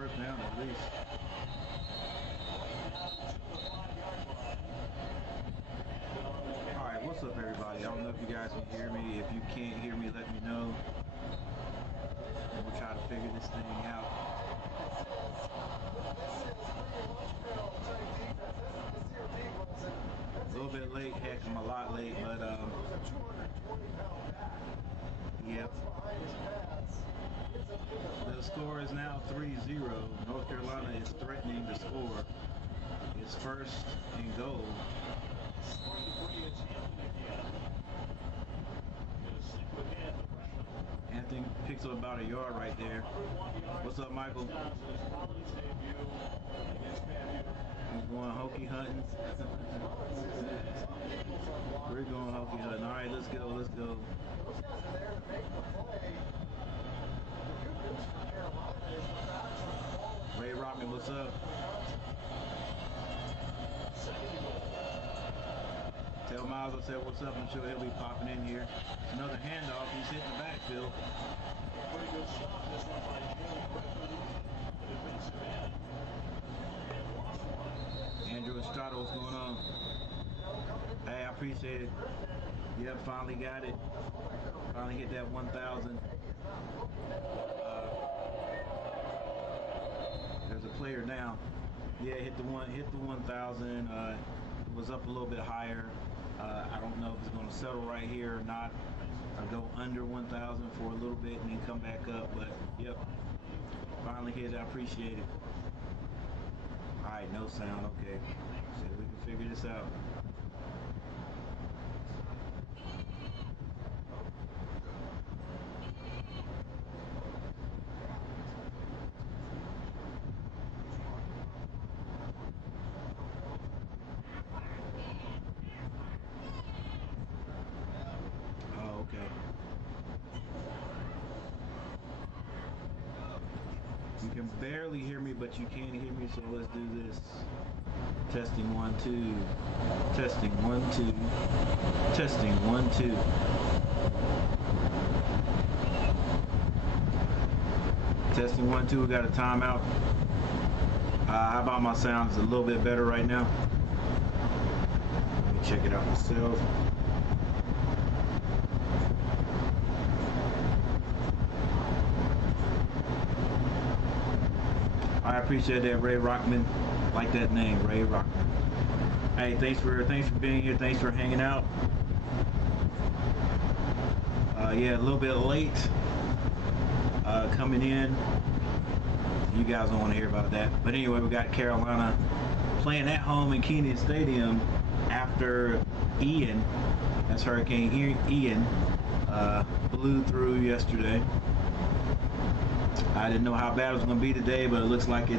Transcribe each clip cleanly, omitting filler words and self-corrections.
first down at least. Alright, what's up everybody? I don't know if you guys can hear me. If you can't hear me, let me know. And we'll try to figure this thing out. A little bit late, heck, I'm a lot late, but yep. The score is now 3-0. North Carolina is threatening to score. It's first and goal. Anthony picks up about a yard right there. What's up, Michael? He's going hokey hunting. We're going hokey hunting. All right, let's go. Let's go. Ray Rockman, what's up? Tell Miles I said what's up. I'm sure he'll be popping in here. Another handoff. He's hitting the backfield. Pretty good stop. This one by Andrew Estrada, what's going on? Hey, I appreciate it. Yep, finally got it. Finally hit that 1,000. There's a player now. Yeah, hit the 1,000. It was up a little bit higher. I don't know if it's going to settle right here or not. I'll go under 1,000 for a little bit and then come back up. But yep, finally hit it. I appreciate it. All right, no sound. Okay, so we can figure this out. You can barely hear me, but you can hear me, so let's do this. Testing 1 2. Testing 1 2. Testing 1 2. Testing 1 2. We got a timeout. How about my sound? Is a little bit better right now? Let me check it out myself. I appreciate that, Ray Rockman. Like that name, Ray Rockman. Hey, thanks for being here. Thanks for hanging out. Yeah, a little bit late coming in. You guys don't want to hear about that. But anyway, we got Carolina playing at home in Kenan Stadium after Ian. That's Hurricane Ian blew through yesterday. I didn't know how bad it was going to be today, but it looks like we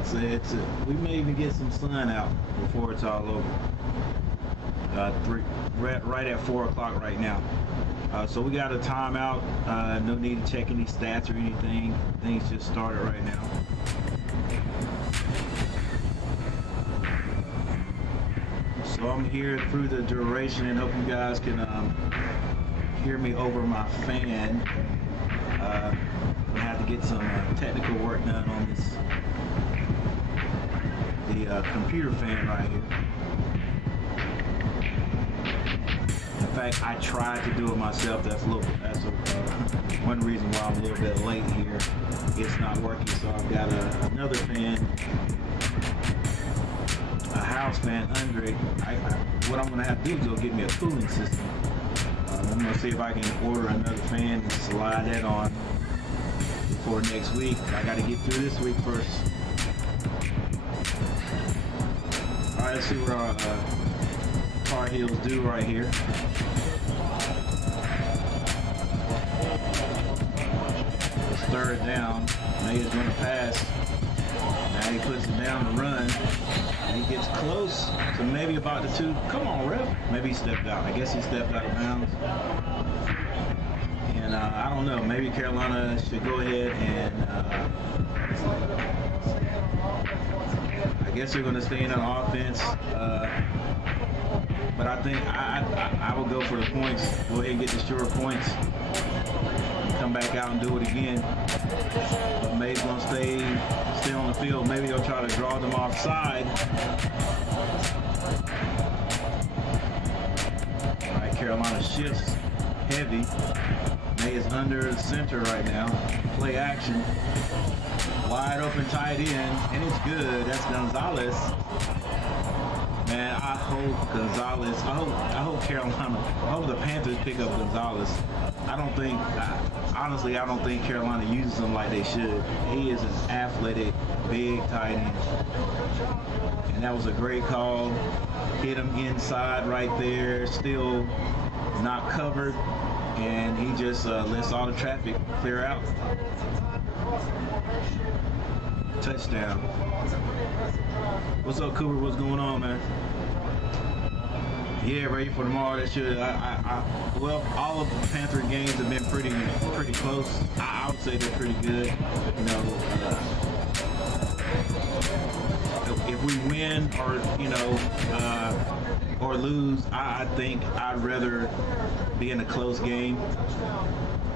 may even get some sun out before it's all over. Right at 4 o'clock right now. So we got a timeout. No need to check any stats or anything. Things just started right now. So I'm here through the duration and hope you guys can hear me over my fan. I have to get some technical work done on the computer fan right here. In fact, I tried to do it myself. That's one reason why I'm a little bit late here. It's not working, so I've got another fan, a house fan under it. What I'm gonna have to do is go get me a cooling system. I'm gonna see if I can order another fan and slide that on for next week. I got to get through this week first. All right, let's see what our Tar Heels do right here. It's third down. Now he's going to pass. Now he puts it down to run. And he gets close to maybe about the 2. Come on, ref. Maybe he stepped out. I guess he stepped out of bounds. And I don't know, maybe Carolina should go ahead and I guess they're going to stay in on offense. But I think I will go for the points. Go ahead and get the sure points. Come back out and do it again. But May's gonna stay on the field. Maybe they'll try to draw them offside. All right, Carolina shifts heavy. May is under the center right now. Play action. Wide open tight end, and it's good. That's Gonzalez. Man, I hope Gonzalez. I hope Carolina. I hope the Panthers pick up Gonzalez. Honestly, I don't think Carolina uses him like they should. He is an athletic, big tight end, and that was a great call. Hit him inside right there, still not covered, and he just lets all the traffic clear out. Touchdown. What's up, Cooper? What's going on, man? Yeah, ready for tomorrow. That should. Well, all of the Panther games have been pretty close. I would say they're pretty good. You know, if we win or lose, I think I'd rather be in a close game.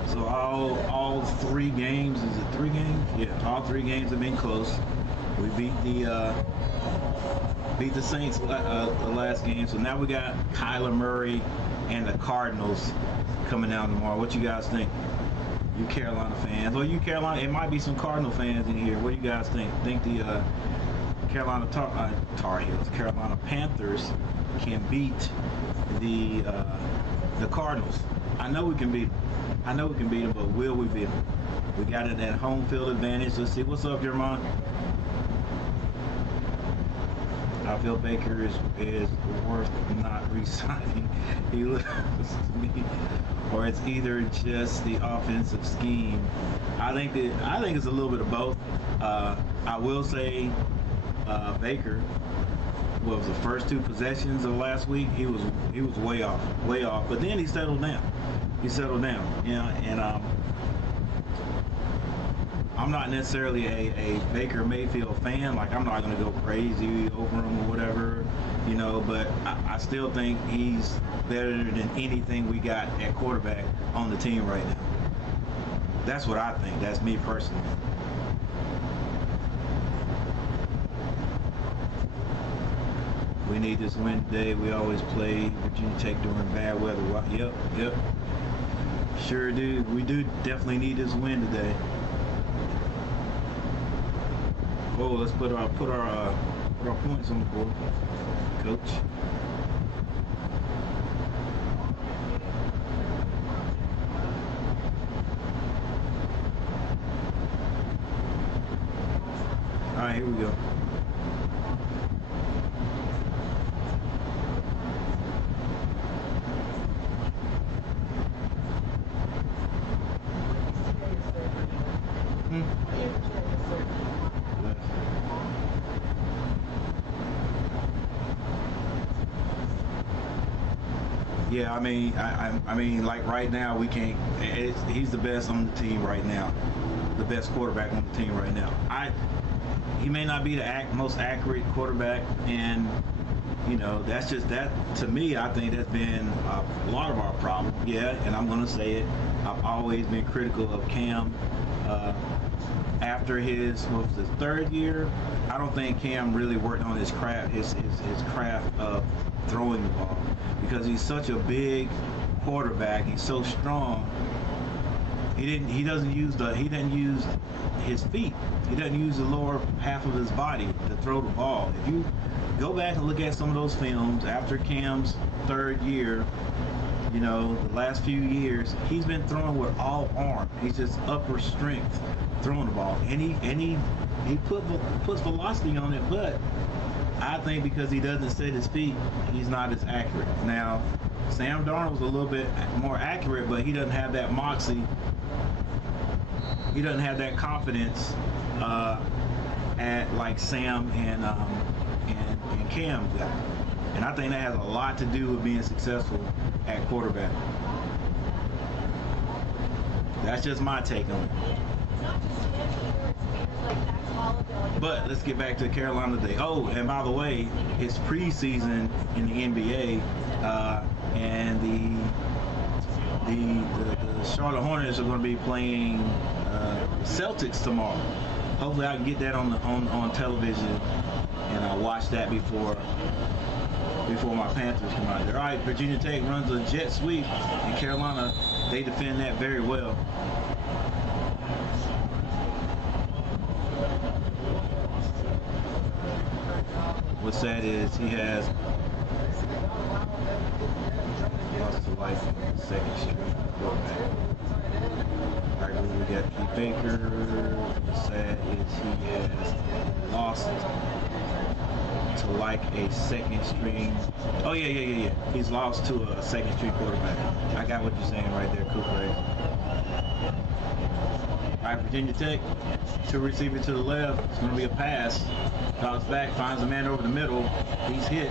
So all 3 games, is it 3 games? Yeah, all 3 games have been close. We beat the Saints the last game. So now we got Kyler Murray and the Cardinals coming out tomorrow. What you guys think? You Carolina fans, or you Carolina? It might be some Cardinal fans in here. What do you guys think? Think the Carolina Tar Heels, Carolina Panthers can beat the Cardinals? I know we can beat them. I know we can beat them, but will we beat them? We got it at home field advantage. Let's see. What's up, Jermon? I feel Baker is worth not re-signing. He looks to me, or it's either just the offensive scheme. I think it's a little bit of both. I will say Baker was the first 2 possessions of last week. He was way off. But then he settled down. And I'm not necessarily a Baker Mayfield fan. Like, I'm not going to go crazy over him or whatever, but I still think he's better than anything we got at quarterback on the team right now. That's what I think. That's me personally. We need this win today. We always play Virginia Tech during bad weather. Yep. Sure do. We do definitely need this win today. Oh, let's put our points on the board, Coach. All right, here we go. Yeah, I mean, like right now we can't. He's the best on the team right now, the best quarterback on the team right now. He may not be the most accurate quarterback, and that's just that. To me, I think that's been a lot of our problem. Yeah, and I'm gonna say it. I've always been critical of Cam. After his 3rd year, I don't think Cam really worked on his craft, his craft of throwing the ball, because he's such a big quarterback. He's so strong. He didn't use his feet. He doesn't use the lower half of his body to throw the ball. If you go back and look at some of those films after Cam's 3rd year, the last few years, he's been throwing with all arm. He's just upper strength throwing the ball, and he puts velocity on it, but I think because he doesn't set his feet, he's not as accurate. Now, Sam Darnold's a little bit more accurate, but he doesn't have that moxie. He doesn't have that confidence at like Sam and Cam got. And I think that has a lot to do with being successful at quarterback. That's just my take on it. But let's get back to Carolina today. Oh, and by the way, it's preseason in the NBA, and the Charlotte Hornets are going to be playing Celtics tomorrow. Hopefully, I can get that on television, and I'll watch that before my Panthers come out there. All right, Virginia Tech runs a jet sweep, and Carolina, they defend that very well. What's sad is he has lost to life in the second string quarterback. All right, we got Keith Baker. What's sad is he has lost to like a second string. Oh yeah. He's lost to a second string quarterback. I got what you're saying right there, Cooper. All right, Virginia Tech, two receivers to the left. It's going to be a pass. Drops back, finds a man over the middle. He's hit.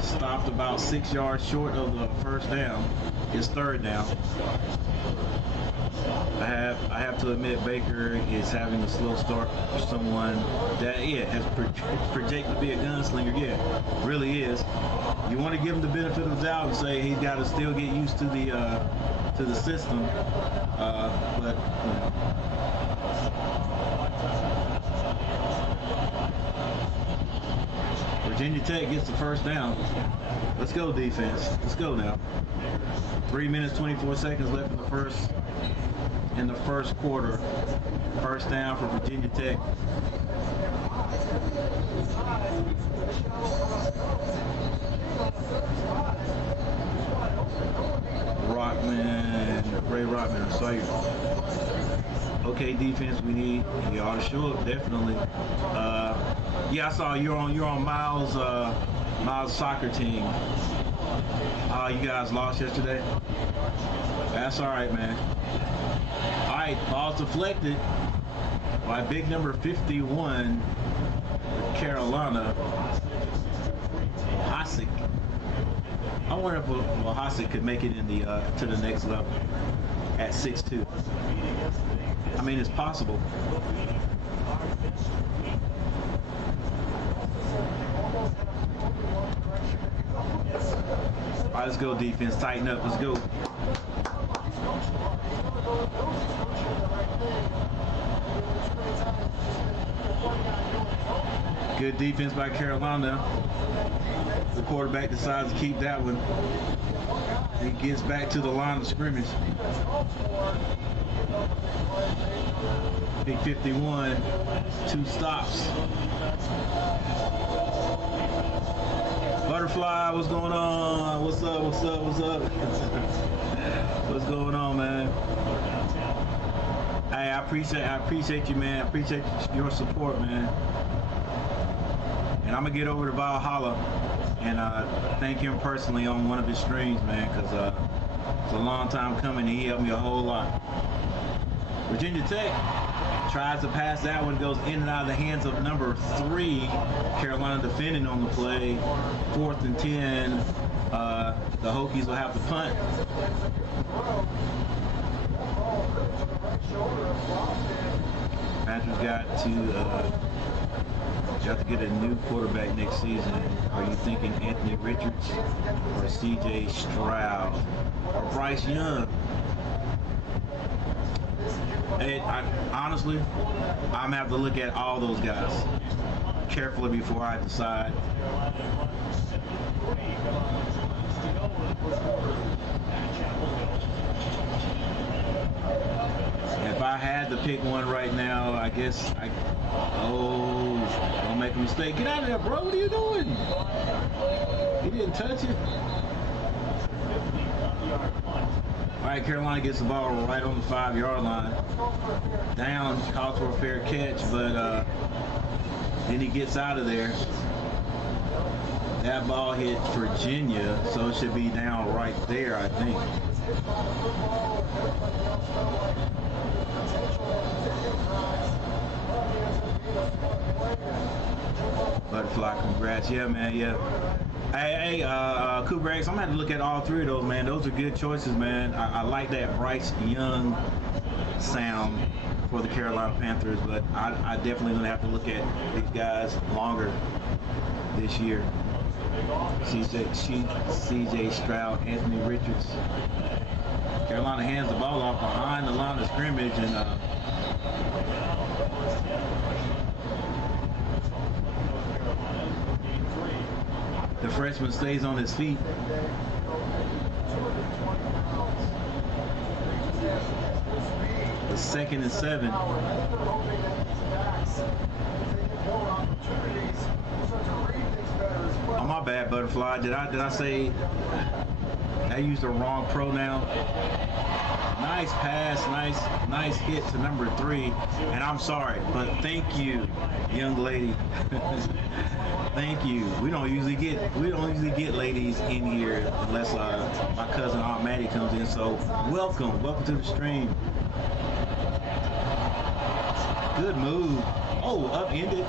Stopped about 6 yards short of the first down. His third down. I have to admit, Baker is having a slow start for someone that has projected to be a gunslinger. Yeah, really is. You want to give him the benefit of the doubt and say he's got to still get used to the system, but you know. Virginia Tech gets the first down. Let's go, defense. Let's go now. 3 minutes 24 seconds left in the first quarter. First down for Virginia Tech. Ray Rockman, I saw you. Okay, defense, we need. You ought to show up, definitely. Yeah, I saw you're on Miles' soccer team. You guys lost yesterday. That's all right, man. All right, ball's deflected by big number 51, Carolina. Hasek. I wonder if Hasek could make it in to the next level at 6'2". I mean, it's possible. All right, let's go, defense. Tighten up. Let's go. Good defense by Carolina. The quarterback decides to keep that one. He gets back to the line of scrimmage. Big 51, 2 stops. Butterfly, what's going on? What's up? What's going on, man? Hey, I appreciate you, man. I appreciate your support, man. And I'm gonna get over to Valhalla and thank him personally on one of his streams, man, because it's a long time coming and he helped me a whole lot. Virginia Tech tries to pass that one, goes in and out of the hands of number 3. Carolina defending on the play. 4th and 10. The Hokies will have to punt. Panthers got to get a new quarterback next season. Are you thinking Anthony Richards or C.J. Stroud or Bryce Young? Honestly, I'm gonna have to look at all those guys carefully before I decide. If I had to pick one right now, I guess don't make a mistake. Get out of there, bro. What are you doing? He didn't touch it. All right, Carolina gets the ball right on the 5-yard line. Down, calls for a fair catch, but then he gets out of there. That ball hit Virginia, so it should be down right there, I think. Butterfly, congrats. Yeah, man, yeah. Cooper X, I'm gonna have to look at all three of those, man. Those are good choices, man. I like that Bryce Young sound for the Carolina Panthers, but I definitely gonna have to look at these guys longer this year. CJ Stroud, Anthony Richards. Carolina hands the ball off behind the line of scrimmage, and the freshman stays on his feet. The 2nd and 7. Oh, my bad, Butterfly. Did I say I used the wrong pronoun? Nice pass, nice hit to number 3. And I'm sorry, but thank you, young lady. Thank you. We don't usually get ladies in here unless my cousin Aunt Maddie comes in. So welcome to the stream. Good move. Oh, upended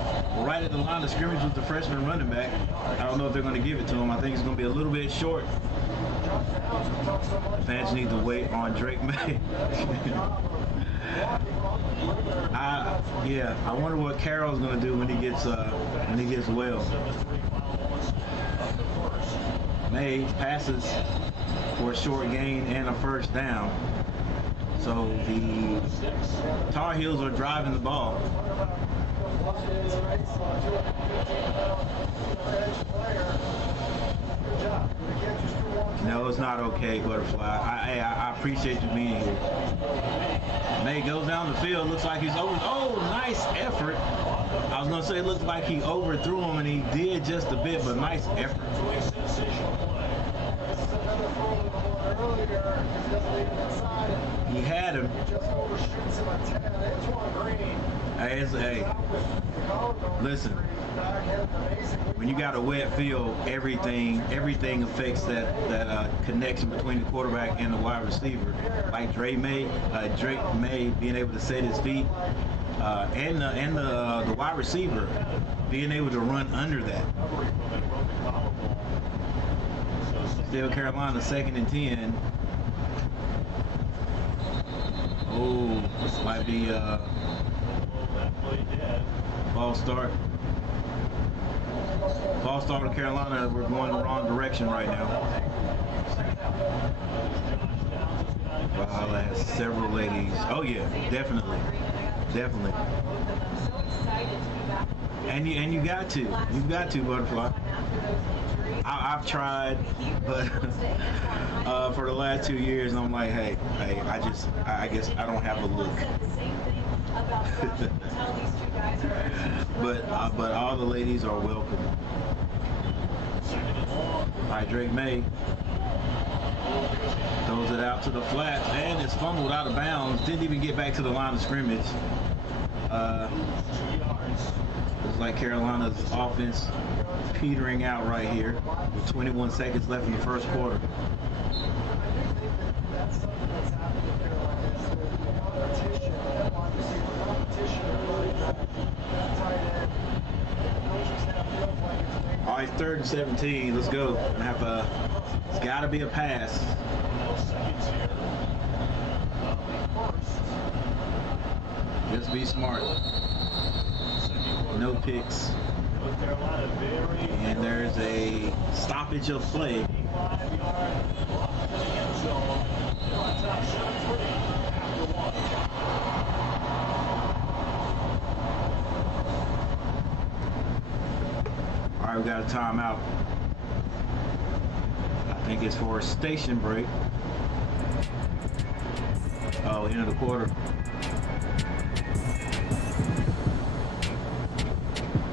right at the line of scrimmage with the freshman running back. I don't know if they're going to give it to him. I think it's going to be a little bit short. Fans need to wait on Drake May. I wonder what Carroll's going to do when he gets well. May passes for a short gain and a first down. So the Tar Heels are driving the ball. No, it's not okay, Butterfly. I appreciate you being here. May goes down the field. Looks like he's over. Oh, nice effort. I was going to say it looked like he overthrew him, and he did just a bit, but nice effort. He had him. Hey, listen. When you got a wet field, everything affects that connection between the quarterback and the wide receiver. Like Drake May being able to set his feet, and the wide receiver being able to run under that. Still Carolina 2nd and 10. Oh, this might be false start. False start to Carolina. We're going the wrong direction right now. Wow, that's several ladies. Oh yeah, definitely. And you got to. You've got to, Butterfly. I've tried, but for the last 2 years, I'm like, hey, I guess I don't have a look. but all the ladies are welcome. All right, Drake May throws it out to the flat, and it's fumbled out of bounds. Didn't even get back to the line of scrimmage. Looks like Carolina's offense petering out right here with 21 seconds left in the first quarter. All right, 3rd and 17. Let's go. It's got to be a pass. Just be smart. No picks. And there's a stoppage of play. All right, we got a timeout. I think it's for a station break. Oh, end of the quarter.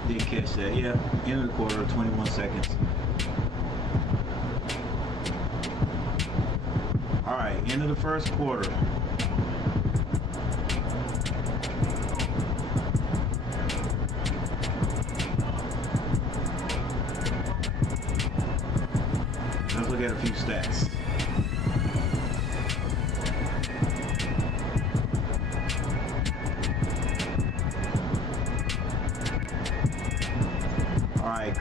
Did catch that, yeah. End of the quarter, 21 seconds. All right, end of the first quarter. Let's look at a few stats.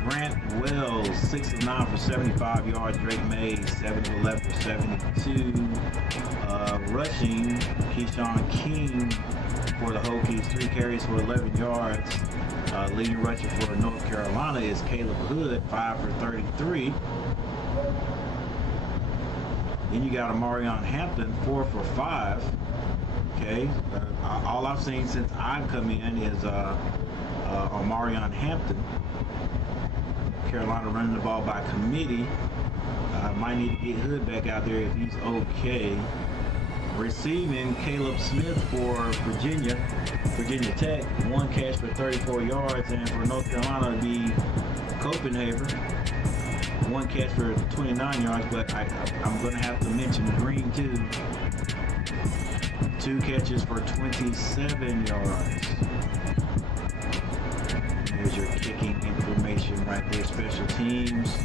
Grant Wells, 6 of 9 for 75 yards. Drake May, 7 of 11 for 72. Rushing, Keyshawn King for the Hokies, 3 carries for 11 yards. Leading rusher for North Carolina is Caleb Hood, 5 for 33. Then you got Amarion Hampton, 4 for 5. Okay, all I've seen since I've come in is Amarion Hampton. Carolina running the ball by committee. Might need to get Hood back out there if he's okay. Receiving, Caleb Smith for Virginia Tech, 1 catch for 34 yards, and for North Carolina to be Copenhagen, 1 catch for 29 yards, but I'm going to have to mention Green too. 2 catches for 27 yards. There's your kicking information right there, special teams.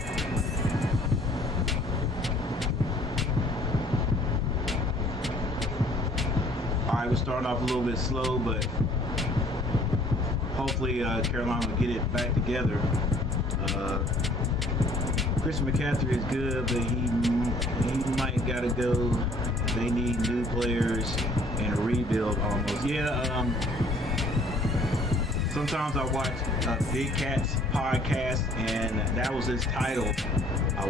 Alright, we're starting off a little bit slow, but hopefully Carolina will get it back together. Christian McCaffrey is good, but he might gotta go. They need new players and a rebuild almost. Yeah, sometimes I watch Big Cat's podcast, and that was his title,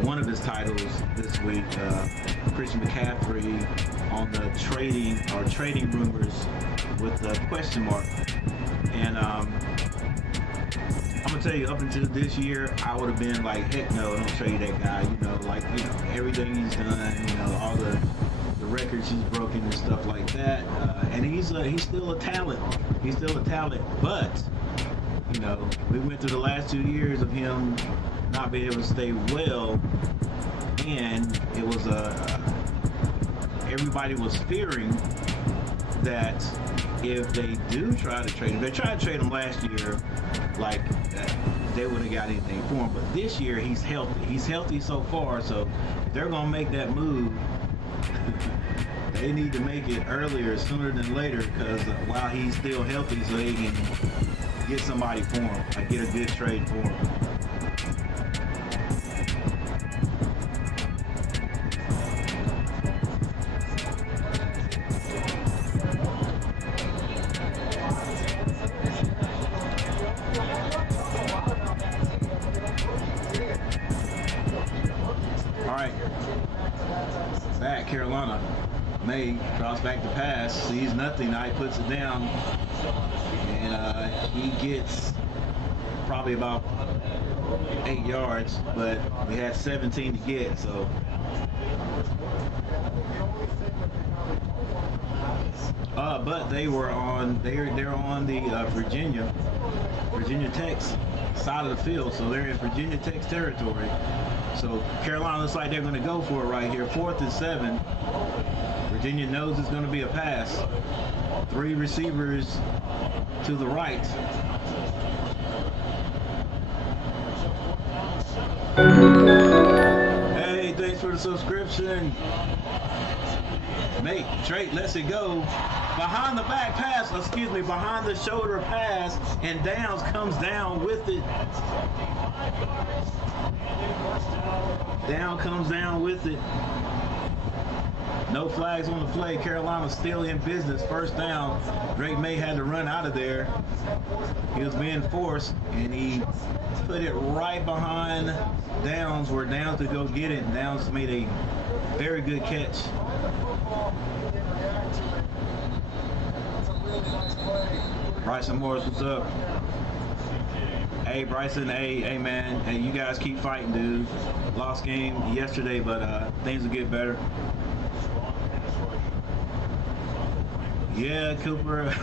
one of his titles this week. Christian McCaffrey on the trading rumors with the question mark. And I'm gonna tell you, up until this year, I would have been like, heck no, don't trade that guy. Everything he's done, all the records he's broken and stuff like that. And he's still a talent. He's still a talent, but we went through the last 2 years of him not being able to stay well, and it was everybody was fearing that if they do try to trade him, they tried to trade him last year, they wouldn't have got anything for him. But this year he's healthy. He's healthy so far, so if they're gonna make that move, they need to make it earlier, sooner than later, because while he's still healthy, so they can get somebody for him, get a good trade for him. Back Carolina. May drops back to pass, sees nothing, now he puts it down, and he gets probably about 8 yards, but we had 17 to get, so but they're on the Virginia Tech's side of the field, so they're in Virginia Tech's territory. So Carolina looks like they're going to go for it right here. 4th and 7. Virginia knows it's going to be a pass. 3 receivers to the right. Hey, thanks for the subscription. Mate, Drake lets it go. Behind the back pass, behind the shoulder pass, and Downs comes down with it. Down comes down with it. No flags on the play. Carolina's still in business. 1st down. Drake May had to run out of there. He was being forced, and he put it right behind Downs, where Downs could go get it. Downs made a very good catch. Bryson Morris, what's up? Hey Bryson, hey man, hey, you guys keep fighting, dude. Lost game yesterday, but things will get better. Yeah, Cooper.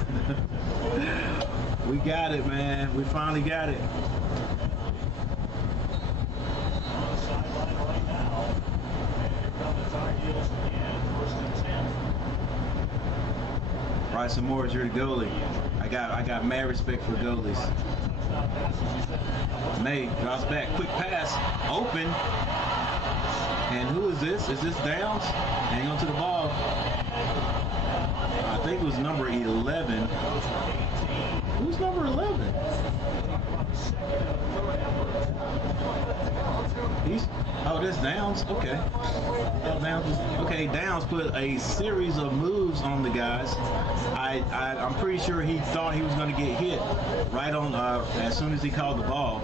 We got it, man. We finally got it. Bryson Morris, you're the goalie. I got mad respect for goalies. May drops back, quick pass, open. And who is this? Is this Downs? Hang on to the ball. I think it was number 11. Who's number 11? This Downs. Okay. Okay, Downs put a series of moves on the guys. I'm pretty sure he thought he was going to get hit right on as soon as he called the ball.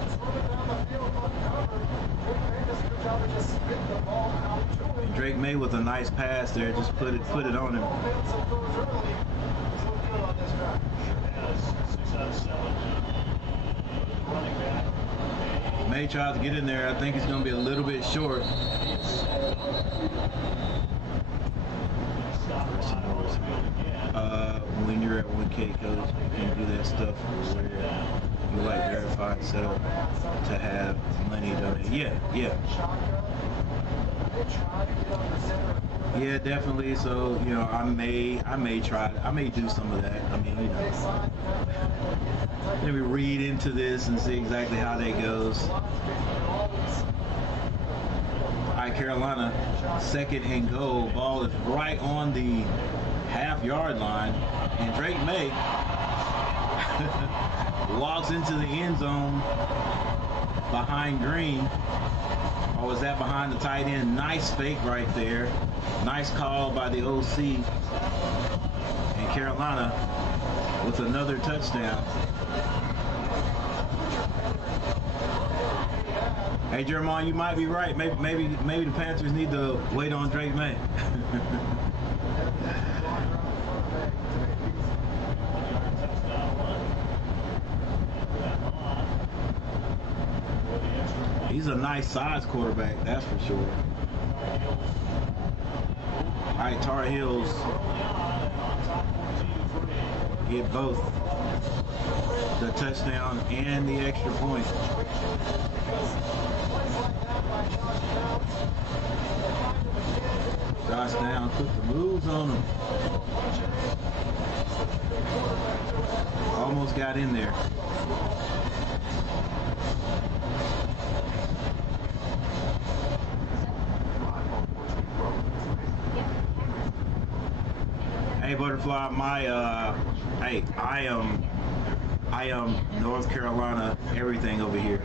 And Drake May with a nice pass there, just put it on him. May tries to get in there. I think he's going to be a little bit short. When you're at 1K, coach, you can do that stuff where you like verified setup to have money donated. Yeah, definitely. So, you know, I may do some of that. I mean, you know, let me read into this and see exactly how that goes. All right, Carolina, 2nd and goal. Ball is right on the half-yard line, and Drake May walks into the end zone behind Green. Or was that behind the tight end? Nice fake right there. Nice call by the OC. And Carolina with another touchdown. Hey, Jeremiah, you might be right. Maybe the Panthers need to wait on Drake May. He's a nice size quarterback, that's for sure. All right, Tar Heels get both the touchdown and the extra point. Josh Downs put the moves on him. Almost got in there. Hey, Butterfly, I am North Carolina everything over here.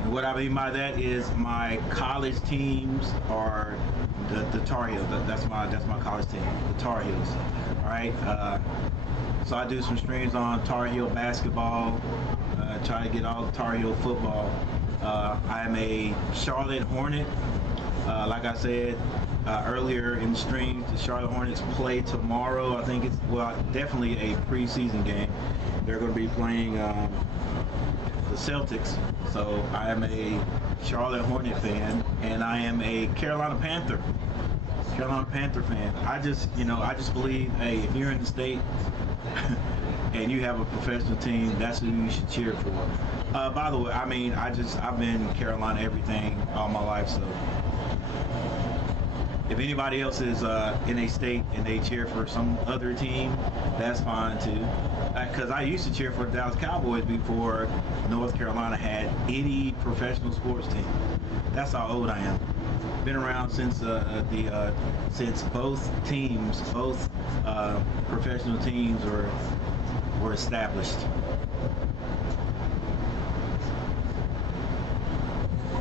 And what I mean by that is my college teams are the Tar Heels. That's my college team, the Tar Heels. All right. So I do some streams on Tar Heel basketball. Try to get all Tar Heel football. I'm a Charlotte Hornet. Like I said earlier in the stream, the Charlotte Hornets play tomorrow. I think it's, well, definitely a preseason game. They're going to be playing the Celtics. So I am a Charlotte Hornet fan, and I am a Carolina Panther fan. I just believe, hey, if you're in the state and you have a professional team, that's who you should cheer for. By the way, I mean, I've been Carolina everything all my life, so if anybody else is in a state and they cheer for some other team, that's fine too. Because I used to cheer for the Dallas Cowboys before North Carolina had any professional sports team. That's how old I am. Been around since since both professional teams were established.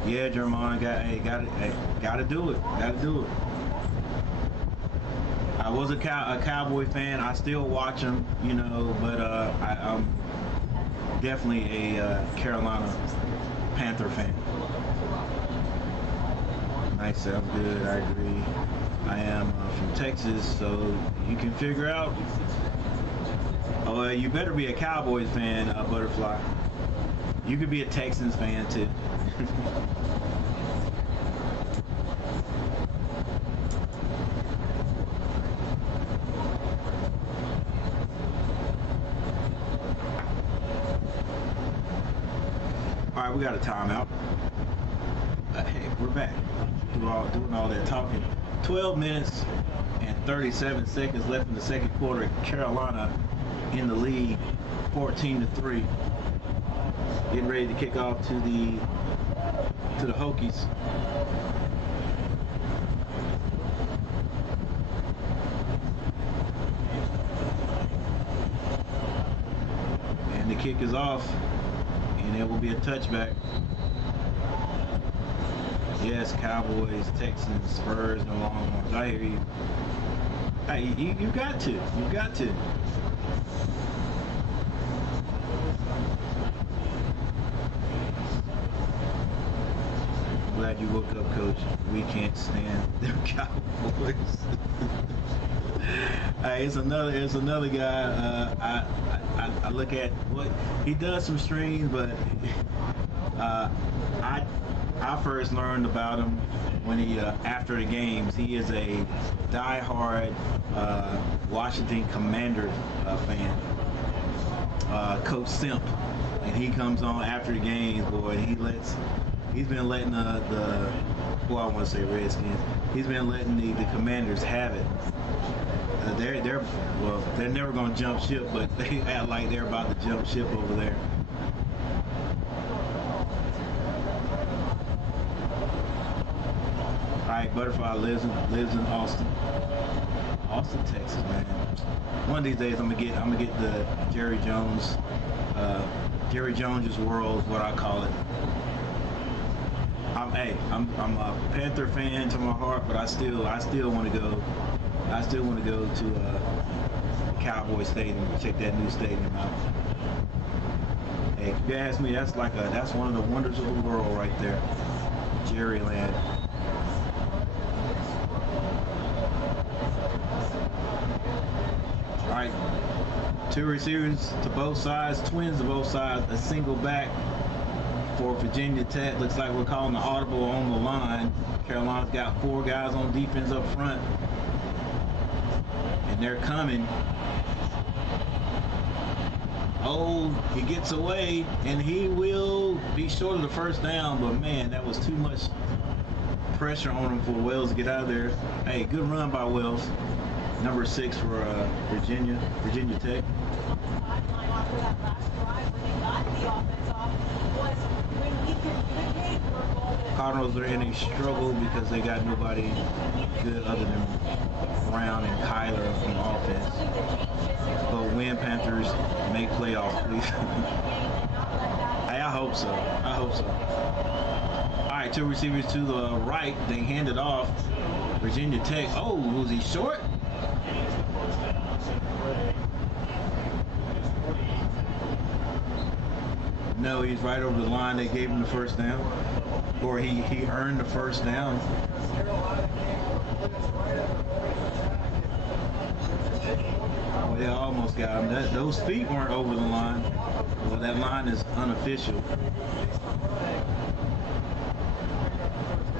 Yeah, Jeremiah, gotta do it. I was a Cowboy fan. I still watch them, you know, but I'm definitely a Carolina Panther fan. Nice, sounds good. I agree. I am from Texas, so you can figure out. Oh, you better be a Cowboys fan, Butterfly. You could be a Texans fan too. All right, we got a timeout. Hey, we're back. Doing all that talking. 12 minutes and 37 seconds left in the second quarter. Carolina in the lead, 14-3. Getting ready to kick off to the Hokies. kick is off, and it will be a touchback. Yes, Cowboys, Texans, Spurs, and Longhorns. I hear you. Hey, you got to. You got to. Glad you woke up, Coach. We can't stand them Cowboys. Hey, it's another guy. I look at what he does, some streams, but I first learned about him when he after the games. He is a diehard Washington Commanders fan. Coach Simp, and he comes on after the games, boy. He's been letting the I want to say Redskins. He's been letting the Commanders have it. They're never gonna jump ship, but they act like they're about to jump ship over there. All right, Butterfly lives in Austin, Texas, man. One of these days, I'm gonna get the Jerry Jones, Jerry Jones' world is what I call it. I'm a Panther fan to my heart, but I still want to go. I still want to go to Cowboy Stadium and check that new stadium out. Hey, if you ask me, that's one of the wonders of the world right there, Jerryland. All right, 2 receivers to both sides, twins to both sides, a single back for Virginia Tech. Looks like we're calling the audible on the line. Carolina's got 4 guys on defense up front, and they're coming. Oh, he gets away, and he will be short of the first down, but man, that was too much pressure on him for Wells to get out of there. Hey, good run by Wells. Number 6 for Virginia Tech. Cardinals are in a struggle because they got nobody good other than Brown and Kyler on offense. But win, Panthers, make playoffs, please. Hey, I hope so. I hope so. All right, 2 receivers to the right. They hand it off. Virginia Tech. Oh, was he short? No, he's right over the line. They gave him the first down. Or he earned the first down. Oh, yeah, almost got him. Those feet weren't over the line. Well, that line is unofficial.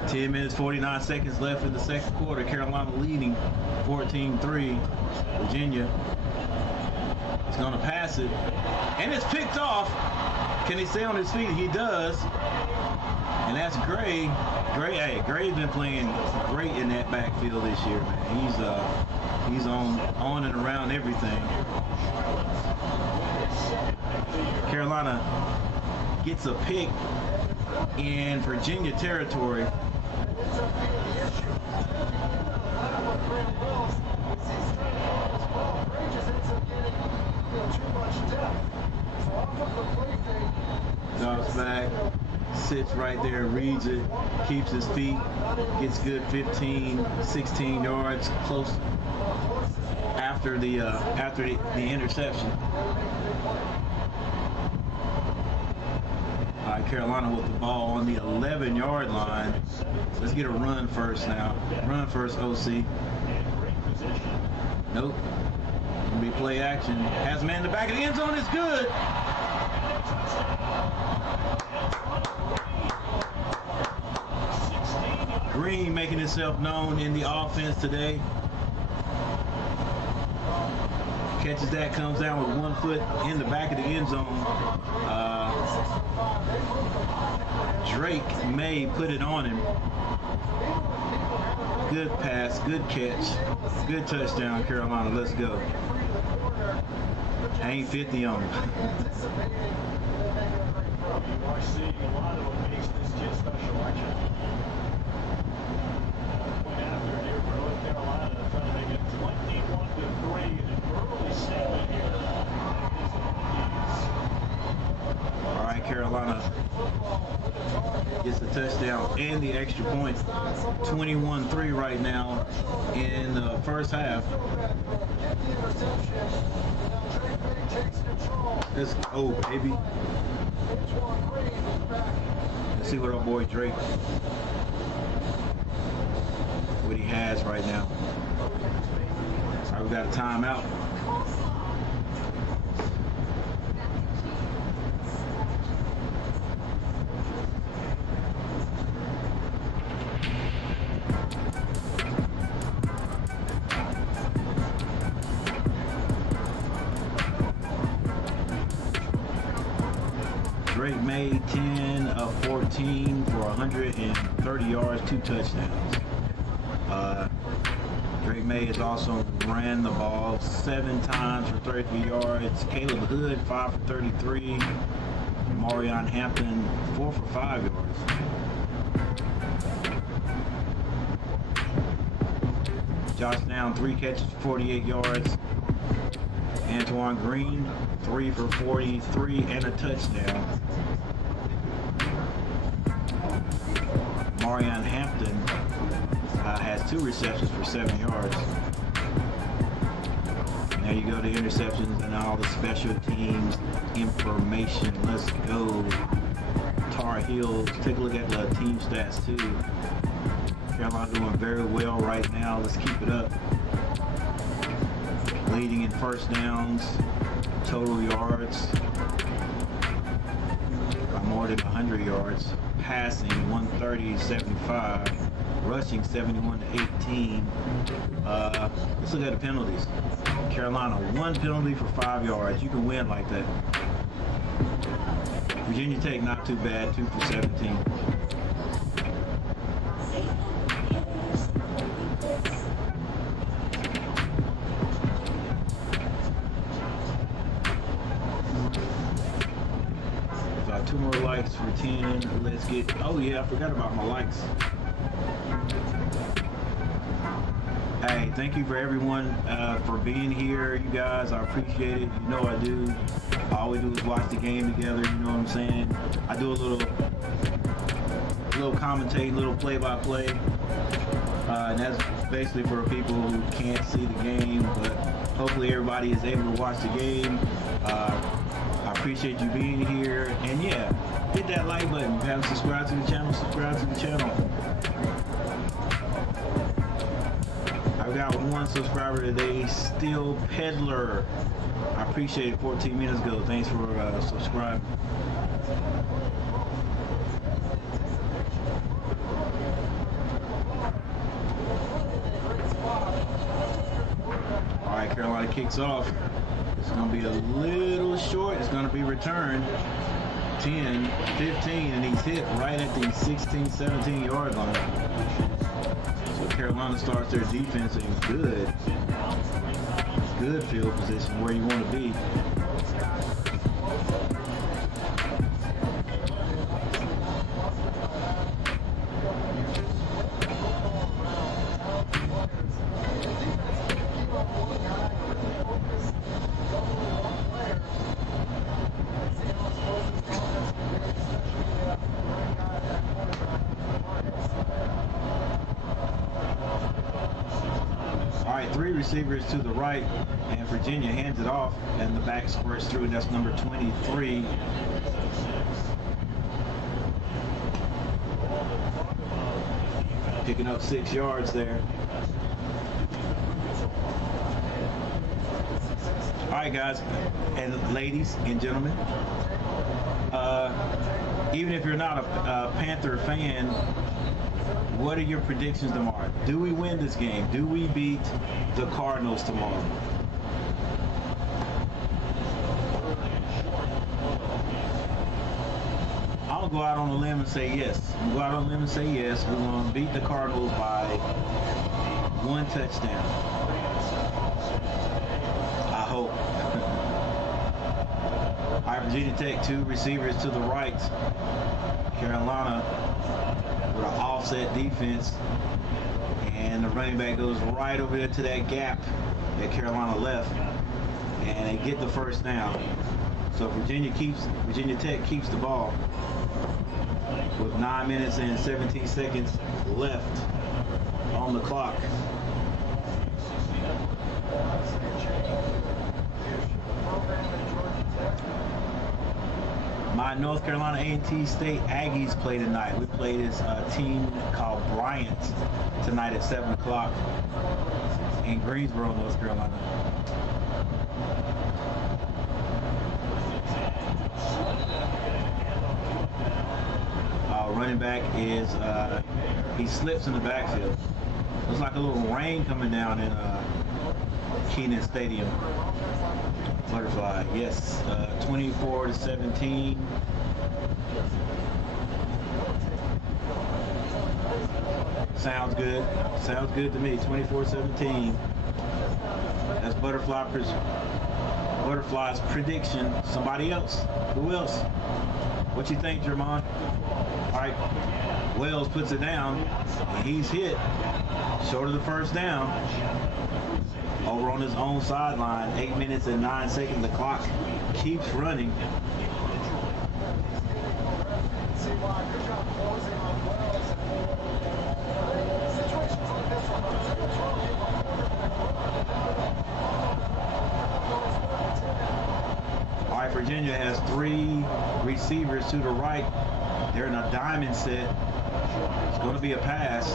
10 minutes, 49 seconds left in the second quarter. Carolina leading 14-3. Virginia is going to pass it. And it's picked off. Can he stay on his feet? He does. And that's Gray. Gray's been playing great in that backfield this year, man. He's on and around everything. Carolina gets a pick in Virginia territory. Drops back, sits right there, reads it, keeps his feet, gets good 15, 16 yards close after the interception. All right, Carolina with the ball on the 11-yard line. Let's get a run first now. Run first, OC. Nope. Gonna be play action. Has a man in the back of the end zone. It's good. Green making himself known in the offense today. Catches that, comes down with 1 foot in the back of the end zone. Drake May put it on him. Good pass, good catch, good touchdown, Carolina. Let's go. Hang 50 on him. Carolina gets the touchdown and the extra point. 21-3 right now in the first half. Let's go, baby. Let's see what our boy Drake, what he has right now. All right, we got a timeout. Drake made 10 of 14 for 130 yards, 2 touchdowns. Drake May has also ran the ball 7 times for 33 yards. Caleb Hood 5 for 33. Marion Hampton 4 for 5 yards. Josh Down 3 catches for 48 yards. Antoine Green 3 for 43 and a touchdown. Marion Hampton has 2 receptions for 7 yards. There you go, the interceptions and all the special teams information. Let's go. Tar Heels. Take a look at the team stats too. Carolina doing very well right now. Let's keep it up. Leading in first downs, total yards by more than 100 yards. Passing 130-75, rushing 71-18. Let's look at the penalties. Carolina 1 penalty for 5 yards. You can win like that. Virginia Tech not too bad, 2 for 17. Got 2 more likes for 10. Let's get, oh yeah, I forgot about my likes. Hey, thank you for everyone for being here, you guys. I appreciate it. You know I do. All we do is watch the game together, you know what I'm saying? I do a little commentating, little play-by-play. And that's basically for people who can't see the game, but hopefully everybody is able to watch the game. I appreciate you being here. And yeah, hit that like button. If you haven't subscribed to the channel, subscribe to the channel. I've got 1 subscriber today, Steel Peddler. I appreciate it. 14 minutes ago. Thanks for subscribing. All right, Carolina kicks off. It's going to be a little short. It's going to be returned 10, 15, and he's hit right at the 16, 17 yard line. So Carolina starts their defense in good field position where you want to be. All right, 3 receivers to the right, and Virginia hands it off, and the back squirts through. That's number 23. Picking up 6 yards there. All right, guys and ladies and gentlemen. Even if you're not a Panther fan, what are your predictions tomorrow? Do we win this game? Do we beat the Cardinals tomorrow? I'll go out on a limb and say yes. We're going to beat the Cardinals by 1 touchdown. I hope. All right, Virginia Tech, 2 receivers to the right. Carolina with an offset defense, and the running back goes right over there to that gap that Carolina left, and they get the first down. So Virginia Tech keeps the ball with 9 minutes and 17 seconds left on the clock. My North Carolina A&T State Aggies play tonight. We play this team called Bryant tonight at 7 o'clock in Greensboro, North Carolina. Running back is, he slips in the backfield. Looks like a little rain coming down in Kenan Stadium. Butterfly, yes, 24-17. Sounds good. Sounds good to me. 24-17. That's Butterfly's prediction. Somebody else? Who else? What you think, Jermon? All right, Wells puts it down, and he's hit short of the first down. Over on his own sideline, 8 minutes and 9 seconds. The clock keeps running. All right, Virginia has 3 receivers to the right. They're in a diamond set. It's going to be a pass.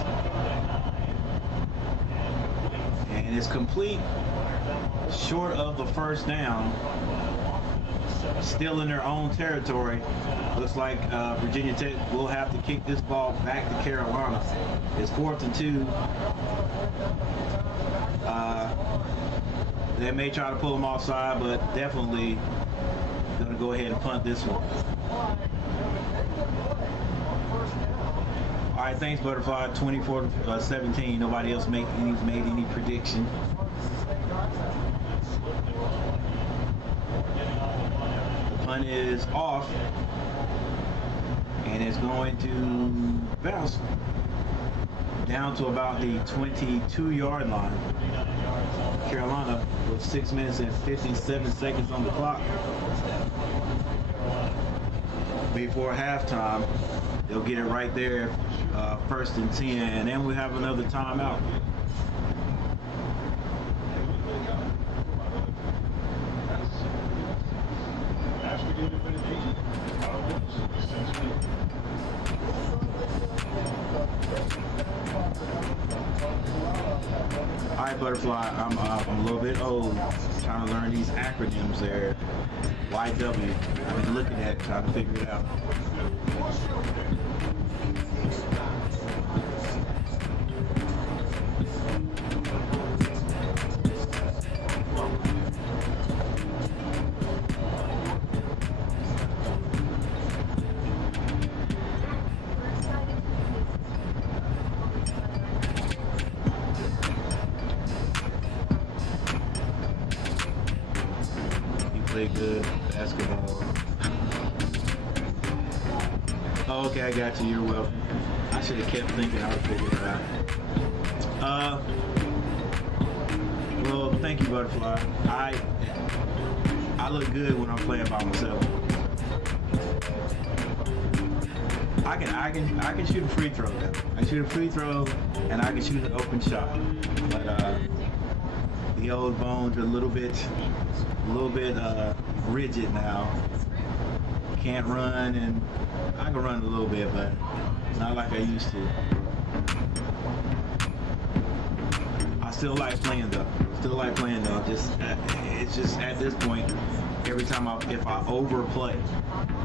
And it's complete, short of the first down. Still in their own territory. Looks like Virginia Tech will have to kick this ball back to Carolina. It's 4th and 2. They may try to pull them offside, but definitely going to go ahead and punt this one. All right, thanks, Butterfly. 24-17. Nobody else made any prediction. The punt is off, and it's going to bounce down to about the 22-yard line. Carolina with 6 minutes and 57 seconds on the clock. Before halftime, they'll get it right there, 1st and 10, and then we have another timeout. All right, Butterfly, I'm a little bit old, trying to learn these acronyms there. YW, I've been looking at it, trying to figure it out. Good basketball. Oh, okay, I got you. You're welcome. I should have kept thinking I would figure it out. Well, thank you, Butterfly. I look good when I'm playing by myself. I can shoot a free throw now. I shoot a free throw and I can shoot an open shot. But the old bones are a little bit rigid now. Can't run, and I can run a little bit, but not like I used to. I still like playing though. It's just at this point, every time if I overplay,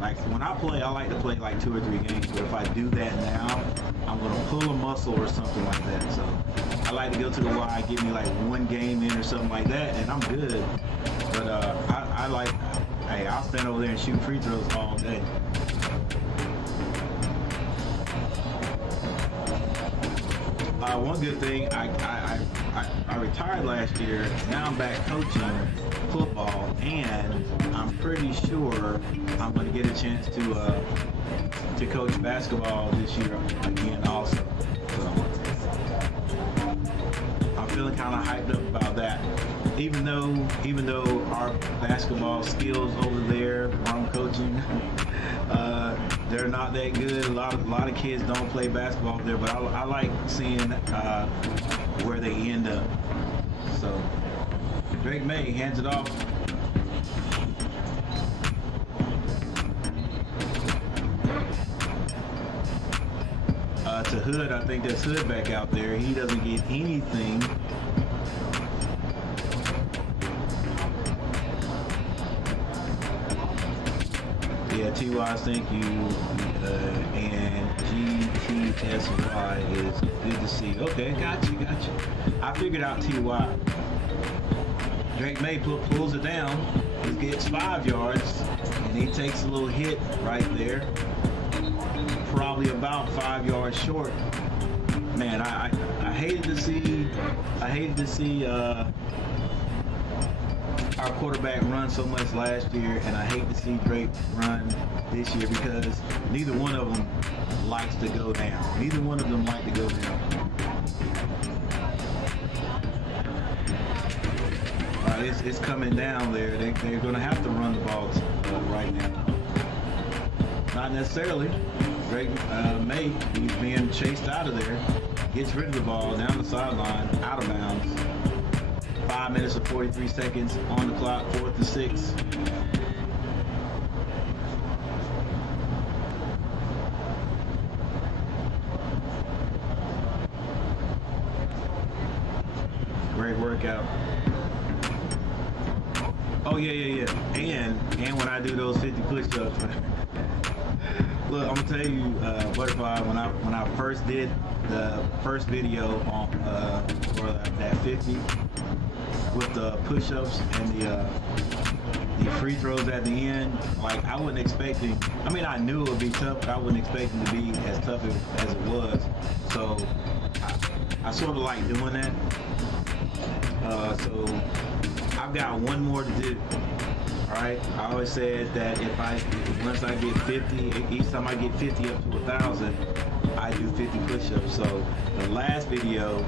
like when I play, I like to play like 2 or 3 games. But if I do that now, I'm gonna pull a muscle or something like that. So I like to go to the Y, give me like 1 game in or something like that, and I'm good. But I like, hey, I'll stand over there and shoot free throws all day. One good thing, I retired last year. Now I'm back coaching football, and I'm pretty sure I'm going to get a chance to coach basketball this year again also. So I'm feeling kind of hyped up about that. even though our basketball skills over there where I'm coaching, they're not that good. A lot of kids don't play basketball there, but I like seeing where they end up. So Drake May hands it off. To Hood, I think that's Hood back out there. He doesn't get anything. Yeah, T-Wise, thank you. And GTSY is good to see. Okay, got you. I figured out T-Y. Drake May pulls it down. He gets 5 yards, and he takes a little hit right there. Probably about 5 yards short. Man, I hated to see our quarterback run so much last year, and I hate to see Drake run this year because neither one of them likes to go down. Neither one of them like to go down. It's coming down there. They're going to have to run the ball right now. Not necessarily. Drake May, he's being chased out of there. Gets rid of the ball down the sideline, out of bounds. 5 minutes and 43 seconds on the clock, 4th and 6. Great workout. Oh yeah. And when I do those 50 push-ups, look, I'm gonna tell you, Butterfly, when I first did the first video on for that 50 with the push-ups and the free throws at the end, like I wasn't expecting. I mean, I knew it would be tough, but I wasn't expecting to be as tough as it was. So I sort of like doing that. So I've got one more to do. All right. I always said that once I get 50, each time I get 50 up to 1,000, I do 50 push-ups. So the last video,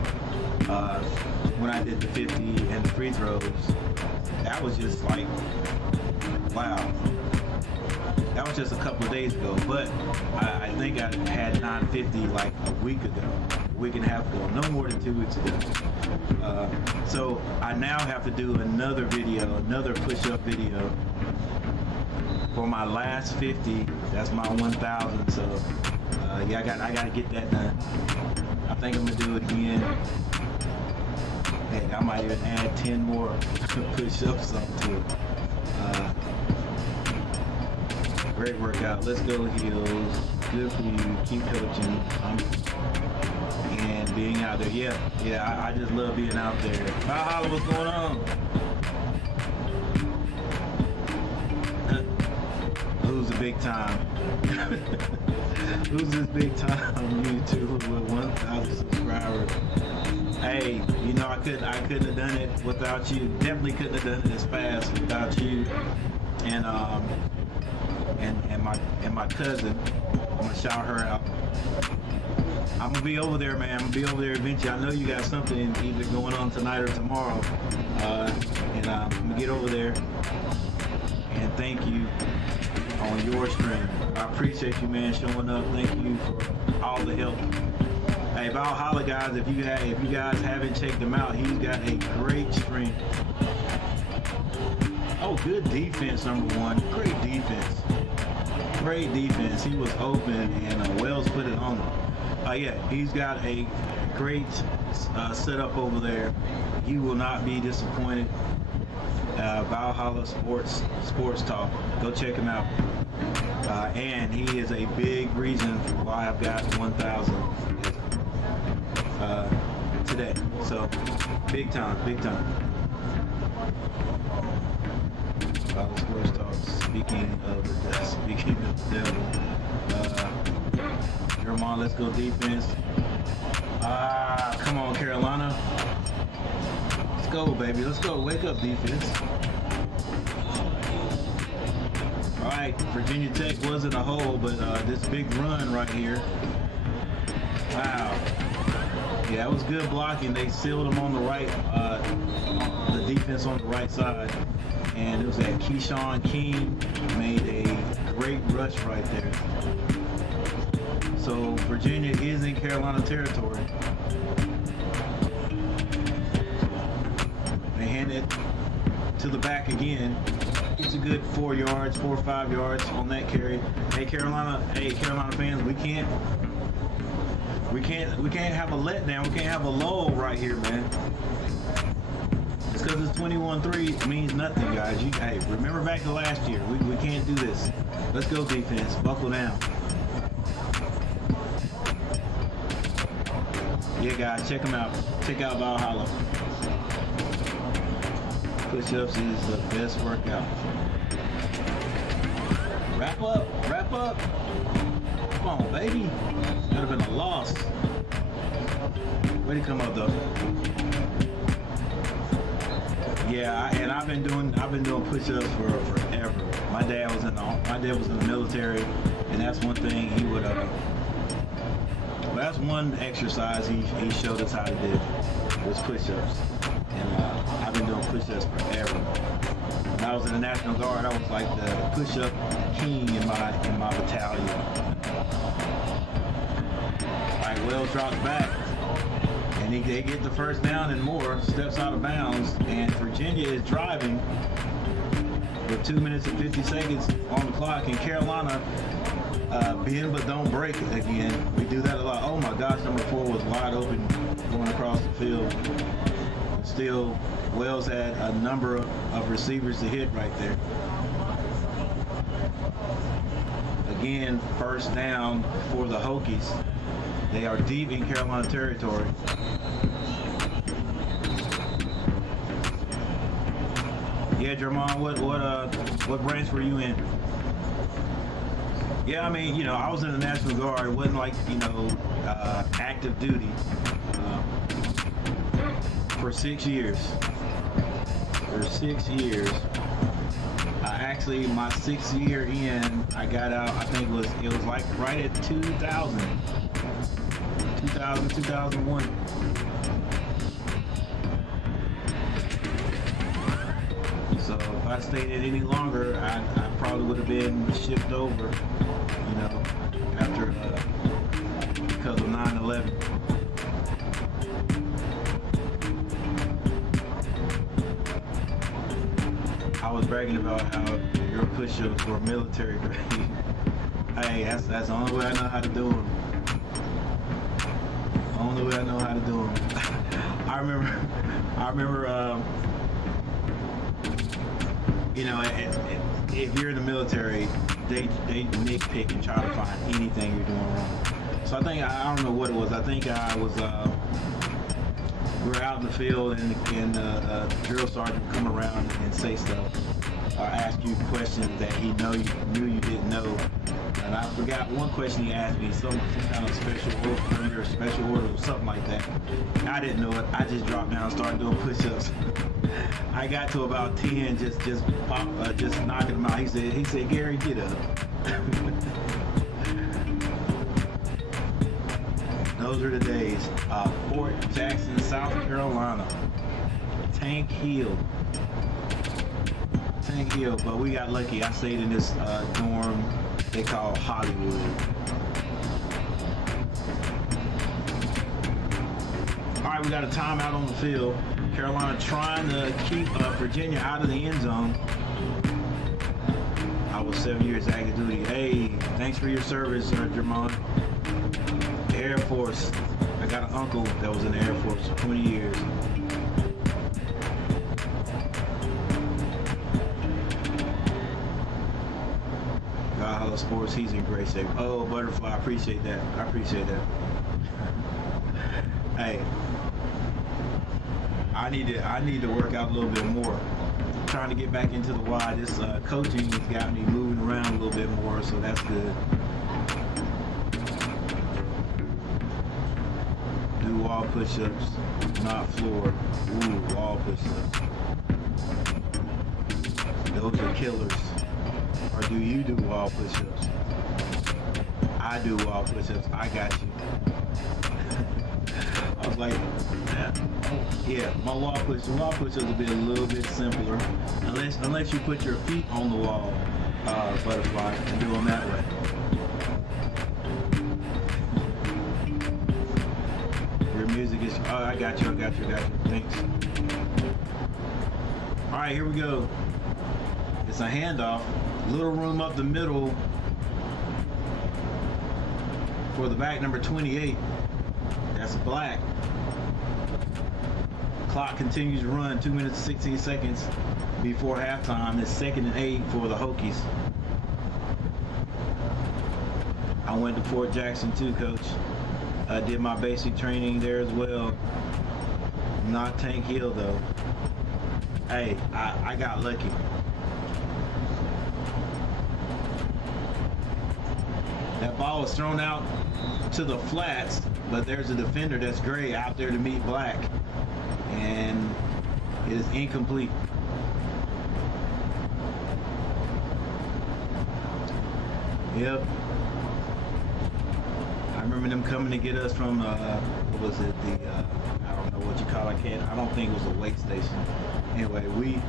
when I did the 50 and the free throws, that was just like, wow. That was just a couple of days ago, but I think I had 950 like a week and a half ago, no more than 2 weeks ago. So I now have to do another video, another push-up video for my last 50. That's my 1,000. So yeah, I got to get that done. I think I'm gonna do it again. Heck, I might even add 10 more push-ups onto it. Great workout. Let's go, Heels. Good for you. Keep coaching. And being out there. Yeah, I just love being out there. Holla, what's going on? Who's the big time? Who's this big time on YouTube with 1,000 subscribers? Hey, you know I couldn't have done it without you. Definitely couldn't have done it as fast without you. And my cousin. I'm gonna shout her out. I'm gonna be over there, man. I'm gonna be over there eventually. I know you got something either going on tonight or tomorrow, and I'm gonna get over there. And thank you on your stream. I appreciate you, man, showing up. Thank you for all the help. Hey, Valhalla guys, if you guys haven't checked him out, he's got a great stream. Oh, good defense, number one. Great defense. Great defense. He was open, and Wells put it on him. Yeah, he's got a great setup over there. You will not be disappointed. Valhalla Sports Talk. Go check him out. And he is a big reason for why I've got 1,000 today. So big time. Sports Talk. Speaking of the devil, Jeremiah, let's go defense. Come on, Carolina. Let's go, baby. Let's go. Wake up, defense. All right, Virginia Tech wasn't a hole, but this big run right here. Wow. Yeah, it was good blocking. They sealed him on the right, the defense on the right side. And it was that Keyshawn King made a great rush right there. So Virginia is in Carolina territory. They hand it to the back again. It's a good 4 yards, 4 or 5 yards on that carry. Hey Carolina fans, we can't have a letdown. We can't have a lull right here, man. Just because it's 21-3 means nothing, guys. Hey, remember back to last year. We can't do this. Let's go defense. Buckle down. Yeah, guys, check them out. Check out Valhalla. Push-ups is the best workout. Wrap up. Wrap up. Come on, baby. That would have been a loss. Way to come up, though. Yeah, and I've been doing push-ups for forever. My dad was in the military, and that's one thing he would that's one exercise he showed us how to do was push-ups, and I've been doing push-ups forever. When I was in the National Guard, I was like the push-up king in my battalion. All right, Wells drops back. And they get the first down and more, steps out of bounds, and Virginia is driving with 2 minutes and 50 seconds on the clock, and Carolina bend but don't break again. We do that a lot. Oh my gosh, number 4 was wide open going across the field. Still, Wells had a number of receivers to hit right there. Again, first down for the Hokies. They are deep in Carolina territory. Yeah, Jermon, what branch were you in? Yeah, I mean, I was in the National Guard. It wasn't like, active duty. For 6 years. Actually, my 6th year in, I got out, I think it was like right at 2000, 2001. So if I stayed in any longer, I probably would have been shipped over, after, because of 9/11. I was bragging about how your push-ups were military grade. Hey, that's the only way I know how to do them. Only way I know how to do them. I remember, if you're in the military, they nitpick and try to find anything you're doing wrong. So I don't know what it was. I think I was, we were out in the field and the drill sergeant would come around and say stuff or ask you questions that he knew you didn't know. And I forgot one question he asked me, some kind of special order or something like that. I didn't know it. I just dropped down and started doing push-ups. I got to about 10, just knocking them out. He said, Gary, get up. Those are the days. Fort Jackson, South Carolina. Tank Hill. But we got lucky. I stayed in this dorm they call Hollywood. All right, we got a timeout on the field. Carolina trying to keep Virginia out of the end zone. I was 7 years active duty. Hey, thanks for your service, Jermon. Air Force. I got an uncle that was in the Air Force for 20 years. Valhalla Sports, he's in great shape. Oh, Butterfly, I appreciate that. Hey, I need to work out a little bit more. I'm trying to get back into the Y. This coaching has got me moving around a little bit more, so that's good. Do wall push-ups, not floor. Ooh, wall push-ups. Those are killers. Or do you do wall push-ups? I do wall push-ups. I got you. I was like, yeah, my wall push. The wall push will be a little bit simpler, unless you put your feet on the wall, butterfly, and do them that way. Your music is. Oh, I got you. Thanks. All right, here we go. It's a handoff. Little room up the middle for the back, number 28. That's black. Clock continues to run. 2 minutes 16 seconds before halftime. It's 2nd and 8 for the Hokies. I went to Fort Jackson too, coach. I did my basic training there as well. Not Tank Hill though. Hey, I got lucky. That ball was thrown out to the flats, but there's a defender that's gray out there to meet black, and it is incomplete. Yep. I remember them coming to get us from what was it? I don't know what you call it. I don't think it was a weight station. Anyway, when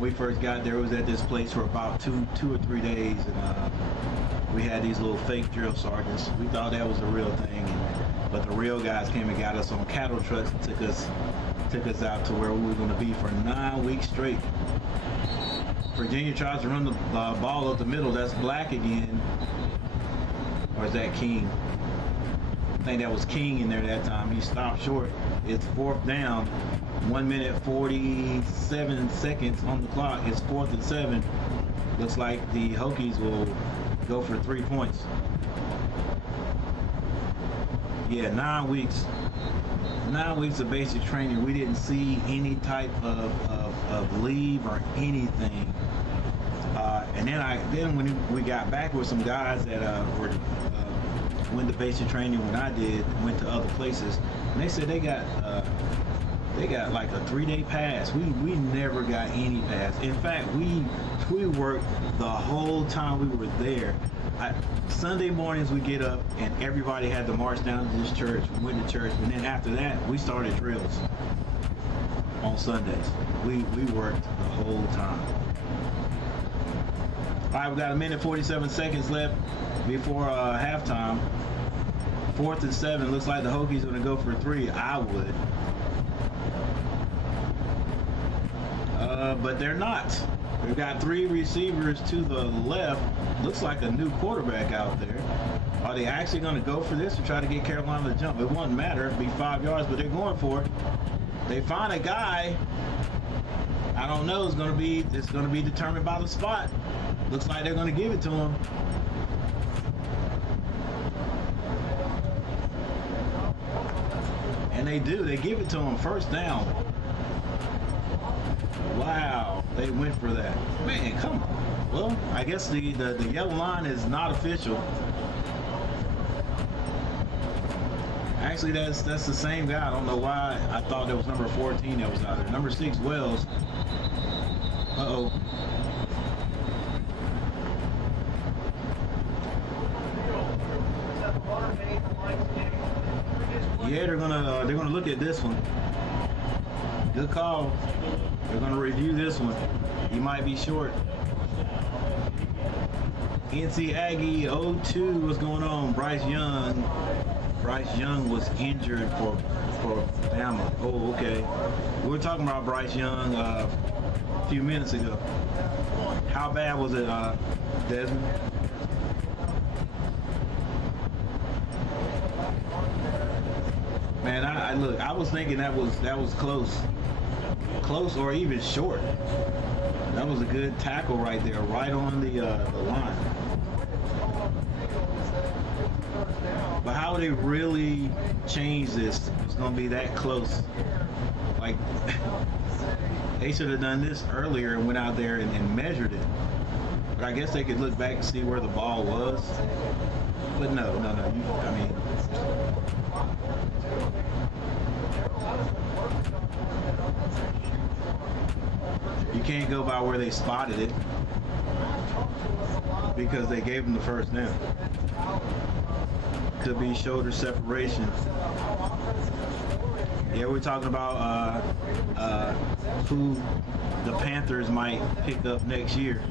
we first got there, it was at this place for about two or 3 days, and we had these little fake drill sergeants. We thought that was the real thing, but the real guys came and got us on cattle trucks and took us out to where we were going to be for 9 weeks straight. Virginia tries to run the ball up the middle. That's black again, or is that King? I think that was King in there that time. He stopped short. It's 4th down. 1 minute 47 seconds on the clock. It's 4th and 7. Looks like the Hokies will go for 3 points. Yeah, 9 weeks. 9 weeks of basic training. We didn't see any type of leave or anything. And then when we got back with some guys that went to basic training when I did, went to other places, and they said they got like a 3-day pass. We never got any pass. In fact, we worked the whole time we were there. Sunday mornings we get up and everybody had to march down to this church. We went to church, and then after that we started drills on Sundays. We worked the whole time. All right, we got 1 minute 47 seconds left before halftime. 4th and 7. Looks like the Hokies are going to go for 3. I would. But they're not. We've got 3 receivers to the left. Looks like a new quarterback out there. Are they actually going to go for this or try to get Carolina to jump? It won't matter. It'll be 5 yards, but they're going for it. They find a guy. I don't know. It's going to be determined by the spot. Looks like they're going to give it to him. And they do. They give it to him. 1st down. Wow, they went for that. Man, come on. Well, I guess the yellow line is not official. Actually, that's the same guy. I don't know why I thought there was number 14 that was out there. Number 6, Wells. Uh-oh. Yeah, they're gonna look at this one. Good call. They're gonna review this one. He might be short. NC Aggie 02. What's going on? Bryce Young was injured for Bama. Oh, okay. We were talking about Bryce Young a few minutes ago. How bad was it, Desmond? Man, I was thinking that was close or even short. That was a good tackle right there, right on the line. But how would they really change this? It's gonna be that close. Like they should have done this earlier and went out there and measured it. But I guess they could look back and see where the ball was. But no. You can't go by where they spotted it. because they gave him the first down. Could be shoulder separation. Yeah, we're talking about who the Panthers might pick up next year.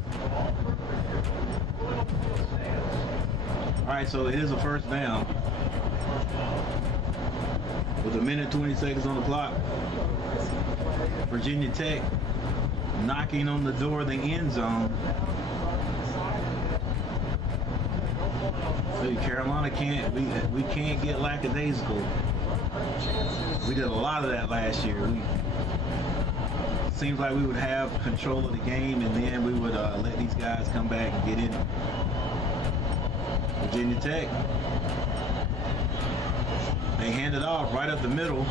All right, so it is a first down with 1:20 on the clock. Virginia Tech knocking on the door of the end zone. So Carolina we can't get lackadaisical. We did a lot of that last year. Seems like we would have control of the game, and then we would let these guys come back and get in. Virginia Tech, they hand it off right up the middle.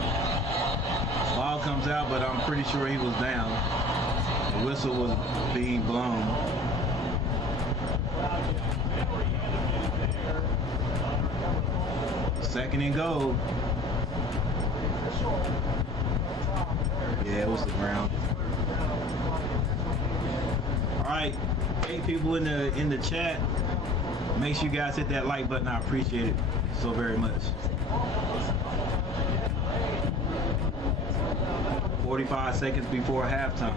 Ball comes out, but I'm pretty sure he was down. The whistle was being blown. Second and goal. Yeah, it was the ground. All right, 8 people in the chat. Make sure you guys hit that like button. I appreciate it so very much. 45 seconds before halftime.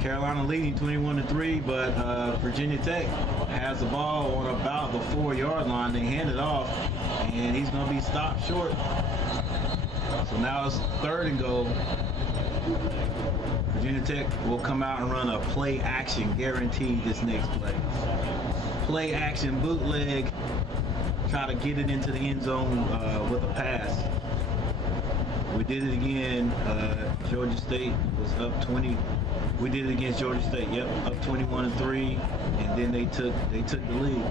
Carolina leading 21-3, but Virginia Tech has the ball on about the 4-yard line. They hand it off, and he's going to be stopped short. So now it's 3rd and goal. Virginia Tech will come out and run a play action, guaranteed this next play. Play action bootleg, try to get it into the end zone with a pass. We did it again. Georgia State was up 20. We did it against Georgia State. Yep, up 21-3, and then they took the lead.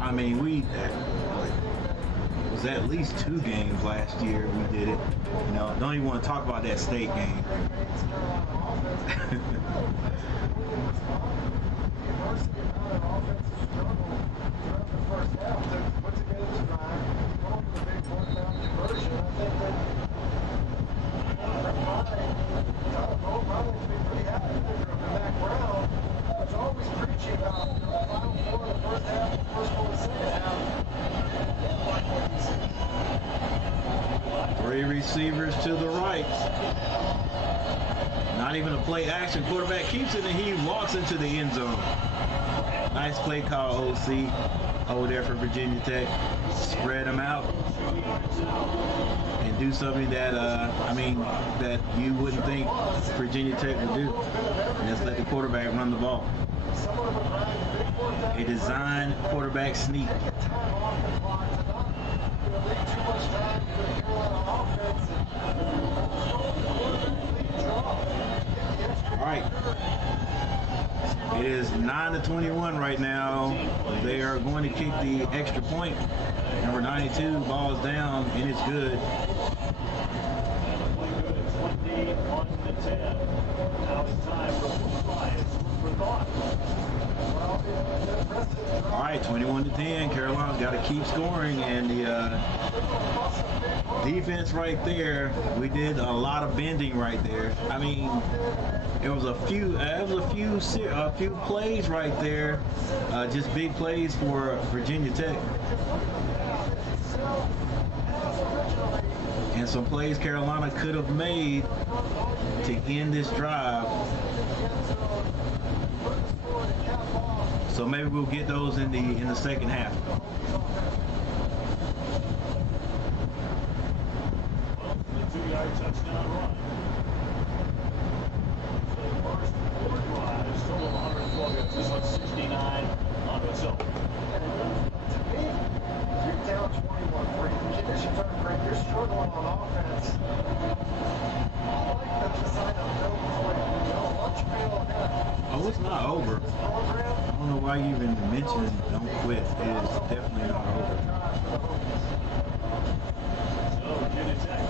I mean, it was at least 2 games last year we did it. You know, don't even want to talk about that state game. Receivers to the right. Not even a play action. Quarterback keeps it and he walks into the end zone. Nice play call, OC, over there for Virginia Tech. Spread them out and do something that that you wouldn't think Virginia Tech would do. And just let the quarterback run the ball. A design quarterback sneak. All right. It is 9-21 right now. They are going to kick the extra point. Number 92, ball is down, and it's good. All right, 21-10. Carolina's got to keep scoring, and the defense right there. We did a lot of bending right there. I mean, it was a few plays right there, just big plays for Virginia Tech, and some plays Carolina could have made to end this drive. So maybe we'll get those in the second half. Touchdown run. So the first 4 drives, total of 112 yards. This one's 69 on its own. To me, you're down 21-3. The conditions aren't great. You're struggling on offense. I like the design of no play. Lunch meal ahead. Oh, it's not over. I don't know why you even mentioned don't quit. It is definitely not over. So Virginia Tech.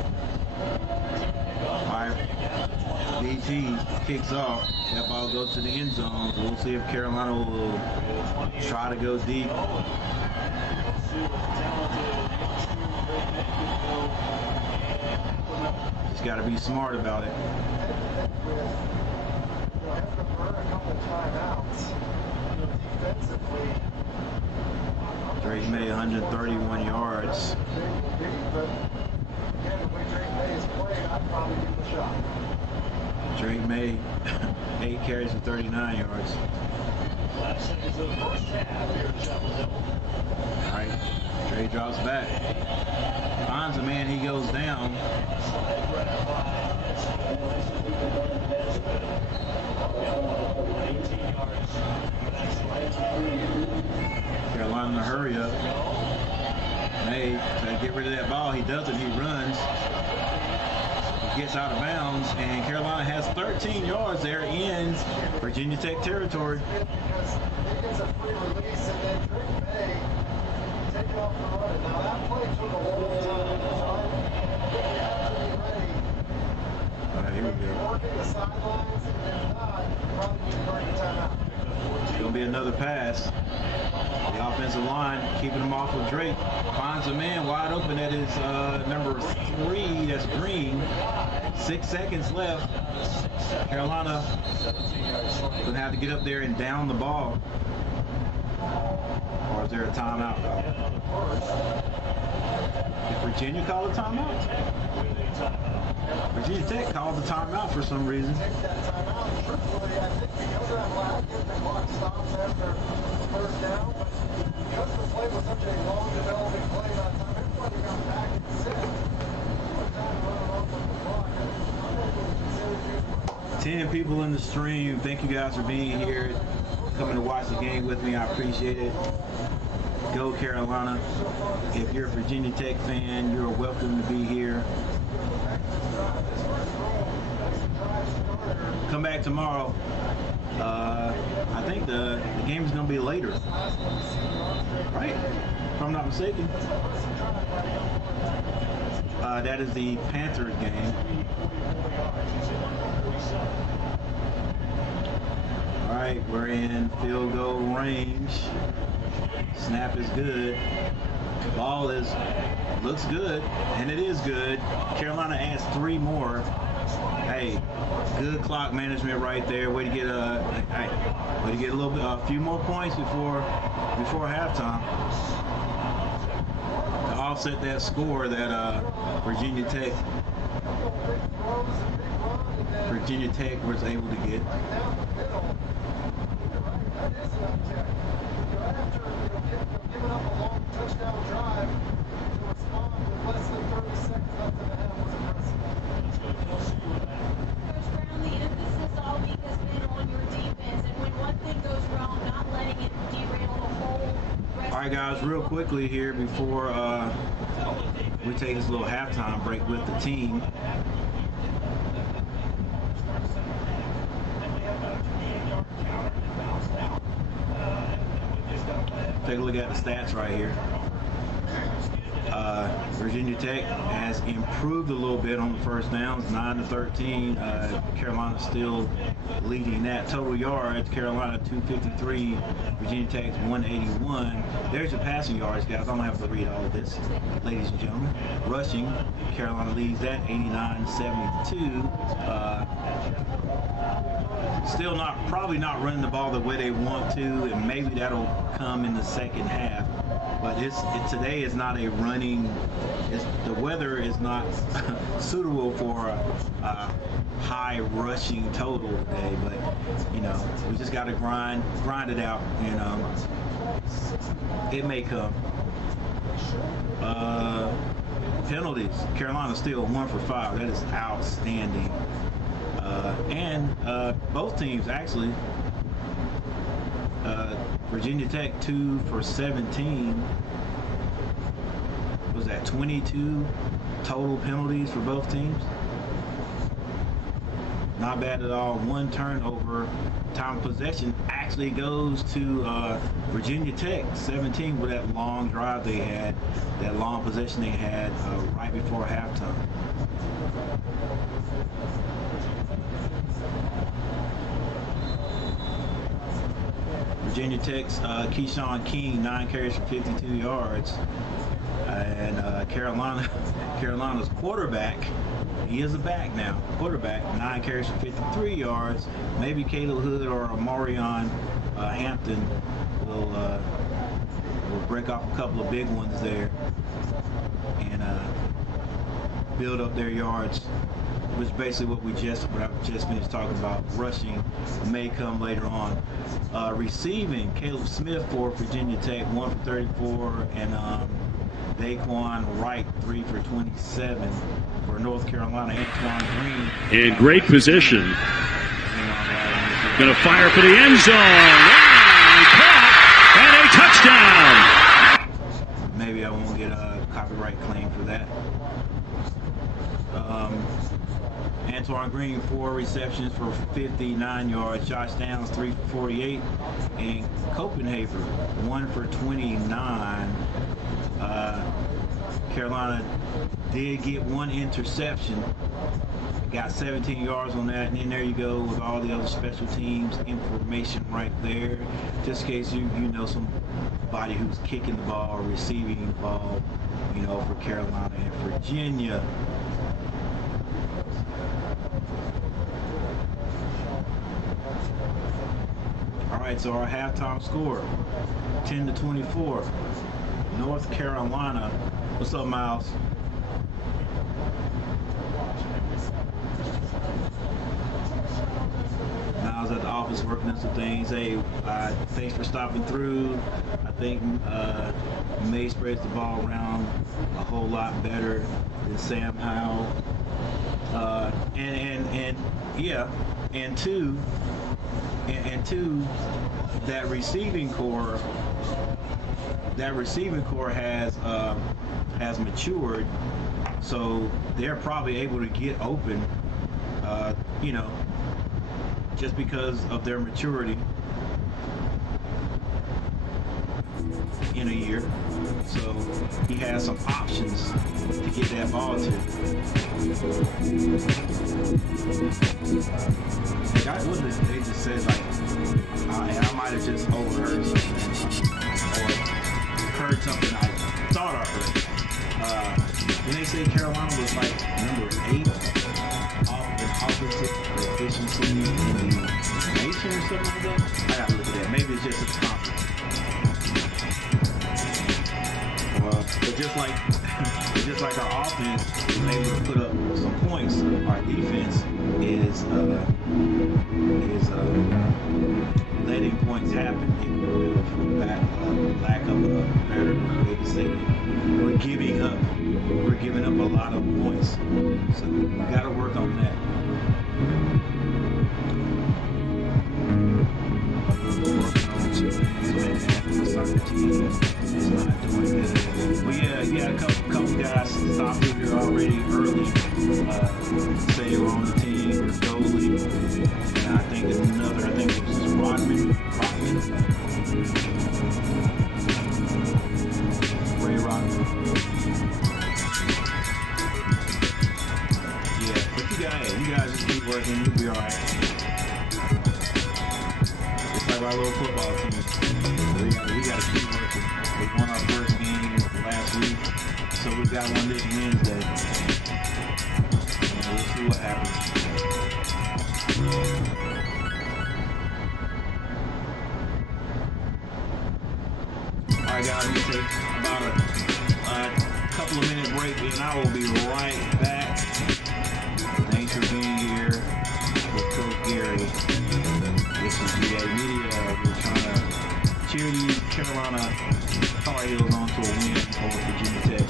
DT kicks off. That ball goes to the end zone. So we'll see if Carolina will try to go deep. Just got to be smart about it. with, having to burn a couple timeouts, defensively. Drake May 131 yards. But again, the way Drake May has played, I'd probably give him a shot. Drake May, 8 carries for 39 yards. Last seconds of the first half here at Chapel Hill. All right, Drake drops back. Finds a man, he goes down. Slide grab by 18 yards. Carolina in a hurry up. May try to get rid of that ball. He doesn't. He runs. He gets out of bounds, and Carolina has 13 yards there in Virginia Tech territory. Because he gets a free release, and then Drake May take it off the run. Now that play took a long time. So you have to be ready. All right, here we go. Working the sidelines, and if not, you probably need to burn your timeout. It's going to be another pass. The offensive line keeping him off of Drake. Finds a man wide open. That is number 3. That's Green. 6 seconds left. Carolina going to have to get up there and down the ball. Or is there a timeout call? Did Virginia call a timeout? Virginia Tech called the timeout for some reason. Take that timeout. Truthfully, I think because of that lag, the clock stops after first down. But because the play was such a long developing play that time, everybody got back and set. One time running off of the clock. I'm not going to consider 10 people in the stream. Thank you guys for being here, coming to watch the game with me. I appreciate it. Go Carolina. If you're a Virginia Tech fan, you're welcome to be here. Come back tomorrow. I think the game is going to be later, right? If I'm not mistaken. That is the Panthers game. All right, we're in field goal range. Snap is good. Ball looks good, and it is good. Carolina adds 3 more. Hey, good clock management right there. Way to get a few more points before halftime to offset that score that Virginia Tech was able to get. Giving up a long touchdown drive to respond with less than 30 seconds left in the half was impressive. Coach Brown, the emphasis all week has been on your defense, and when one thing goes wrong, not letting it derail the whole rest. All right, guys, real quickly here before we take this little halftime break with the team. Take a look at the stats right here. Virginia Tech has improved a little bit on the first downs, 9-13. Carolina still leading that. Total yards, Carolina 253, Virginia Tech's 181. There's your passing yards, guys. I don't have to read all of this, ladies and gentlemen. Rushing, Carolina leads that 89-72. Still probably not running the ball the way they want to, and maybe that'll come in the second half. But today is not a running. The weather is not suitable for a high rushing total today. But we just got to grind it out. It may come. Penalties. Carolina still 1 for 5. That is outstanding. And both teams actually. Virginia Tech 2 for 17. Was that 22 total penalties for both teams? Not bad at all. 1 turnover. Time of possession actually goes to Virginia Tech, 17, with that long drive they had, that long possession they had right before halftime. Virginia Tech's Keyshawn King, 9 carries for 52 yards. And Carolina's quarterback he is a back now, quarterback. 9 carries for 53 yards. Maybe Caleb Hood or Amarion Hampton will break off a couple of big ones there and build up their yards, which is basically what I just finished talking about. Rushing may come later on. Receiving, Caleb Smith for Virginia Tech, 1 for 34, and Daquan Wright, 3 for 27 for North Carolina. Antoine Green in great position. Going to fire for the end zone. Caught, and a touchdown. Maybe I won't get a copyright claim for that. Antoine Green, 4 receptions for 59 yards. Josh Downs, 3 for 48. And Copenhagen, 1 for 29. Carolina did get 1 interception. Got 17 yards on that. And then there you go with all the other special teams information right there. Just in case you know somebody who's kicking the ball or receiving the ball, for Carolina and Virginia. All right, so our halftime score, 10-24. North Carolina. What's up, Miles? Miles at the office working on some things. Hey, thanks for stopping through. I think May spreads the ball around a whole lot better than Sam Howell. And two, that receiving core has matured, so they're probably able to get open, just because of their maturity in a year. So he has some options to get that ball to. They just said, like, I might have just overheard something or heard something I thought I heard. When they say Carolina was like number 8 in offensive efficiency in the nation or something like that, I gotta look at that. Maybe it's just a conference. But just like our offense is able to put up some points, our defense is letting points happen with lack of a better way to say it. We're giving up a lot of points, so we got to work on that. Soccer team is not doing good. But yeah, you had a couple guys stop here already early. Say they were on the team. There's Doley, and I think there's another. I think it was Rodman. Ray Rodman. Yeah, but you guys just keep working. You'll be all right. It's like our little football team. We got to keep working. We won our first game last week, so we got one this Wednesday. We'll see what happens. All right, guys, we take about a couple of minute break, and I will be right back. Thanks for being here with Coach Gary. This is GA Media. We're trying to cheer these Carolina Tar Heels on to a win over Virginia Tech.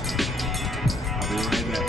I'll be right back.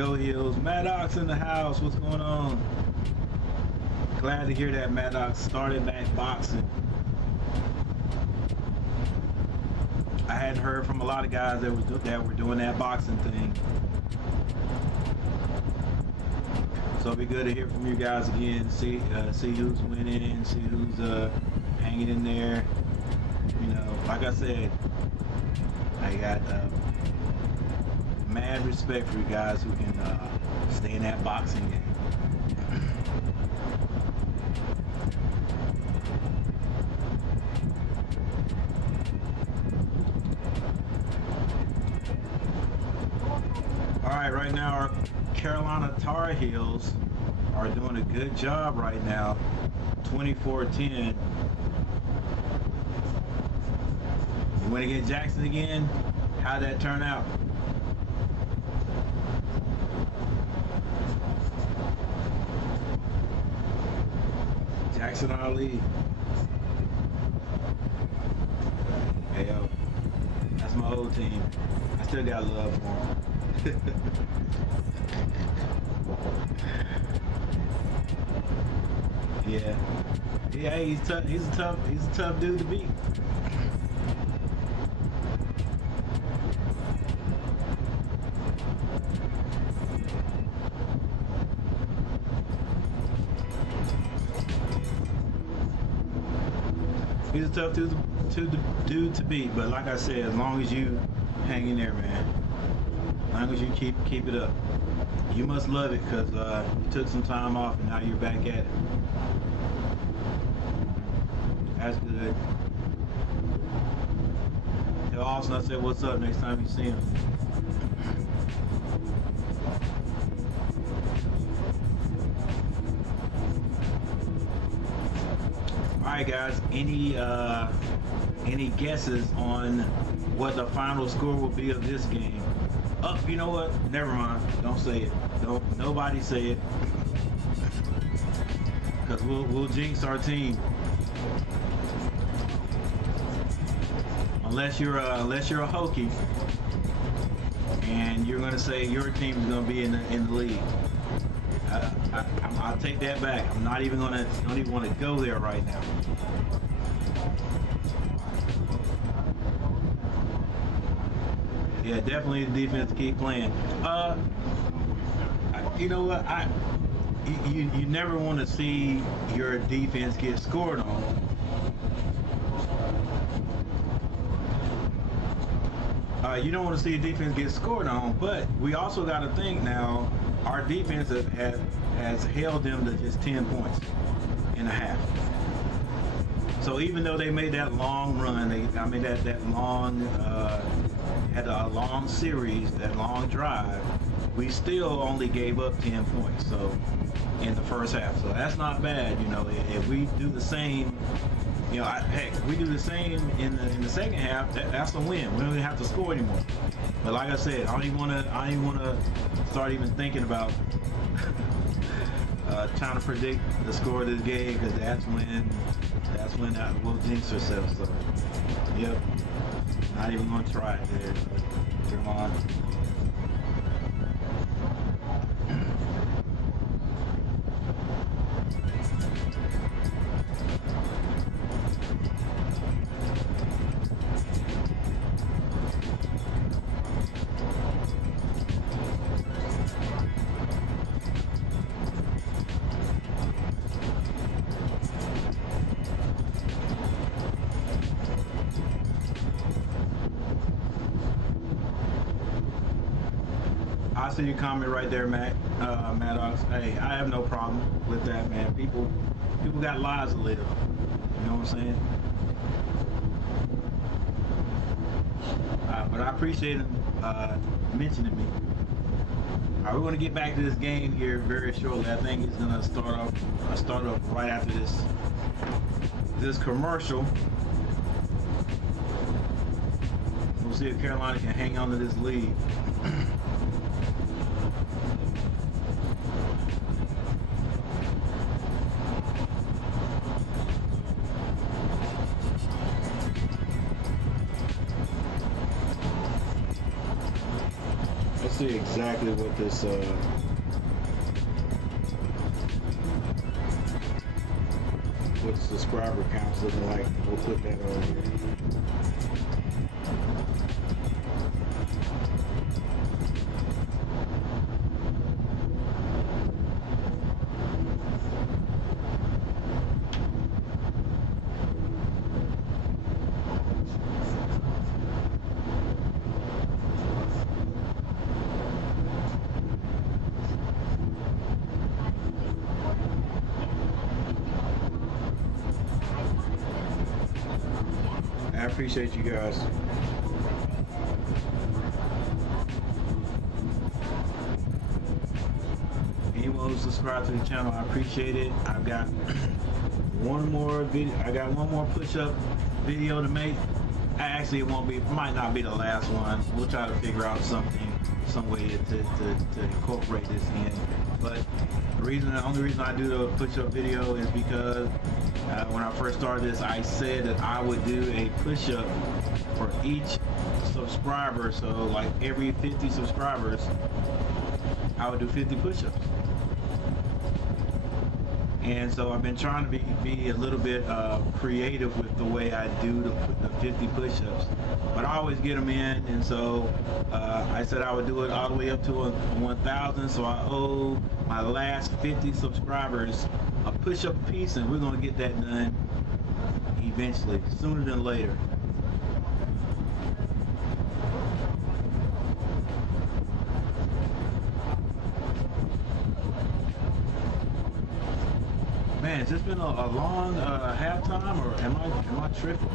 Go Heels. Maddox in the house. What's going on? Glad to hear that Maddox started back boxing. I hadn't heard from a lot of guys that were doing that boxing thing. So it'll be good to hear from you guys again. See who's winning, see who's hanging in there. You know, like I said, I got mad respect for you guys who can stay in that boxing game. All right, right now our Carolina Tar Heels are doing a good job right now. 24-10. You want to get Jackson again? How'd that turn out? Jackson Ali. Hey yo, that's my old team. I still got love for him. Yeah, he's tough. He's a tough dude to beat. He's a tough dude to beat, but like I said, as long as you hang in there, man. As long as you keep it up. You must love it because you took some time off and now you're back at it. That's good. Tell Austin I said what's up next time you see him. Alright guys, any guesses on what the final score will be of this game? Oh, you know what? Never mind. Don't say it. Don't nobody say it. Cause we'll jinx our team. Unless you're a Hokie and you're gonna say your team is gonna be in the league. I'll take that back. I'm not even gonna. Don't even want to go there right now. Yeah, definitely the defense keep playing. You know what? You never want to see your defense get scored on. You don't want to see a defense get scored on, but we also got to think now. Our defense has held them to just 10 points and a half. So even though they made that long run, had a long series, that long drive, we still only gave up 10 points. So in the first half, so that's not bad. You know, if we do the same, you know, heck, if we do the same in the second half, that's a win. We don't even have to score anymore. But like I said, I don't even want to start even thinking about trying to predict the score of this game, because that's when we'll jinx ourselves. So, yep, not even gonna try it there. Come on. I see your comment right there, Maddox. Hey, I have no problem with that, man. People got lives to live. You know what I'm saying? But I appreciate him mentioning me. All right, we're going to get back to this game here very shortly. I think it's going to start off right after this commercial. We'll see if Carolina can hang on to this lead. see exactly what this what the subscriber count's looking like. We'll put that over here. I appreciate you guys. Anyone who subscribed to the channel, I appreciate it. I've got one more video. I got one more push-up video to make. Actually, it might not be the last one. We'll try to figure out some way to incorporate this in. But the only reason I do the push-up video is because when I first started this, I said that I would do a push-up for each subscriber. So like every 50 subscribers, I would do 50 push-ups. And so I've been trying to be a little bit creative with the way I do the 50 push-ups, but I always get them in. And so I said I would do it all the way up to 1,000. So I owe my last 50 subscribers a push-up piece, and we're gonna get that done eventually, sooner than later. Man, has this been a long halftime, or am I tripping?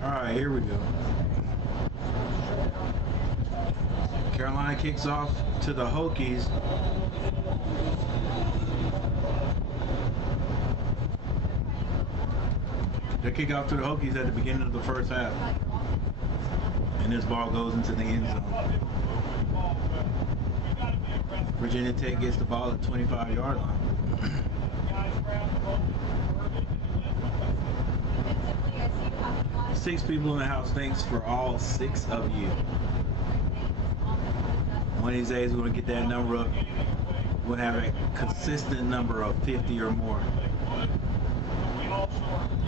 Alright, here we go. Carolina kicks off to the Hokies. They kick off to the Hokies at the beginning of the first half. And this ball goes into the end zone. Virginia Tech gets the ball at the 25-yard line. 6 people in the house. Thanks for all 6 of you. One of these days we're going to get that number up. We'll have a consistent number of 50 or more.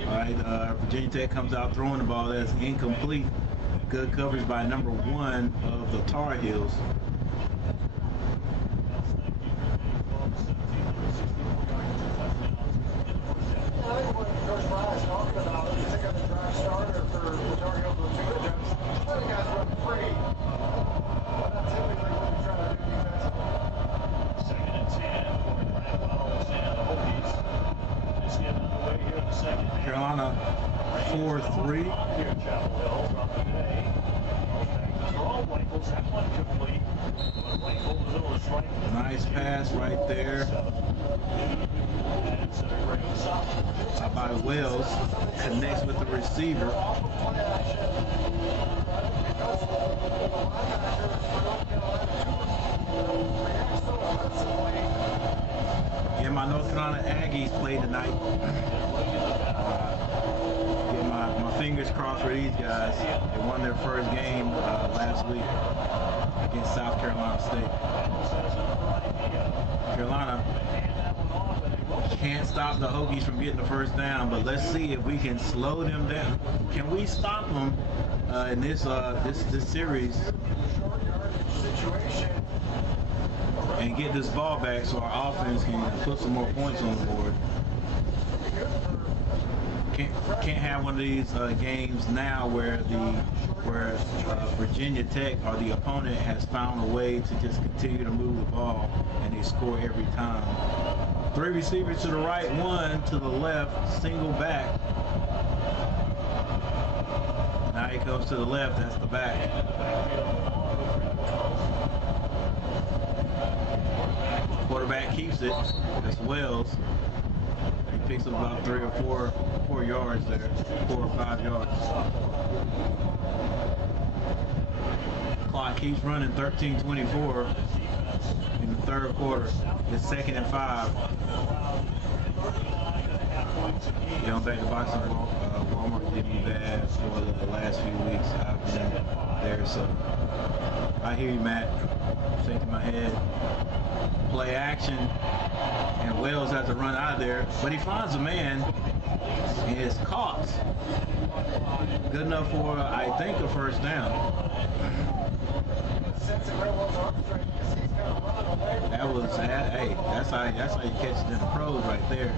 Alright, Virginia Tech comes out throwing the ball. That's incomplete. Good coverage by number 1 of the Tar Heels. Carolina 4-3. Nice pass right there by Wells. Connects with the receiver. Yeah, my North Carolina Aggies play tonight. Get my fingers crossed for these guys. They won their first game last week against South Carolina State. Carolina can't stop the Hokies from getting the first down, but let's see if we can slow them down. Can we stop them in this series and get this ball back so our offense can put some more points on the board? Can't have one of these games now where Virginia Tech or the opponent has found a way to just continue to move the ball and they score every time. 3 receivers to the right, 1 to the left, single back. Now he comes to the left, that's the back. Quarterback keeps it. That's Wells. He picks up about 3 or 4 yards there. 4 or 5 yards. Clock keeps running. 13:24 in the third quarter. It's 2nd and 5. Going back to boxing, Walmart did me bad for the last few weeks. I've been there, so I hear you, Matt. Shaking my head. Play action, and Wells has to run out of there, but he finds a man, and it's caught. Good enough for, I think, a first down. That was, hey, that's how you catch it in the pros right there.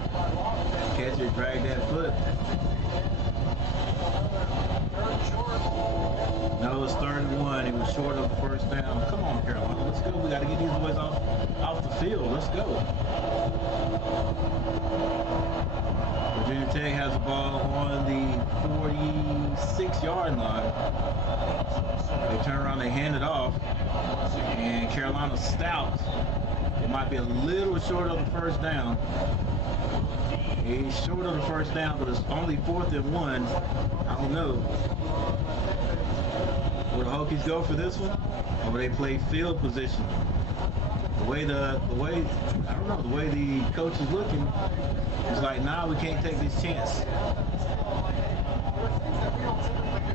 Catch it, drag that foot. No, it's 3rd and 1. He was short of the first down. Come on, Carolina, let's go. We got to get these boys off the field. Let's go. Virginia Tech has the ball on the 46-yard line. They turn around, they hand it off, and Carolina stout. It might be a little short of the first down. He's short of the first down, but it's only 4th and 1. I don't know. Will the Hokies go for this one, or will they play field position? The way the coach is looking, it's like, nah, we can't take this chance.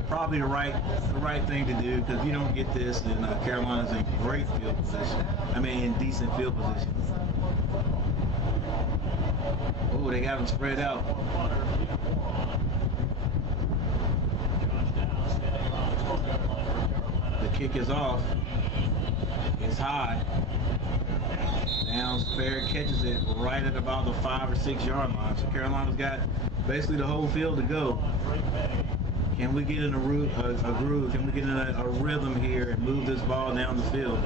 Probably the right thing to do, because if you don't get this, then Carolina's in great field position. I mean, in decent field position. Oh, they got them spread out. The kick is off. It's high. Downs fair, catches it right at about the 5 or 6 yard line. So Carolina's got basically the whole field to go. Can we get in a groove? Can we get in a rhythm here and move this ball down the field?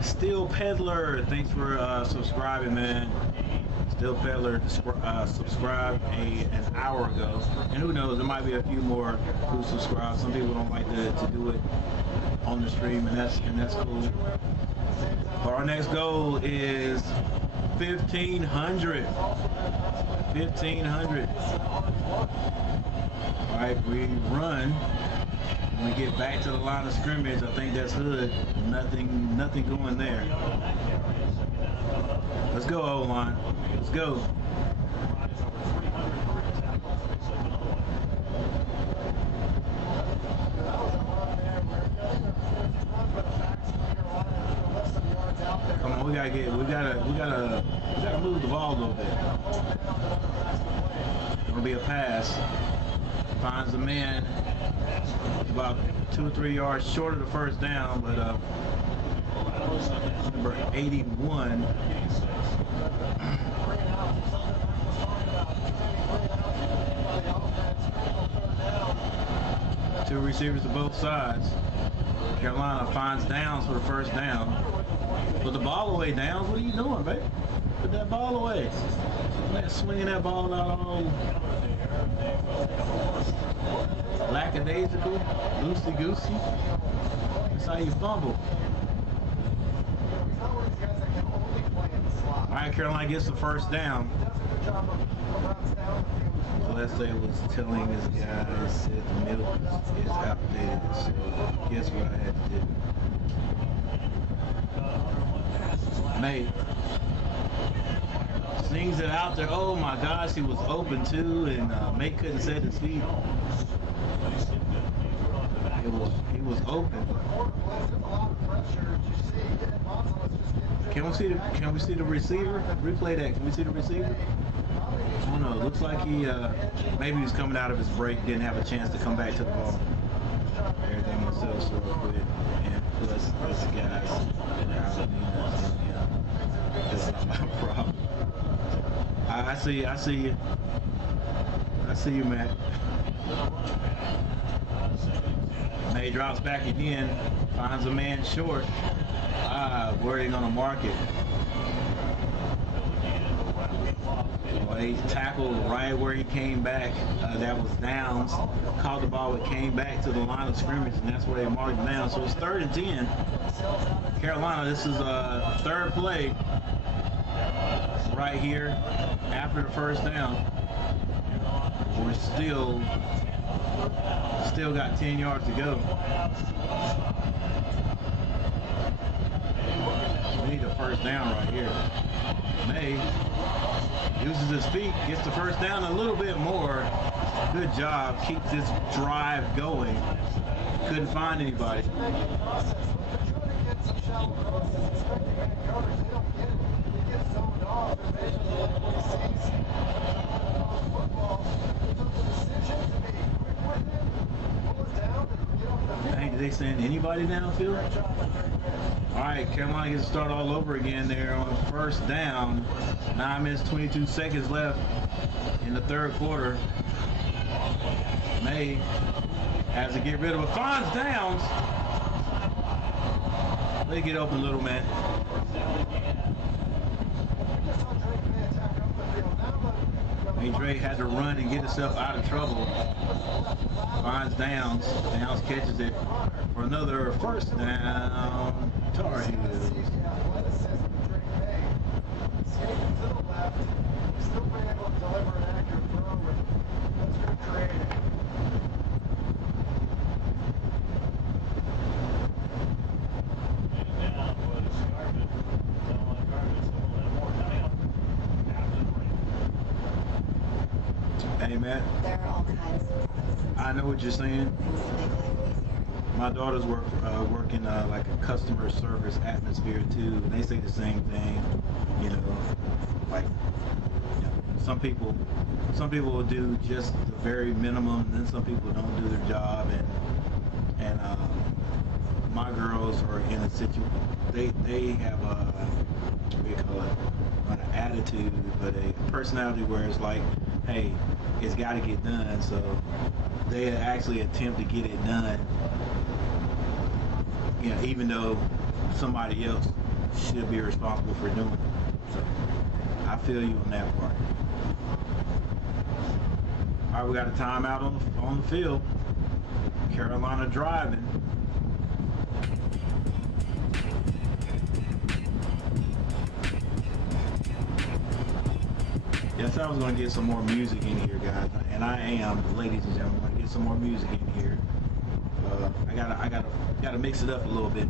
Steel Peddler, thanks for subscribing, man. Steel Peddler subscribed an hour ago, and who knows, there might be a few more who subscribe. Some people don't like to do it on the stream, and that's cool. But our next goal is 1,500. 1,500. All right, we run. When we get back to the line of scrimmage, I think that's Hood. Nothing going there. Let's go, O-line. Let's go. Come on, we gotta move the ball a little bit. Gonna be a pass. Finds the man. About 2 or 3 yards short of the first down, but number 81. Two receivers to both sides. Carolina finds Downs for the first down. Put the ball away, Downs. What are you doing, babe? Put that ball away. Man, swinging that ball out all lackadaisical, loosey-goosey. That's how you fumble. All right, Carolina gets the first down. Leslie was telling this guy, he said the milk is outdated, so guess what I had to do? Mate, slings it out there. Oh my gosh, he was open too, and Mate couldn't set his feet. He was open. Can we see the receiver? Replay that. Can we see the receiver? I don't know. It looks like he maybe he was coming out of his break, didn't have a chance to come back to the ball. Everything was so quick, and plus the guys. That's not my problem. I see you. I see you, Matt. May drops back again, finds a man short. Where are they gonna mark it? Well, he tackled right where he came back. That was downs. Caught the ball, but came back to the line of scrimmage, and that's where they marked him down. So it's 3rd and 10. Carolina, this is a 3rd play right here after the 1st down. We're still got 10 yards to go. We need a 1st down right here. May uses his feet, gets the 1st down a little bit more. Good job, keeps this drive going. Couldn't find anybody. Hey, did they send anybody downfield? All right, Carolina gets to start all over again there on 1st down. 9 minutes, 22 seconds left in the 3rd quarter. May has to get rid of it. Finds downs. Let it get open a little, man. Drake had to run and get himself out of trouble. Finds Downs. Downs catches it for another 1st down. Tar Heels. Hey, Matt. There are all kinds of I know what you're saying. things that make life easier. My daughters work in like a customer service atmosphere too. And they say the same thing. You know, like some people will do just the very minimum, and then some people don't do their job. And my girls are in a situation. They have a what do you call it? Not an attitude, but a personality where it's like, hey, it's got to get done. So they actually attempt to get it done, even though somebody else should be responsible for doing it. So I feel you on that part. All right, we got a timeout on the field. Carolina driving. Yes, I was going to get some more music in here, guys, and I am, ladies and gentlemen, going to get some more music in here. I gotta mix it up a little bit.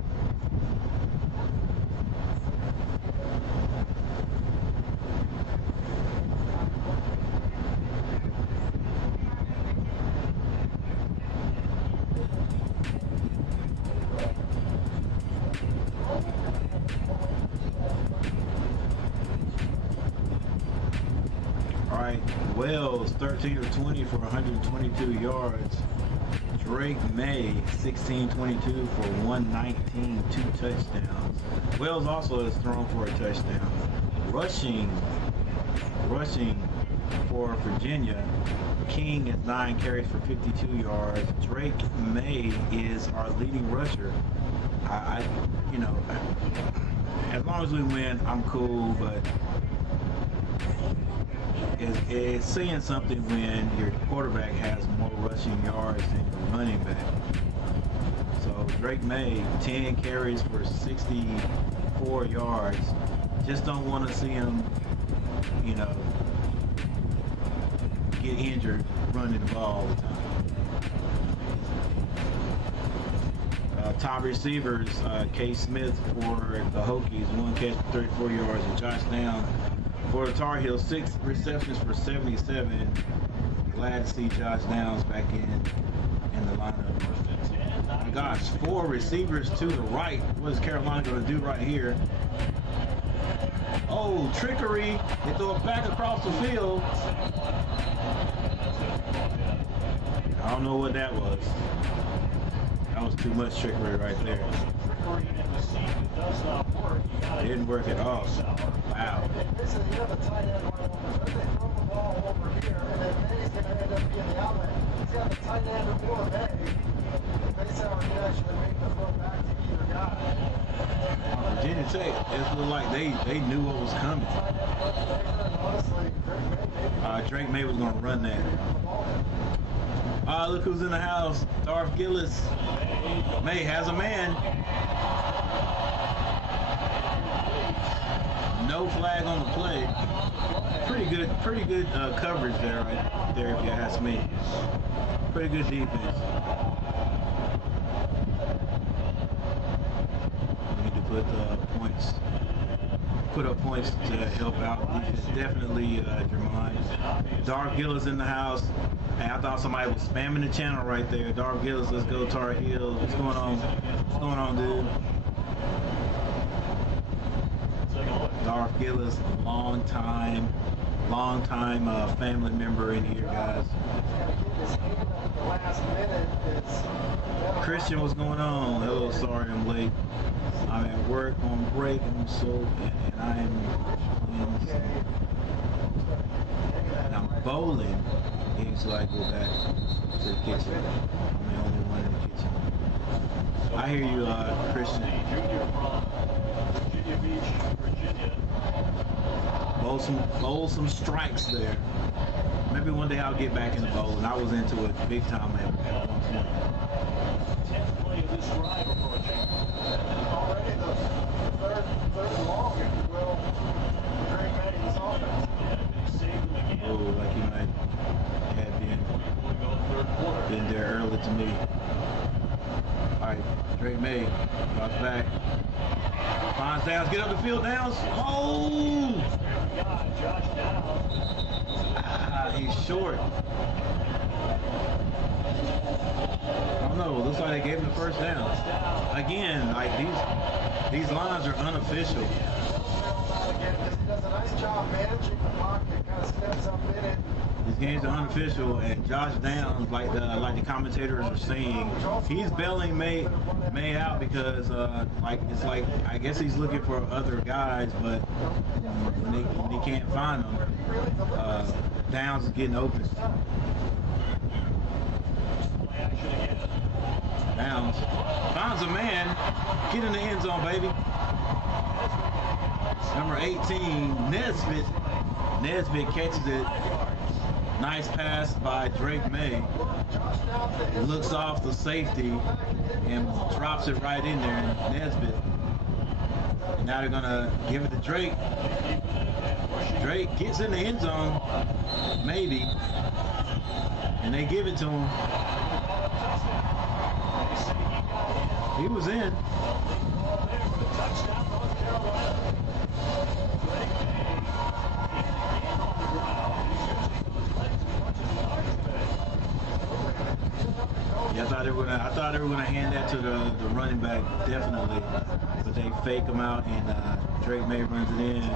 Wells, 13 of 20 for 122 yards. Drake May, 16-22 for 119, 2 touchdowns. Wells also has thrown for a touchdown. Rushing for Virginia. King at 9 carries for 52 yards. Drake May is our leading rusher. As long as we win, I'm cool, but it's saying something when your quarterback has more rushing yards than your running back. So Drake May, 10 carries for 64 yards. Just don't want to see him, get injured running the ball all the time. Top receivers, K. Smith for the Hokies, 1 catch for 34 yards, and Josh Downs for the Tar Heels, 6 receptions for 77. Glad to see Josh Downs back in the lineup. Oh my gosh, 4 receivers to the right. What is Carolina going to do right here? Oh, trickery. They throw it back across the field. I don't know what that was. That was too much trickery right there. It didn't work at all. Wow. Basically, you have a tight end right over there. They throw the ball over here, and then May's going to end up being the outlet. He's got the tight end or May. Basically, can actually make the throw back to either guy. Virginia Tech, it looked like they knew what was coming. Drake May was going to run that. Look who's in the house. Darth Gillis. May has a man. No flag on the play. Pretty good coverage there, right there, if you ask me. Pretty good defense. We need to put up points to help out defense. Definitely Jermine. Darth Gillis in the house. Hey, I thought somebody was spamming the channel right there. Darth Gillis, let's go Tar Heels. What's going on? What's going on, dude? Darth Gillis, long time family member in here, guys. Christian, what's going on? Hello, sorry I'm late. I'm at work on break, and I'm bowling. So I go back to the kitchen. I'm the only one in the kitchen. I hear you, Christian. Bowl some strikes there. Maybe one day I'll get back in the bowling. I was into it big time at one point. 10th play of this drive approaching. Already the third long, if you will, Drake May's offense. Yeah, they saved them again. Oh, like he might have been there early to me. All right, Drake May drops back. Finds Downs, get up the field, Downs. Oh! He's short. I don't know. Looks like they gave him the first down. Again, like these lines are unofficial. Again, does a nice job managing the pocket, kind of steps up in it. These games are unofficial, and Josh Downs, like the commentators are saying, he's bailing May out because it's like I guess he's looking for other guys, but when he can't find them, Downs is getting open. Downs finds a man, get in the end zone, baby. Number 18, Nesbitt catches it. Nice pass by Drake May. Looks off the safety and drops it right in there. Nesbitt. Now they're gonna give it to Drake. Drake gets in the end zone, maybe, and they give it to him. He was in. Yeah, I thought they were gonna hand that to the running back, definitely, but they fake him out and Drake May runs it in.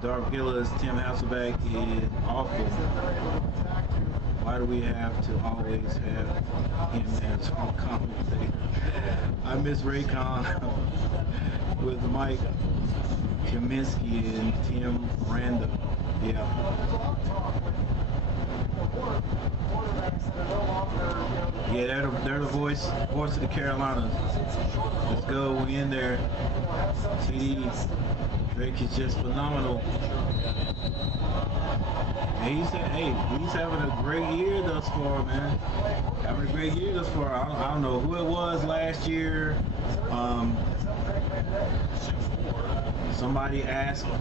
Darth Gillis, Tim Hasselbeck is awful. Why do we have to always have him as our commentator? I miss Raycon with Mike Jaminski and Tim Randall. Yeah. Yeah, they're the voice of the Carolinas. Let's go, we in there. TD, Drake is just phenomenal. And he's having a great year thus far, man. Having a great year thus far. I don't know who it was last year. Somebody asked a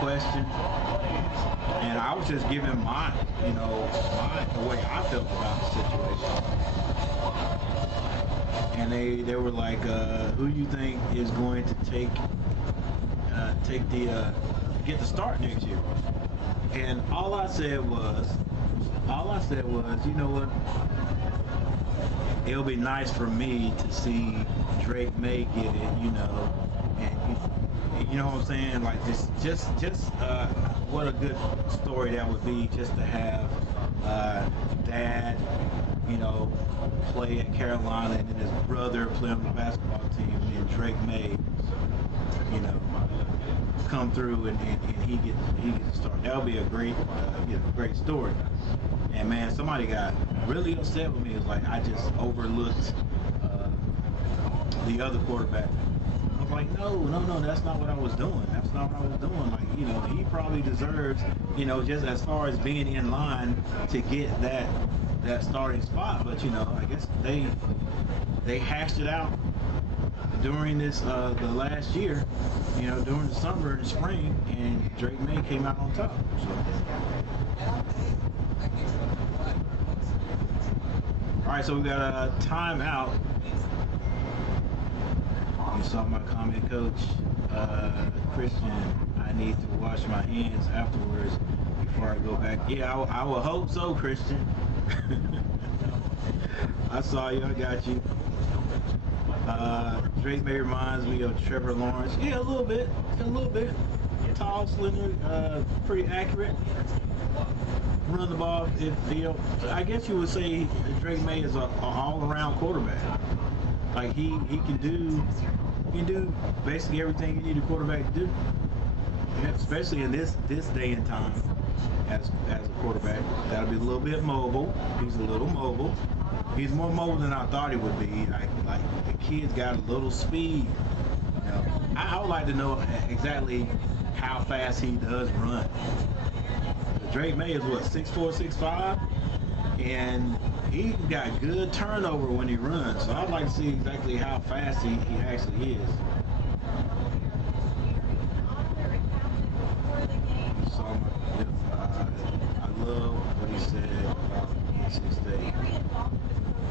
question, and I was just giving the way I felt about the situation. And they were like, who do you think is going to get the start next year? And all I said was, you know what? It'll be nice for me to see Drake May get it, and you know what I'm saying? Like just what a good story that would be, just to have dad, play at Carolina, and then his brother play on the basketball team, and Drake May, come through and he gets to start. That would be a great great story. And man, somebody got really upset with me. It was like I just overlooked the other quarterback. I was like, no, that's not what I was doing. That's not what I was doing. Like, you know, he probably deserves, you know, just as far as being in line to get that starting spot. But, you know, I guess they hashed it out during this the last year, you know, during the summer and spring, and Drake May came out on top. So. All right, so we got a timeout. You saw my comment, Coach. Christian, I need to wash my hands afterwards before I go back. Yeah, I will hope so, Christian. I saw you. I got you. Drake May reminds me of Trevor Lawrence. Yeah, a little bit. Tall, slender, pretty accurate. Run the ball. I guess you would say Drake May is an all-around quarterback. Like he can do basically everything you need a quarterback to do. Yeah, especially in this day and time as a quarterback. That'll be a little bit mobile. He's a little mobile. He's more mobile than I thought he would be. Like the kid's got a little speed. You know, I would like to know exactly how fast he does run. Drake May is what, 6'4", 6'5", and he got good turnover when he runs. So I'd like to see exactly how fast he actually is. So I love what he said about NC State.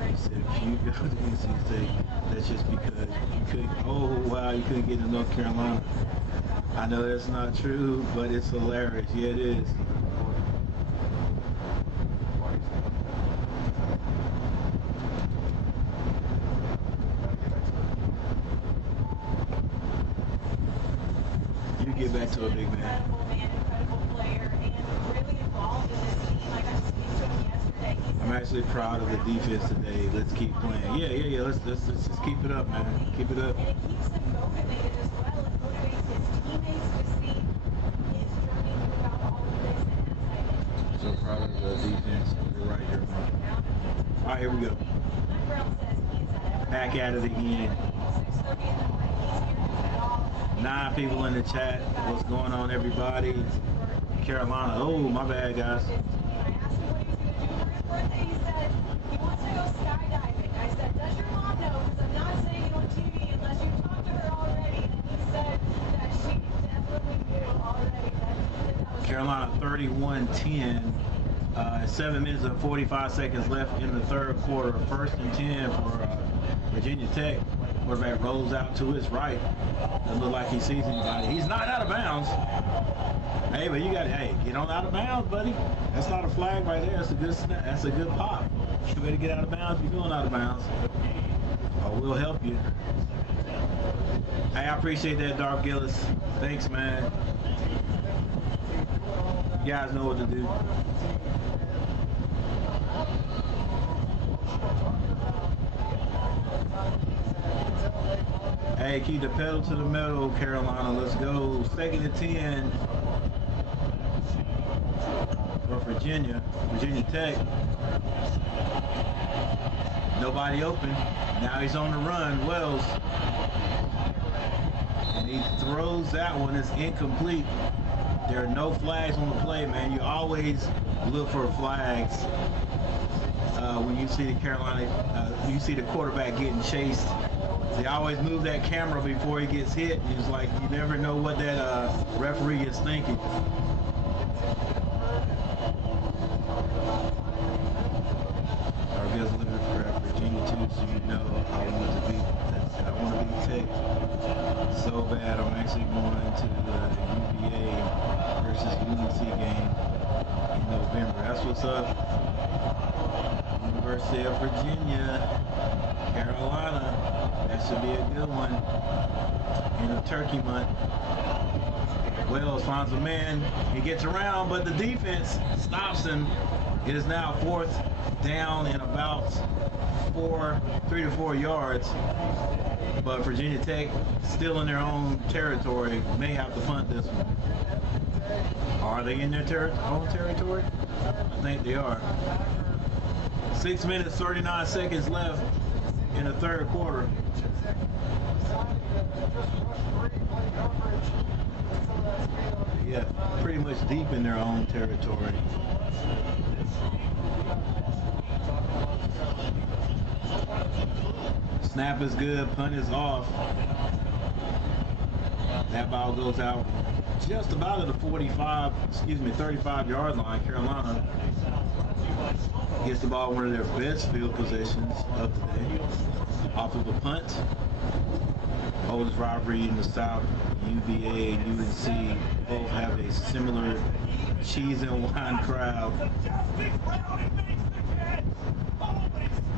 He said if you go to NC State, that's just because you couldn't get to North Carolina. I know that's not true, but it's hilarious. Yeah, it is. Get back to a big man. Incredible player, and really involved in this team. Like I was speaking to him yesterday. I'm actually proud of the defense today. Let's keep playing. Yeah. Let's just keep it up, man. Keep it up. And it keeps him motivated as well. It motivates his teammates to see his journey throughout all of this. And as I mentioned, So proud of the defense. You're right here, man. All right, here we go. Back at it again. 6:30 in the morning. He's here to do it all. 9 people in the chat. What's going on, everybody? Carolina. Oh, my bad, guys. I asked him what he was going to do for his birthday. He said he wants to go skydiving. I said, does your mom know? Because I'm not saying it on TV unless you talked to her already. And he said that she definitely knew already that was Carolina 31-10. 7 minutes and 45 seconds left in the third quarter. 1st and 10 for Virginia Tech. Quarterback rolls out to his right. Doesn't look like he sees anybody. He's not out of bounds. Hey, but you got to, get on out of bounds, buddy. That's not a flag right there. That's a good snap. That's a good pop. You better get out of bounds if you're going out of bounds. Or we'll help you. Hey, I appreciate that, Dark Gillis. Thanks, man. You guys know what to do. Hey, keep the pedal to the metal, Carolina. Let's go. 2nd and 10 for Virginia Tech. Nobody open. Now he's on the run, Wells. And he throws that one. It's incomplete. There are no flags on the play, man. You always look for flags when you see the you see the quarterback getting chased. They always move that camera before he gets hit. It's like you never know what that referee is thinking. Our guys living for Virginia too, so you know I want to be Tech so bad. I'm actually going to the UVA versus UNC game in November. That's what's up. University of Virginia, Carolina. That should be a good one in the turkey month. Wells finds a man. He gets around, but the defense stops him. It is now 4th down and about 3 to 4 yards. But Virginia Tech, still in their own territory, may have to punt this one. Are they in their own territory? I think they are. 6 minutes, 39 seconds left. in the third quarter. Yeah, pretty much deep in their own territory. Snap is good, punt is off. That ball goes out just about at the 35-yard line. Carolina gets the ball one of their best field positions of the day off of a punt. Oldest rivalry in the South, UVA and UNC both have a similar cheese and wine crowd.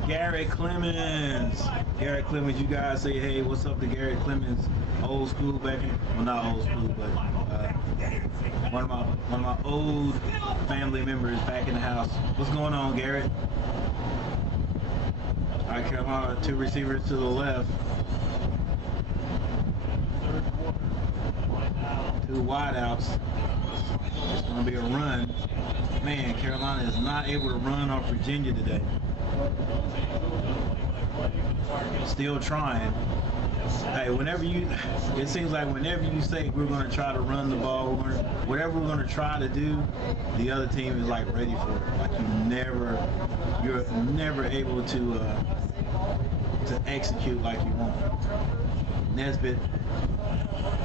Garrett Clemens. Garrett Clemens, you guys say, hey, what's up to Garrett Clemens? Old school back in, well, not old school, but one of my old family members back in the house. What's going on, Garrett? All right, Carolina, 2 receivers to the left. 2 wideouts. It's going to be a run. Man, Carolina is not able to run off Virginia today. Still trying. Hey, it seems like whenever you say we're going to try to run the ball, whatever we're going to try to do, the other team is like ready for it. Like you're never able to execute like you want. Nesbitt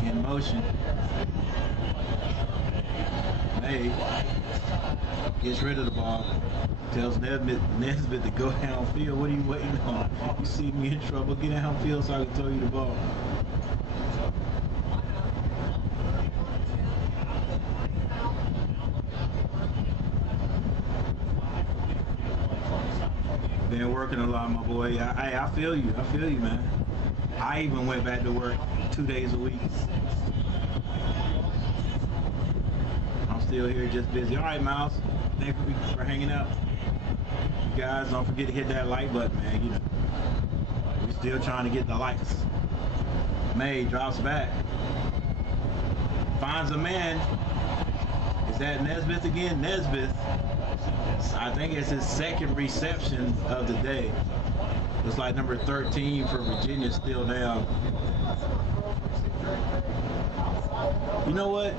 in motion. May gets rid of the ball. Tells Nesbitt to go downfield. What are you waiting on? You see me in trouble, get downfield so I can throw you the ball. Been working a lot, my boy. I feel you. I feel you, man. I even went back to work 2 days a week. I'm still here, just busy. All right, Miles. Thank you for hanging out. You guys, don't forget to hit that like button, man. You know, we're still trying to get the likes. May drops back. Finds a man. Is that Nesbitt again? Nesbitt. I think it's his second reception of the day. Looks like number 13 for Virginia still down. You know what?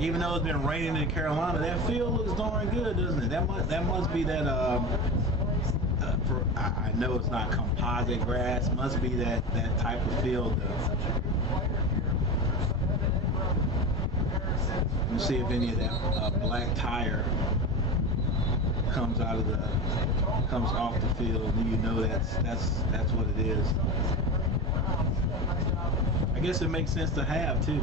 Even though it's been raining in Carolina, that field looks darn good, doesn't it? That must be that. I know it's not composite grass. Must be that type of field, though. Let me see if any of that black tire comes off the field. You know that's what it is. I guess it makes sense to have too.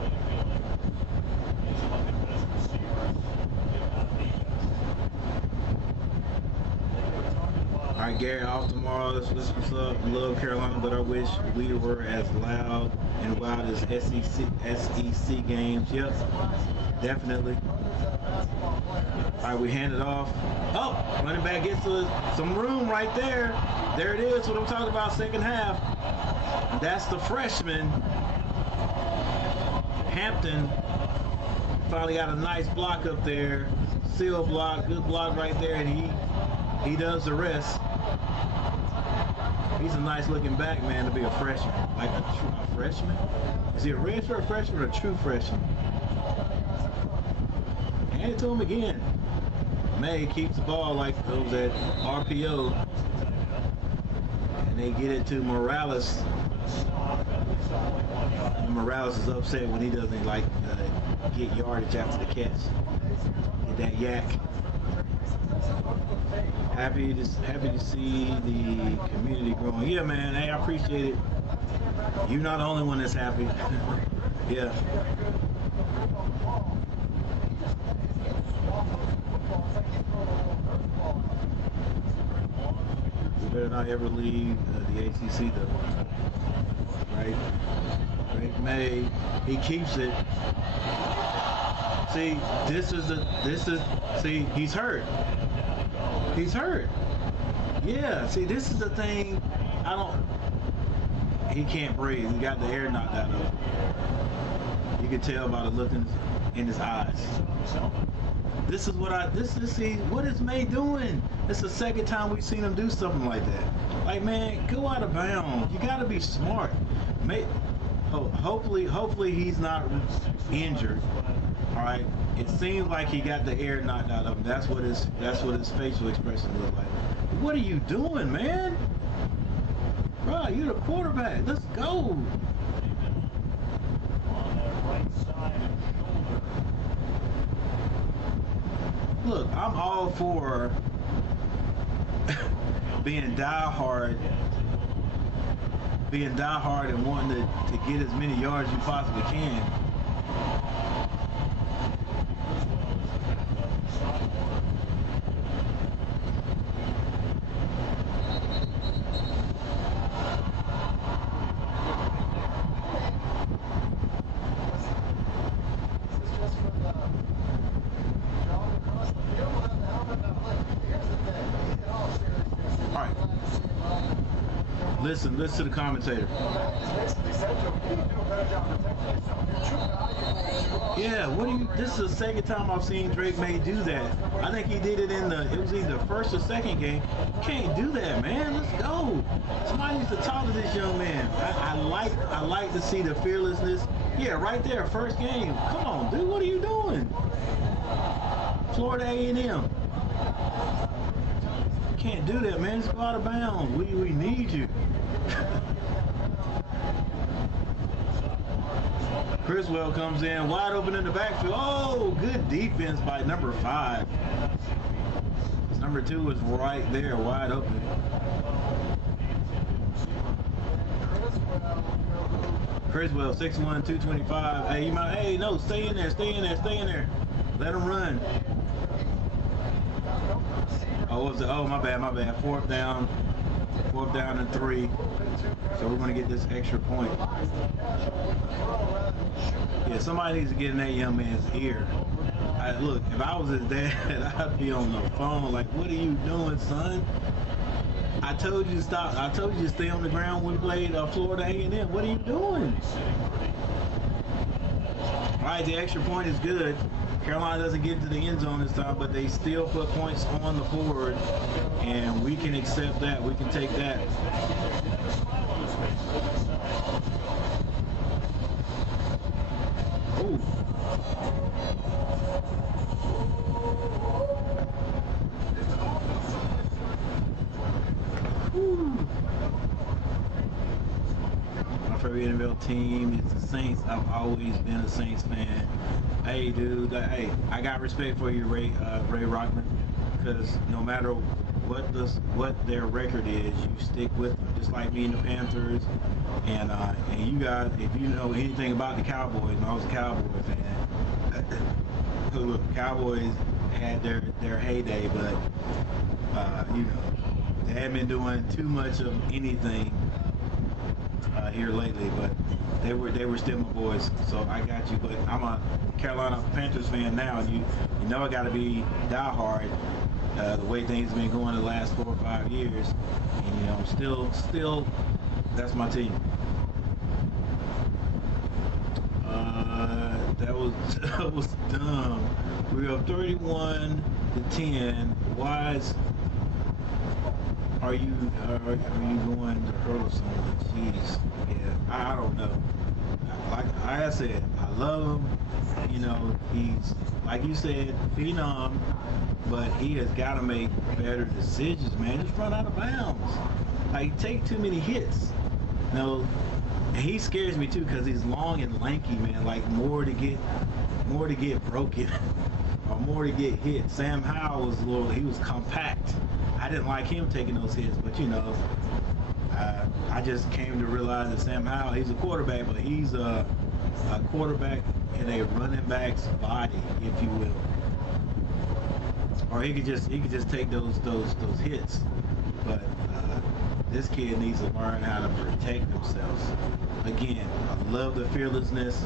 All right, Gary, off tomorrow. Let's what's up. Love Carolina, but I wish we were as loud and wild as SEC games. Yep, definitely. All right, we hand it off. Oh, running back gets some room right there. There it is. What I'm talking about, second half. That's the freshman. Hampton finally got a nice block up there. Seal block, good block right there, and he does the rest. He's a nice looking back, man, to be a freshman. Like a freshman? Is he a redshirt freshman or a true freshman? Hand it to him again. May keeps the ball like it was at RPO. And they get it to Morales. And Morales is upset when he doesn't get yardage after the catch. Get that yak. Happy to see the community growing. Yeah, man. Hey, I appreciate it. You're not the only one that's happy. Yeah. We better not ever leave the ACC though. Right? Drake May, he keeps it. See, see, he's hurt. He's hurt. Yeah, see, this is the thing. He can't breathe. He got the air knocked out of him. You can tell by the look in his eyes. This is what is May doing? It's the second time we've seen him do something like that. Like, man, go out of bounds. You got to be smart. Hopefully he's not injured. All right. It seems like he got the air knocked out of him. That's what his facial expression looked like. What are you doing, man? Bro, you're the quarterback. Let's go. On that right side and shoulder. Look, I'm all for being diehard and wanting to get as many yards you possibly can. Listen to the commentator. Yeah, this is the second time I've seen Drake May do that. I think he did it it was either first or second game. Can't do that, man. Let's go. Somebody needs to talk to this young man. I like to see the fearlessness. Yeah, right there, first game. Come on, dude, what are you doing? Florida A&M. Can't do that, man. Just go out of bounds. We need you. Criswell comes in wide open in the backfield. Oh, good defense by number 5. Number 2 is right there, wide open. Criswell, 6'1", 225. Hey, no, stay in there. Let him run. Oh, what was it? Oh, my bad. Fourth down and 3. So we're going to get this extra point. Yeah, somebody needs to get in that young man's ear. Look, if I was his dad, I'd be on the phone like, what are you doing, son? I told you to stop. I told you to stay on the ground when we played Florida A&M. What are you doing? All right, the extra point is good. Carolina doesn't get into the end zone this time, but they still put points on the board, and we can accept that. We can take that. Ooh. My favorite NFL team is the Saints. I've always been a Saints fan. Hey, dude. Hey, I got respect for you, Ray Rockman, because no matter what their record is, you stick with them. Just like me and the Panthers, and you guys. If you know anything about the Cowboys, and I was a Cowboy fan. Look, Cowboys had their heyday, but they haven't been doing too much of anything here lately. But they were still my boys, so I got you. But I'm a Carolina Panthers fan now, and you know I got to be diehard. The way things have been going the last 4 or 5 years, and still, that's my team. That was dumb. We were up 31-10. Why are you going to hurdle someone? Jeez, yeah, I don't know. Like I said, I love him. He's, like you said, phenom, but he has got to make better decisions, man. Just run out of bounds. Like, take too many hits. He scares me too because he's long and lanky, man. Like, more to get broken or more to get hit. Sam Howell he was compact. I didn't like him taking those hits, but I just came to realize that Sam Howell, he's a quarterback, but he's a quarterback in a running back's body, if you will. Or he could just take those hits. But this kid needs to learn how to protect themselves. Again, I love the fearlessness.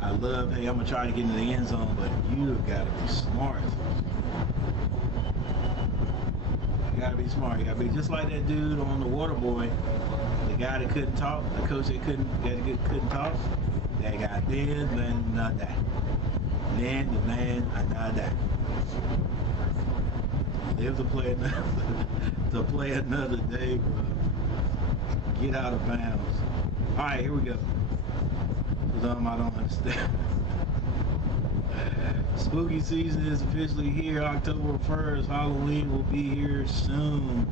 I love, hey, I'm gonna try to get into the end zone, but you've got to be smart. You gotta be smart. You gotta be just like that dude on the Water Boy, the guy that couldn't talk, the coach that couldn't talk. That guy did, man, not that. Man, the man, not that. Live to play another day, bro. Get out of bounds. All right, here we go. I don't understand. Spooky season is officially here. October 1st. Halloween will be here soon.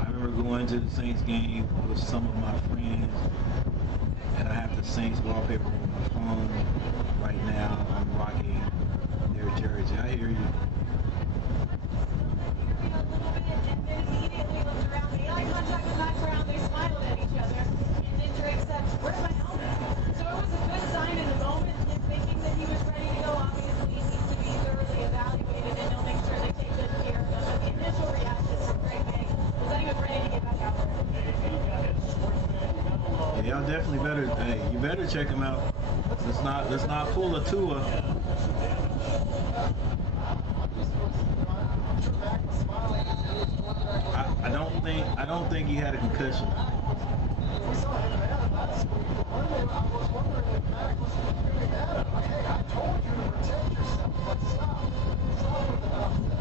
I remember going to the Saints game with some of my friends, and I have the Saints wallpaper on my phone right now. I'm rocking their jersey. I hear you. Y'all definitely better. Hey, you better check him out. Let's not pull a Tua. I don't think he had a concussion. We saw him bad last week, but Monday I was wondering if Mac was really bad. Hey, I told you to protect yourself, but stop with the nonsense.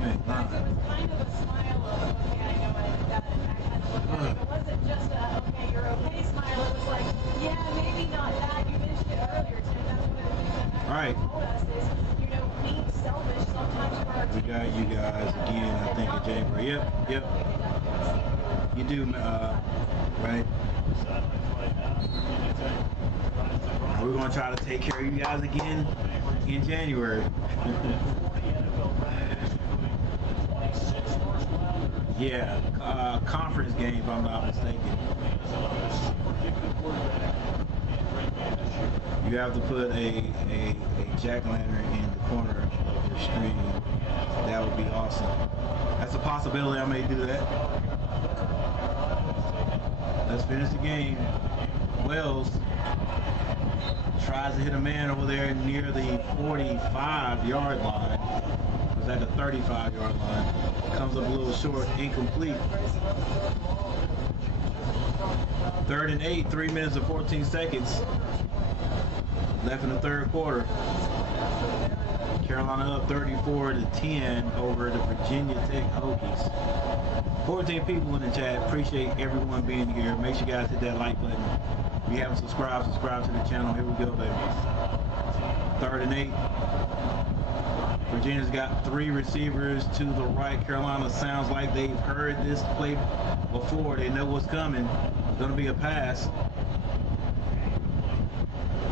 Hey, It was kind of a smile of, okay, I know that Mac had to look at it. It wasn't just a, okay, you're okay smile. It was like, yeah, maybe not that. You mentioned it earlier, Tim. That's one of the things that Mac told us is, being selfish sometimes for our we got you guys again, I think, in January. Yep. You do, right? We're going to try to take care of you guys again in January. Yeah, conference game, if I'm not mistaken. You have to put a jack-o'-lantern in the corner of your screen. That would be awesome. That's a possibility. I may do that. Let's finish the game. Wells tries to hit a man over there near the 45-yard line. It was at the 35-yard line. Comes up a little short, incomplete. 3rd and 8, 3 minutes and 14 seconds left in the third quarter. Carolina up 34-10 over the Virginia Tech Hokies. 14 people in the chat. Appreciate everyone being here. Make sure you guys hit that like button. If you haven't subscribed to the channel. Here we go, baby. 3rd and 8. Virginia's got 3 receivers to the right. Carolina sounds like they've heard this play before. They know what's coming. It's going to be a pass.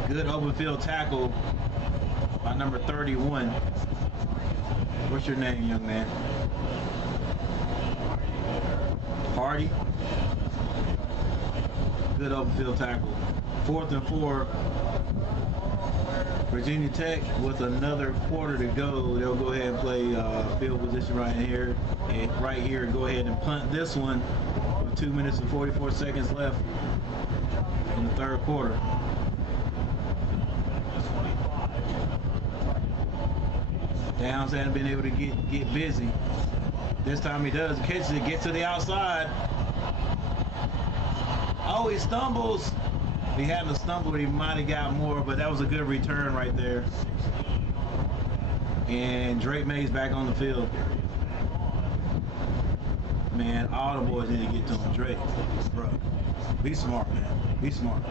Good open field tackle by number 31. What's your name, young man? Hardy. Good open field tackle. 4th and 4. Virginia Tech with another quarter to go. They'll go ahead and play field position right here. And right here, go ahead and punt this one with 2 minutes and 44 seconds left in the third quarter. Downs hasn't been able to get busy. This time he does. Catches it, gets to the outside. Oh, he stumbles. If he hadn't stumbled, he might have got more, but that was a good return right there. And Drake May's back on the field. Man, all the boys need to get to him. Drake, bro, be smart, man. Be smart.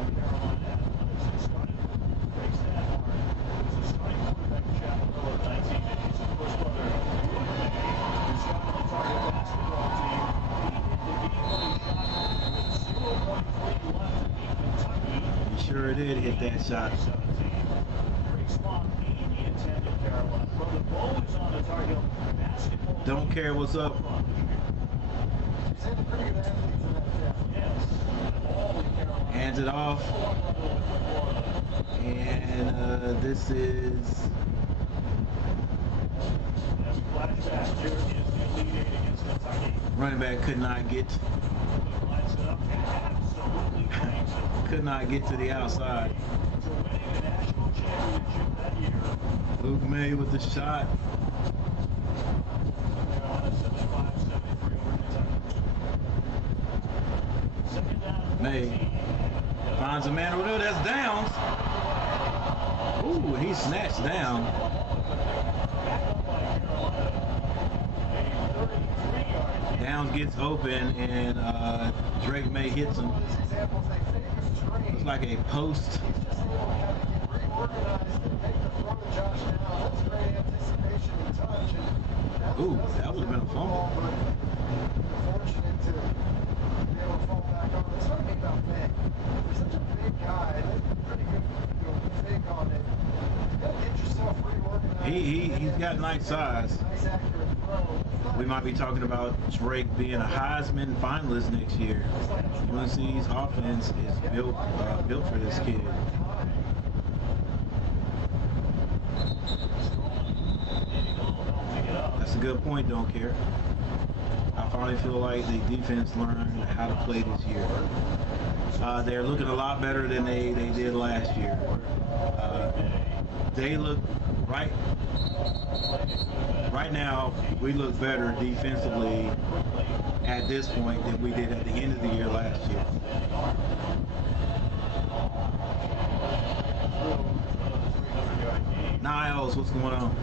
He sure did hit that shot. Don't care what's up. Hands it off. And this is running back could not get to the outside. Luke May with the shot. May finds a man over there. That's Downs. Ooh, he snatched down. Downs gets open and Drake May hits him. Looks like a post. Ooh, that would have been a fumble. Fortunate to be able to fall back on it. It's funny about May. He's such a big guy. Pretty good fake on it. You gotta get yourself reorganized. He's got nice size. Nice accurate throw. We might be talking about Drake being a Heisman finalist next year. UNC's offense is built for this kid. That's a good point, don't care. I finally feel like the defense learned how to play this year. They're looking a lot better than they did last year. They look right now, we look better defensively at this point than we did at the end of the year last year. Niles, what's going on?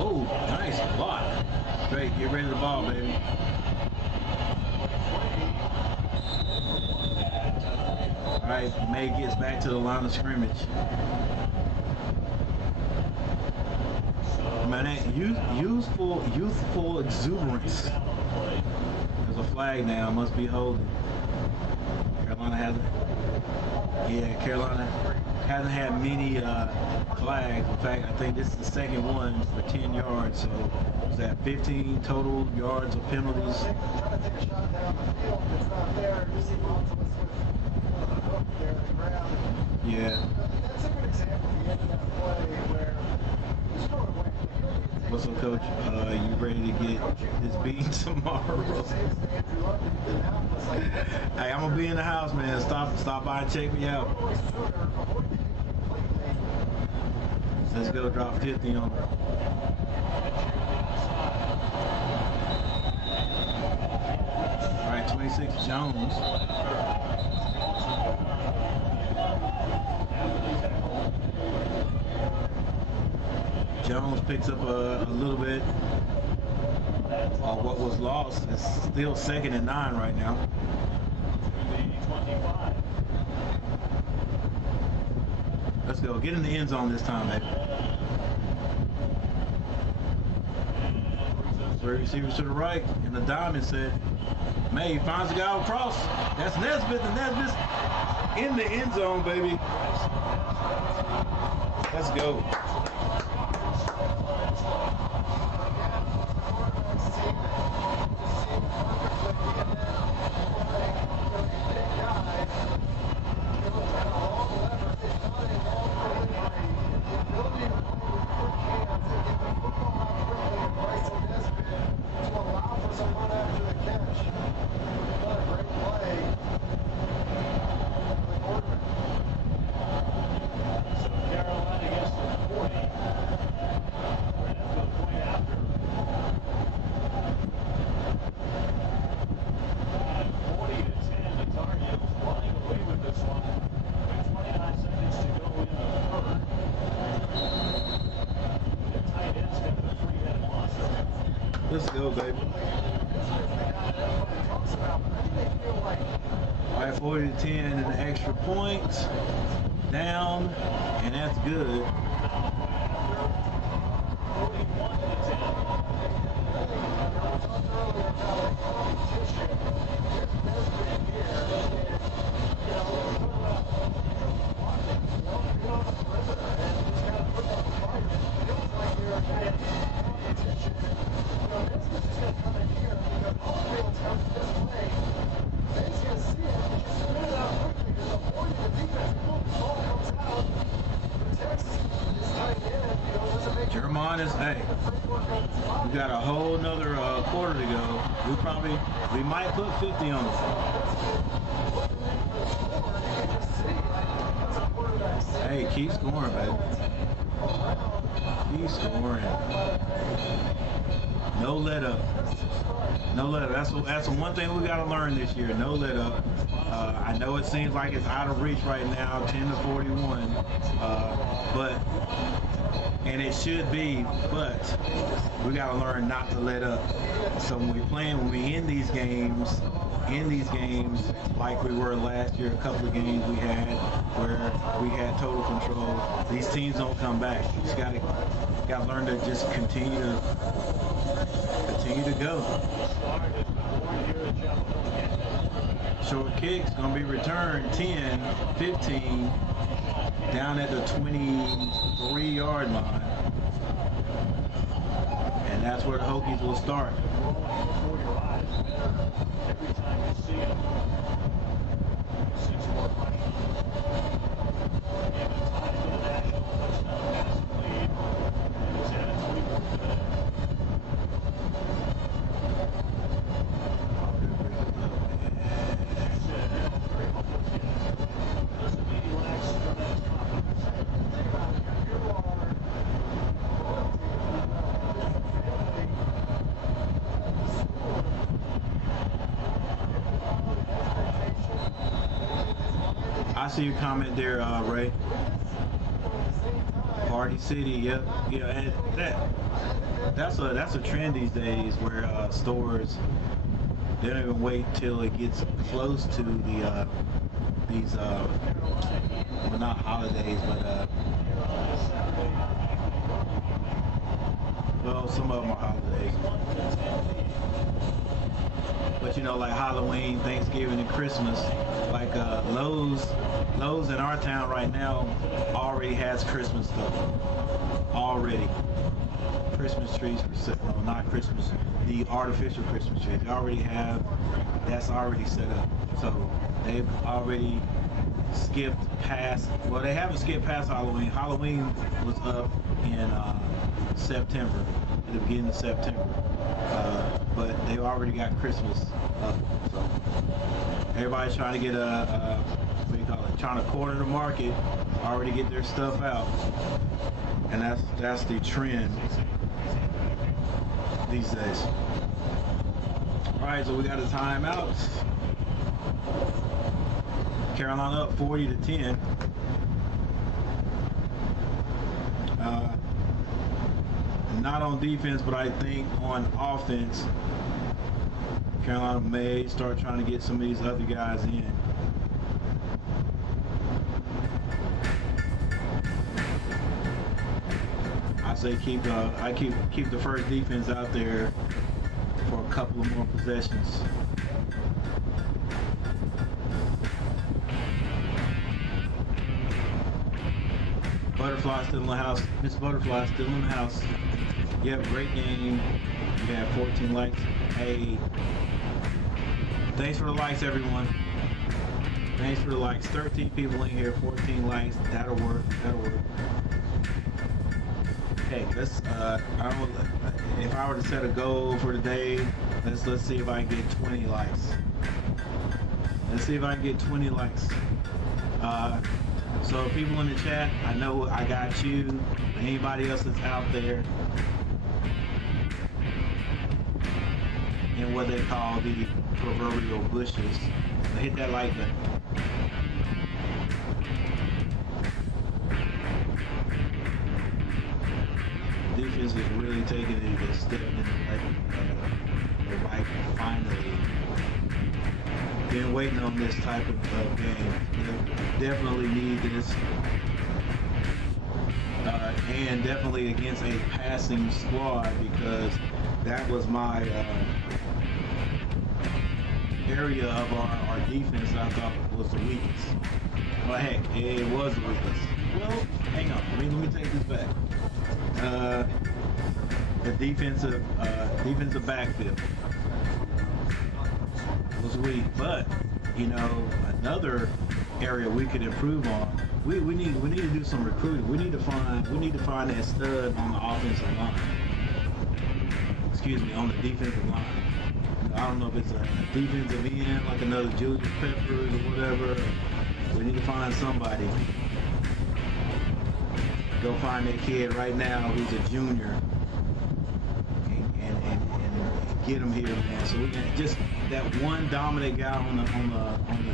Oh, nice block. Drake, get ready to the ball, baby. All right, May gets back to the line of scrimmage. Man, that youthful exuberance. There's a flag now, must be holding. Carolina hasn't had many flags. In fact, I think this is the second one for 10 yards. So is that 15 total yards of penalties? Trying to take a shot down the field. It's not there. You see Montelis with the hook there to grab. Yeah. That's a good example of the end of that play where you score away. What's up, Coach? You ready to get this beating tomorrow? Hey, I'm gonna be in the house, man. Stop by and check me out. Let's go drop 50 on her. All right, 26 Jones. Jones picks up a little bit of what was lost. It's still 2nd and 9 right now. Let's go. Get in the end zone this time, baby. 3 receivers to the right, and the diamond set. May finds the guy across. That's Nesbitt. The Nesbitt's in the end zone, baby. Let's go. Let's go, baby. All right, 40-10 and an extra point. Down, and that's good. Hey, we got a whole nother quarter to go. We might put 50 on it. Hey, keep scoring, baby. Keep scoring. No let up. No let up. That's the one thing we got to learn this year. No let up. I know it seems like it's out of reach right now, 10-41, and it should be, but we got to learn not to let up. So when we end these games, like we were last year, a couple of games we had where we had total control. These teams don't come back. You just got to learn to just continue to go. Short kick's gonna be returned 10, 15, down at the 23-yard line, and that's where the Hokies will start. Every time you see him, 6-4 running. And it's tied to the national touchdown passing lead. And it's at a 24 today. Doesn't mean he lacks tremendous confidence. I see your comment there, Ray. Party City, yep, yeah, and that's a trend these days where stores, they don't even wait till it gets close to these well, not holidays, but well, some of them are holidays. But you know, like Halloween, Thanksgiving, and Christmas, like Lowe's in our town right now already has Christmas stuff. Already. Christmas trees for sale. No, not Christmas. The artificial Christmas trees. They already have, that's already set up. So they've already skipped past, well, they haven't skipped past Halloween. Halloween was up in September, at the beginning of September. But they already got Christmas up. So everybody's trying to get what do you call it? Trying to corner the market, already get their stuff out. And that's the trend these days. All right, so we got a timeout. Carolina up 40-10. Not on defense, but I think on offense, Carolina may start trying to get some of these other guys in. I say keep the first defense out there for a couple of more possessions. Butterfly still in the house. Miss Butterfly still in the house. Yep, great game. We had 14 likes. Hey, thanks for the likes, everyone. Thanks for the likes. 13 people in here, 14 likes. That'll work. Hey, let's. I don't know if I were to set a goal for the day. Let's see if I can get 20 likes. Let's see if I can get 20 likes. So people in the chat, I know I got you. Anybody else that's out there in what they call the proverbial bushes, hit that like button. Defense is really taking a step in the right finally. Been waiting on this type of game. Definitely need this, and definitely against a passing squad, because that was my area of our defense that I thought was the weakest. Well, heck, it was the weakest. Well, hang on. Let me take this back. The defensive backfield was weak, but you know, another area we could improve on. We need to do some recruiting. We need to find that stud on the offensive line. Excuse me, on the defensive line. You know, I don't know if it's a defensive end like another Julius Peppers or whatever. We need to find somebody. Go find that kid right now who's a junior, and get him here, man. So we got just that one dominant guy on the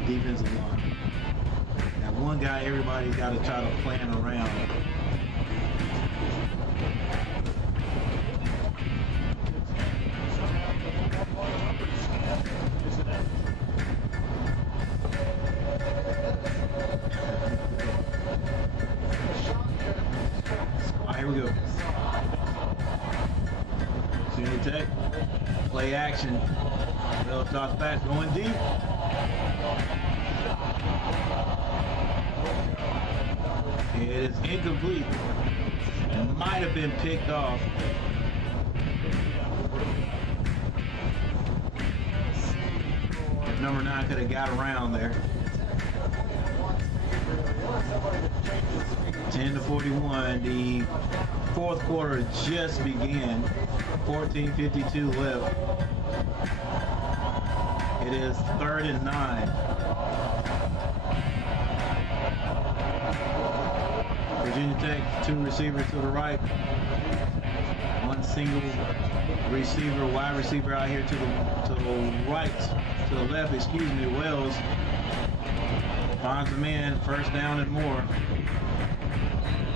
defensive line. That one guy everybody's got to try to plan around. Here we go. Senior Tech, play action. Bell shots back, going deep. It is incomplete. It might have been picked off. If number 9 could have got around there. 10-41. The fourth quarter just began. 14:52 left. It is 3rd and 9. Virginia Tech, 2 receivers to the right. 1 single receiver, wide receiver out here to the right, to the left, excuse me, Wells. Finds the man, 1st down and more.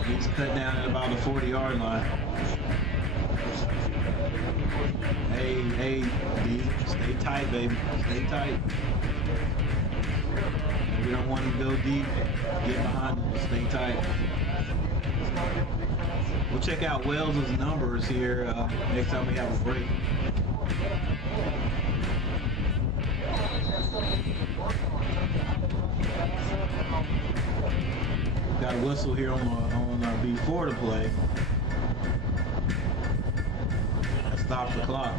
He's cut down at about the 40-yard line. Hey, D, stay tight, baby. Stay tight. We don't want him to go deep. Get behind him. Stay tight. We'll check out Wells' numbers here next time we have a break. Got a whistle here on before the play. That stops the clock.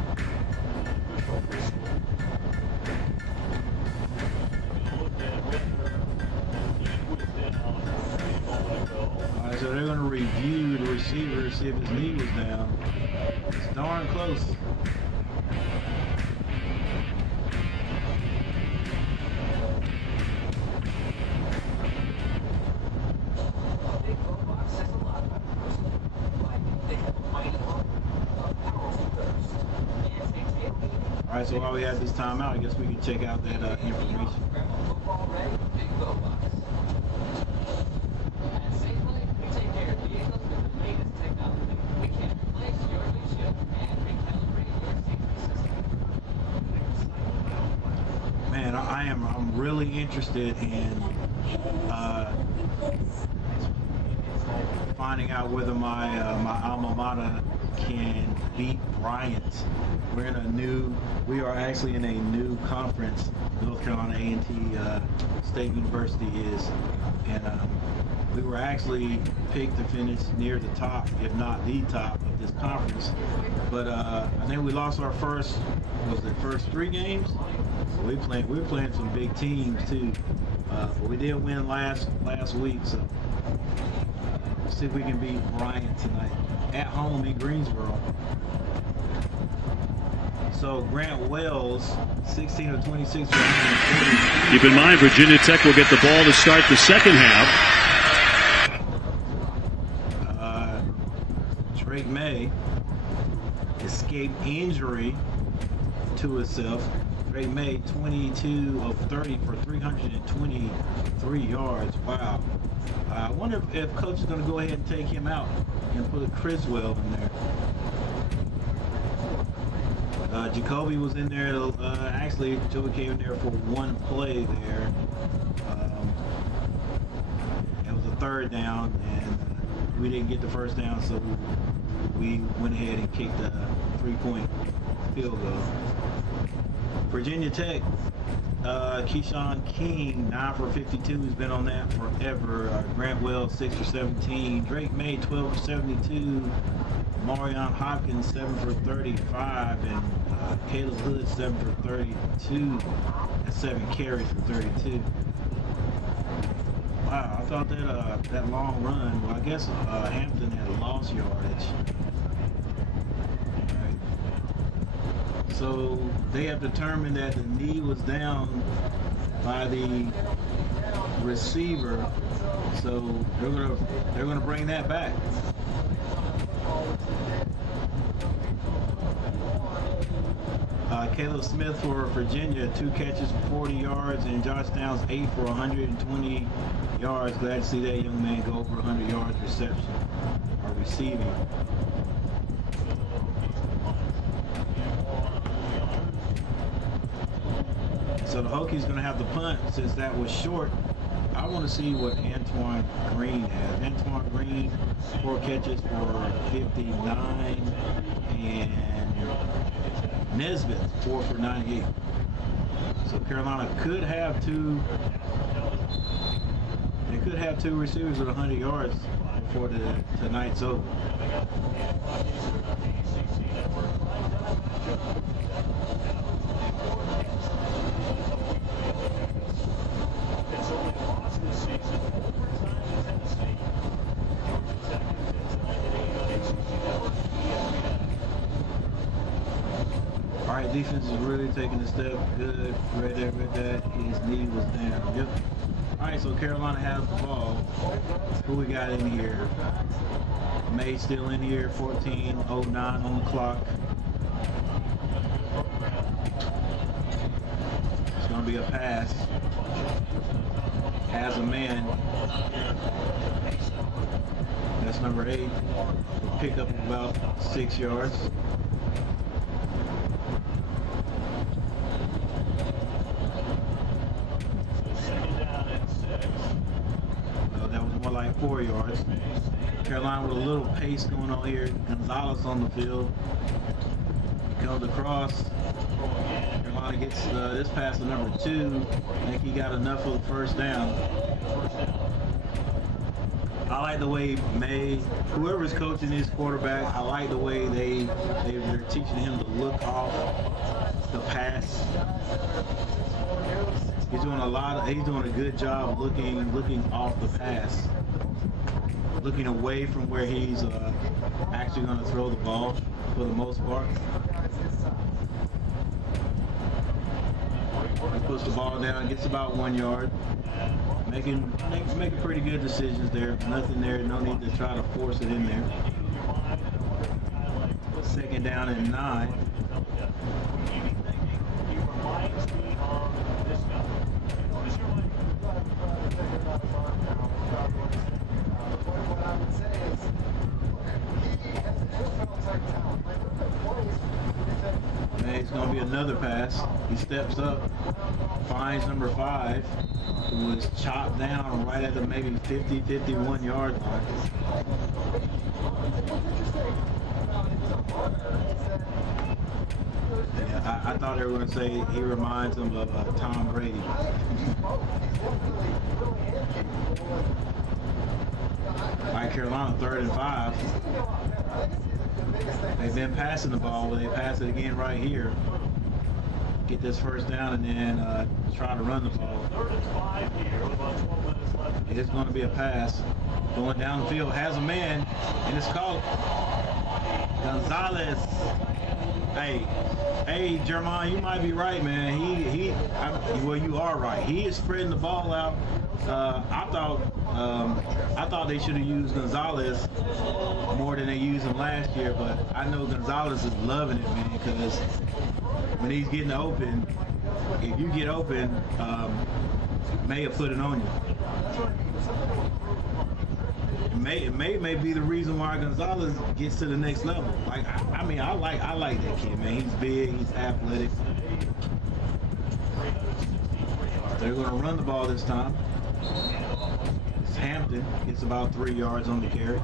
All right, so they're going to review the receiver, see if his knee was down. It's darn close. All right, so while we have this timeout, I guess we can check out that information. Man, I'm really interested in finding out whether my alma mater can beat Bryant. We are actually in a new conference. North Carolina A&T State University is, and we were actually picked to finish near the top, if not the top of this conference. But I think we lost our first 3 games. So we were playing some big teams too, but we did win last week. So let's see if we can beat Bryant tonight at home in Greensboro. So Grant Wells, 16 of 26 for 140. Keep in mind, Virginia Tech will get the ball to start the second half. Drake May escaped injury to himself. Drake May, 22 of 30 for 323 yards. Wow. I wonder if Coach is going to go ahead and take him out and put Criswell in there. Jacoby was in there. Actually, Jacoby came in there for 1 play there. It was a 3rd down, and we didn't get the 1st down, so we went ahead and kicked a 3-point field goal. Virginia Tech, Keyshawn King, 9 for 52. He's been on that forever. Grant Wells, 6 for 17. Drake May, 12 for 72. Marion Hopkins, 7 for 35. And Caleb Hood, 7 for 32. And 7 carries for 32. Wow, I thought that long run, well, I guess Hampton had lost yardage. So they have determined that the knee was down by the receiver, so they're gonna bring that back. Caleb Smith for Virginia, 2 catches for 40 yards, and Josh Downs 8 for 120 yards. Glad to see that young man go over 100 yards reception or receiving. So the Hokies going to have to punt since that was short. I want to see what Antoine Green has. Antoine Green, 4 catches for 59, and Nesbitt 4 for 98. So Carolina could have two. They could have 2 receivers with 100 yards before tonight's over. All right, defense is really taking a step. Good, right there with that. His knee was down. Yep. All right, so Carolina has the ball. Who we got in here? May still in here. 14:09 on the clock. It's gonna be a pass. Has a man. That's number 8. Pick up about 6 yards. That was more like 4 yards. Carolina with a little pace going on here. Gonzalez on the field. He comes across. Carolina gets this pass to number 2. I think he got enough for the first down. I like the way whoever's coaching this quarterback, I like the way they're teaching him to look off the pass. He's doing a good job looking off the pass, looking away from where he's actually going to throw the ball for the most part. He puts the ball down, gets about 1 yard, making pretty good decisions there. Nothing there, no need to try to force it in there. 2nd down and 9. It's going to be another pass. He steps up, finds number 5, who was chopped down right at the maybe 50, 51 yard line. Yeah, I thought they were going to say he reminds him of Tom Brady. All right, Carolina 3rd and 5. They've been passing the ball, but they pass it again right here. Get this first down and then try to run the ball. It's going to be a pass. Going down the field, has a man, and it's called Gonzalez. Hey, Jeremiah, you might be right, man. Well, you are right. He is spreading the ball out. I thought they should have used Gonzalez more than they used him last year, but I know Gonzalez is loving it, man, because when he's getting open, if you get open, May have put it on you. It may be the reason why Gonzalez gets to the next level. Like, I like that kid, man. He's big, he's athletic. They're going to run the ball this time. It's Hampton, gets about 3 yards on the carry.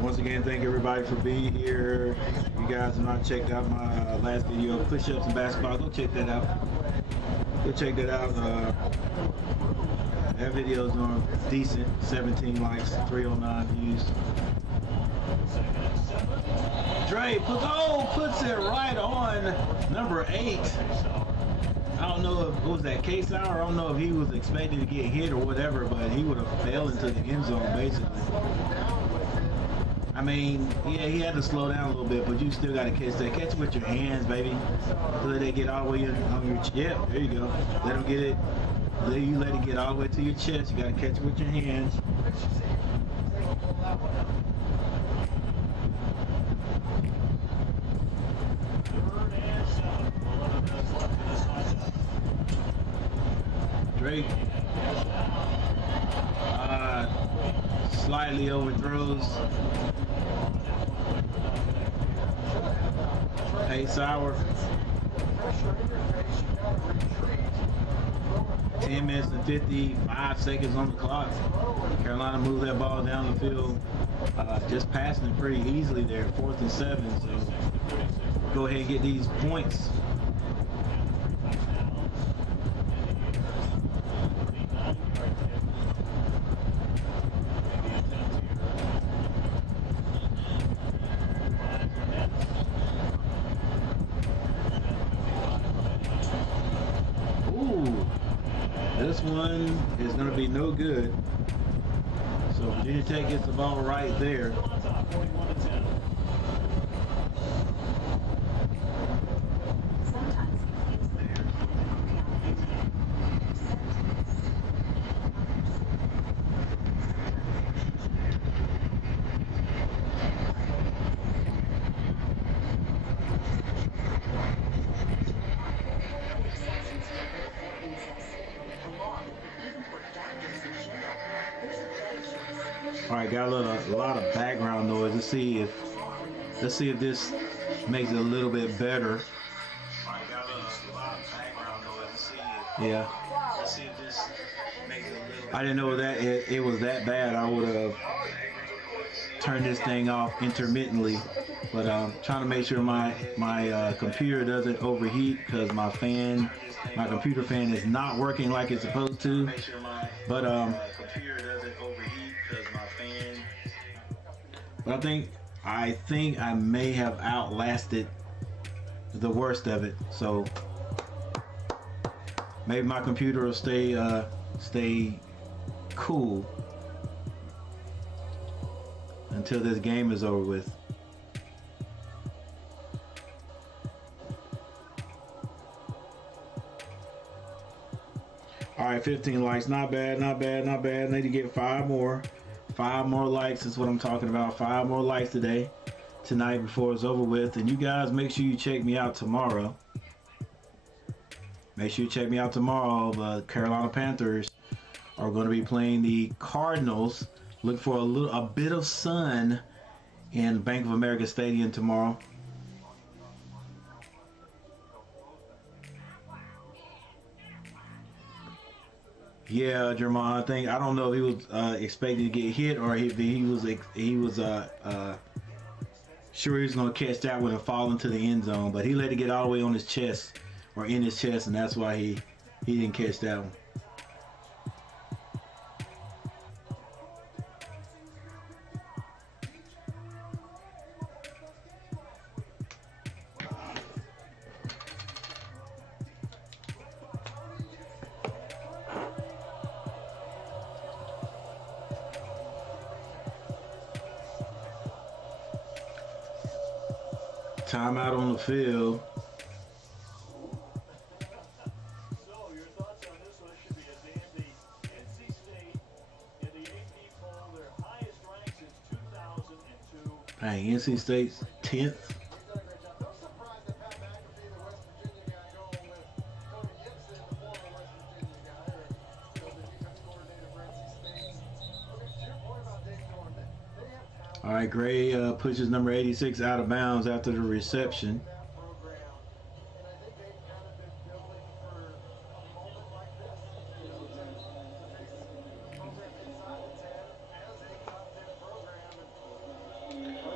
Once again, thank everybody for being here. You guys have not checked out my last video, push-ups and basketball. Go check that out. That video is doing decent. 17 likes, 309 views. Dre puts it right on number 8. I don't know if it was that case hour. I don't know if he was expecting to get hit or whatever, but he would have fell into the end zone basically. I mean, yeah, he had to slow down a little bit, but you still got to catch that. Catch it with your hands, baby. So that they get all the way in on your chest. Yeah, there you go. Let him get it. You let it get all the way to your chest. You got to catch it with your hands. Drake slightly overthrows. Pace hour. 10 minutes and 55 seconds on the clock. Carolina moved that ball down the field, just passing it pretty easily there, 4th and 7. So go ahead and get these points. This one is going to be no good. So Virginia Tech gets the ball right there. All right, got a lot of background noise. Let's see if this makes it a little bit better. Yeah. I didn't know that it was that bad. I would have turned this thing off intermittently, but trying to make sure my computer doesn't overheat because my computer fan is not working like it's supposed to. But I think I may have outlasted the worst of it. So maybe my computer will stay cool until this game is over with. All right, 15 likes, not bad. Need to get 5 more. 5 more likes is what I'm talking about. 5 more likes tonight before it's over with. And you guys, make sure you check me out tomorrow. Make sure you check me out tomorrow. The Carolina Panthers are going to be playing the Cardinals. Look for a bit of sun in Bank of America Stadium tomorrow. Yeah, Jermon, I don't know if he was expecting to get hit or if he was sure he was going to catch that one and fall into the end zone, but he let it get all the way on his chest or in his chest, and that's why he didn't catch that one. Timeout on the field. So your thoughts on this one? It should be a dandy. NC State in the AP poll, their highest rank since 2002. Hey, NC State's 10th. All right, Gray pushes number 86 out of bounds after the reception.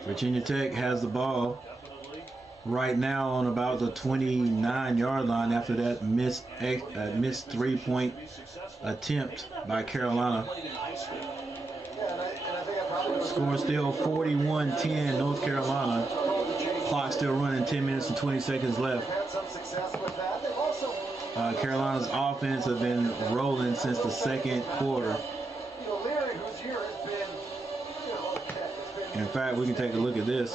Virginia Tech has the ball right now on about the 29-yard line after that missed 3-point attempt by Carolina. Score still 41-10, North Carolina. Clock still running, 10 minutes and 20 seconds left. Carolina's offense has been rolling since the second quarter. In fact, we can take a look at this.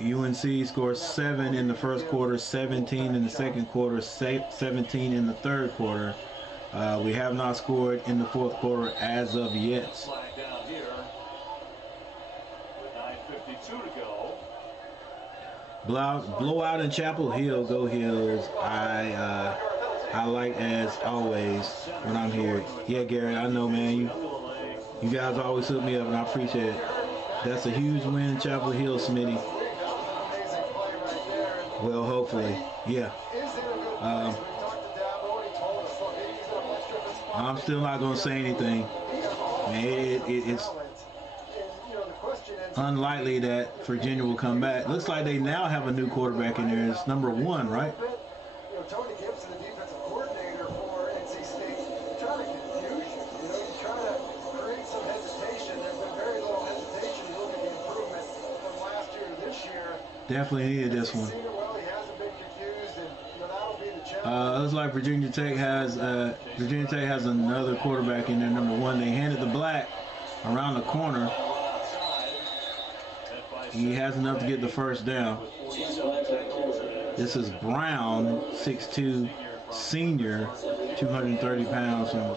UNC scored 7 in the first quarter, 17 in the second quarter, 17 in the third quarter. We have not scored in the fourth quarter as of yet. Flag down here with 9:52 to go. Blowout in Chapel Hill. Go Hills. I like as always when I'm here. Yeah, Gary, I know, man. You guys always hook me up, and I appreciate it. That's a huge win in Chapel Hill, Smitty. Well, hopefully, yeah. I'm still not going to say anything. Man, it's unlikely that Virginia will come back. Looks like they now have a new quarterback in there. It's number 1, right? Tony Gibson, the defensive coordinator for NC State, trying to confuse you. You try to create some hesitation. There's been very little hesitation. You look at the improvement from last year to this year. Definitely needed this one. Well, he hasn't been confused, and that'll be the challenge. Looks like Virginia Tech has another quarterback in there, number 1. They handed the black around the corner. He has enough to get the first down. This is Brown, 6'2", senior, 230 pounds from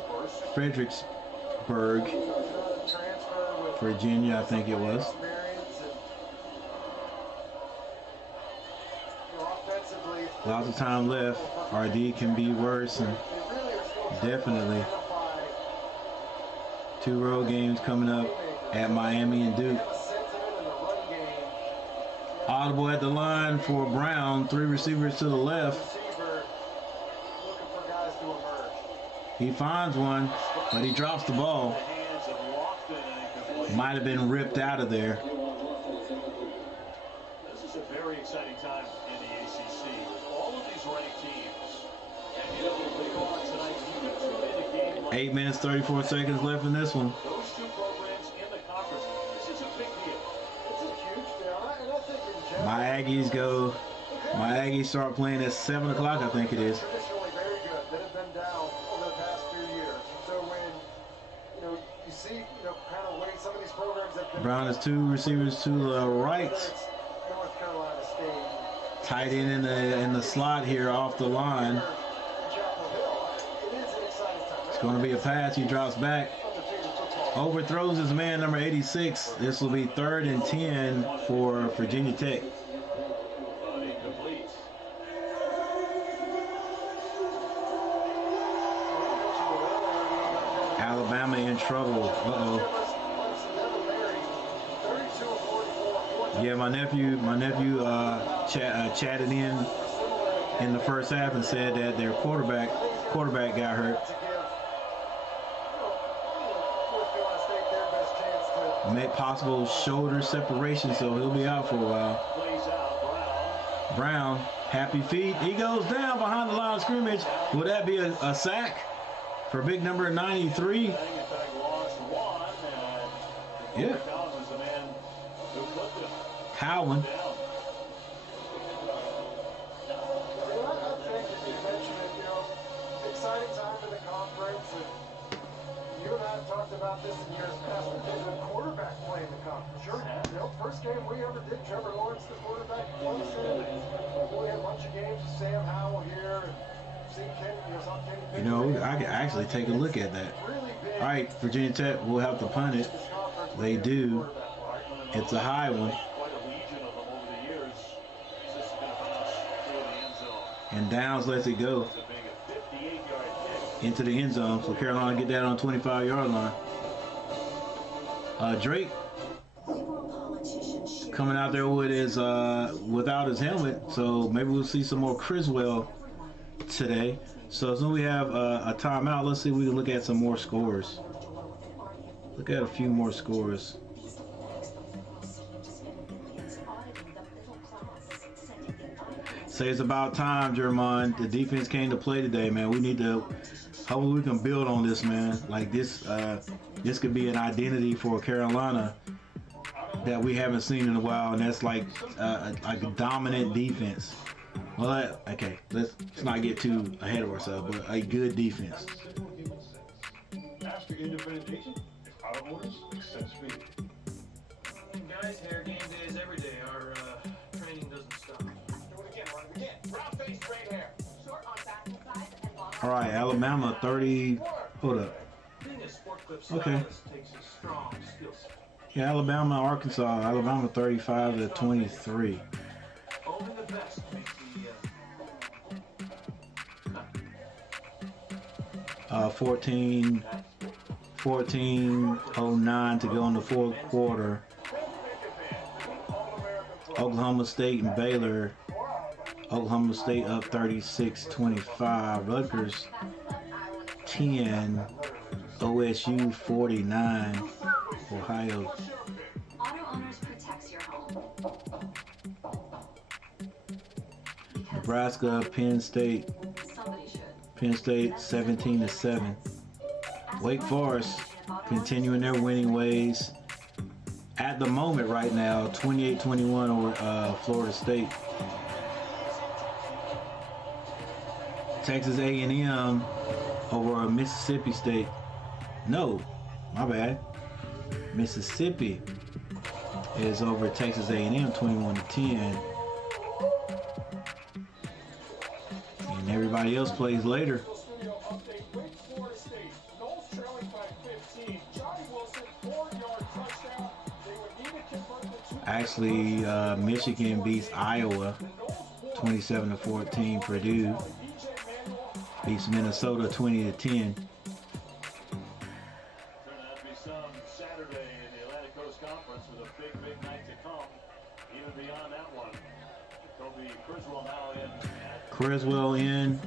Fredericksburg, Virginia, I think it was. Lots of time left. RD can be worse, and definitely 2 road games coming up at Miami and Duke. Audible at the line for Brown. 3 receivers to the left. He finds one, but he drops the ball. Might have been ripped out of there. This is a very exciting time in the ACC with all of these ranked teams. And you know, we go on tonight. You can tune in a game like 8 minutes, 34 seconds left in this one. those 2 programs in the conference. This is a big deal. It's a huge deal, and I think in general, My Aggies start playing at 7 o'clock, I think it is. traditionally very good that have been down over the past few years. So when you see kind of way some of these programs have been Brown has 2 receivers to the right. It's North Carolina State, Tight end in the slot here off the line. Chapel Hill. It is an exciting time. It's going to be a pass. He drops back. Undefeated football. Overthrows his man, number 86. This will be 3rd and 10 for Virginia Tech. incomplete. Alabama in trouble. Uh-oh. Yeah, my nephew chatted in the first half and said that their quarterback got hurt. Make possible shoulder separation, so he'll be out for a while. Plays out Brown, happy feet. He goes down behind the line of scrimmage. Would that be a sack for big number 93? Brown. Lost one. Yeah. Collins is the man who put them Cowan. down. I think if you mention it, exciting time for the conference. And you and I have talked about this in years past. We did the quarterback play in the conference. Sure. First game we ever did, Trevor Lawrence, the quarterback, Clemson. We had a bunch of games with Sam Howell here. I can actually take a look at that. All right, Virginia Tech will have to punt it. They do. It's a high one. Quite a legion of them over the years. This is going to bounce through the end zone. And Downs lets it go It's a big 58-yard kick. into the end zone. So Carolina get that on 25-yard line. Drake coming out there with his without his helmet. So maybe we'll see some more Criswell today. So as we have a timeout, let's see if we can look at some more scores. Look at a few more scores. Say it's about time, Jermon. The defense came to play today, man. We need to, hopefully we can build on this, man. Like this could be an identity for Carolina that we haven't seen in a while, and that's like a dominant defense. Well, okay, let's not get too ahead of ourselves, but a good defense. Ask your independent agent if auto owners extend speed. Guys, hair game days every day. Our All right, Alabama 30. Hold up. Okay. Yeah, Alabama, Arkansas. Alabama 35-23. Only the best makes the 14:09 to go in the fourth quarter. Oklahoma State and Baylor. Oklahoma State up 36-25. Rutgers 10. OSU 49. Ohio. Auto Owners protects your home. Nebraska, Penn State. Somebody should. Penn State 17-7. Wake Forest continuing their winning ways. At the moment right now, 28-21 over Florida State. Texas A&M over Mississippi State. No, my bad. Mississippi is over Texas A&M 21-10. And everybody else plays later. Actually, Michigan beats Iowa 27-14. Purdue beats Minnesota 20-10. Saturday in the Atlantic Coast Conference with a big night to come. Even beyond that one, Kobe Criswell now in. Criswell in.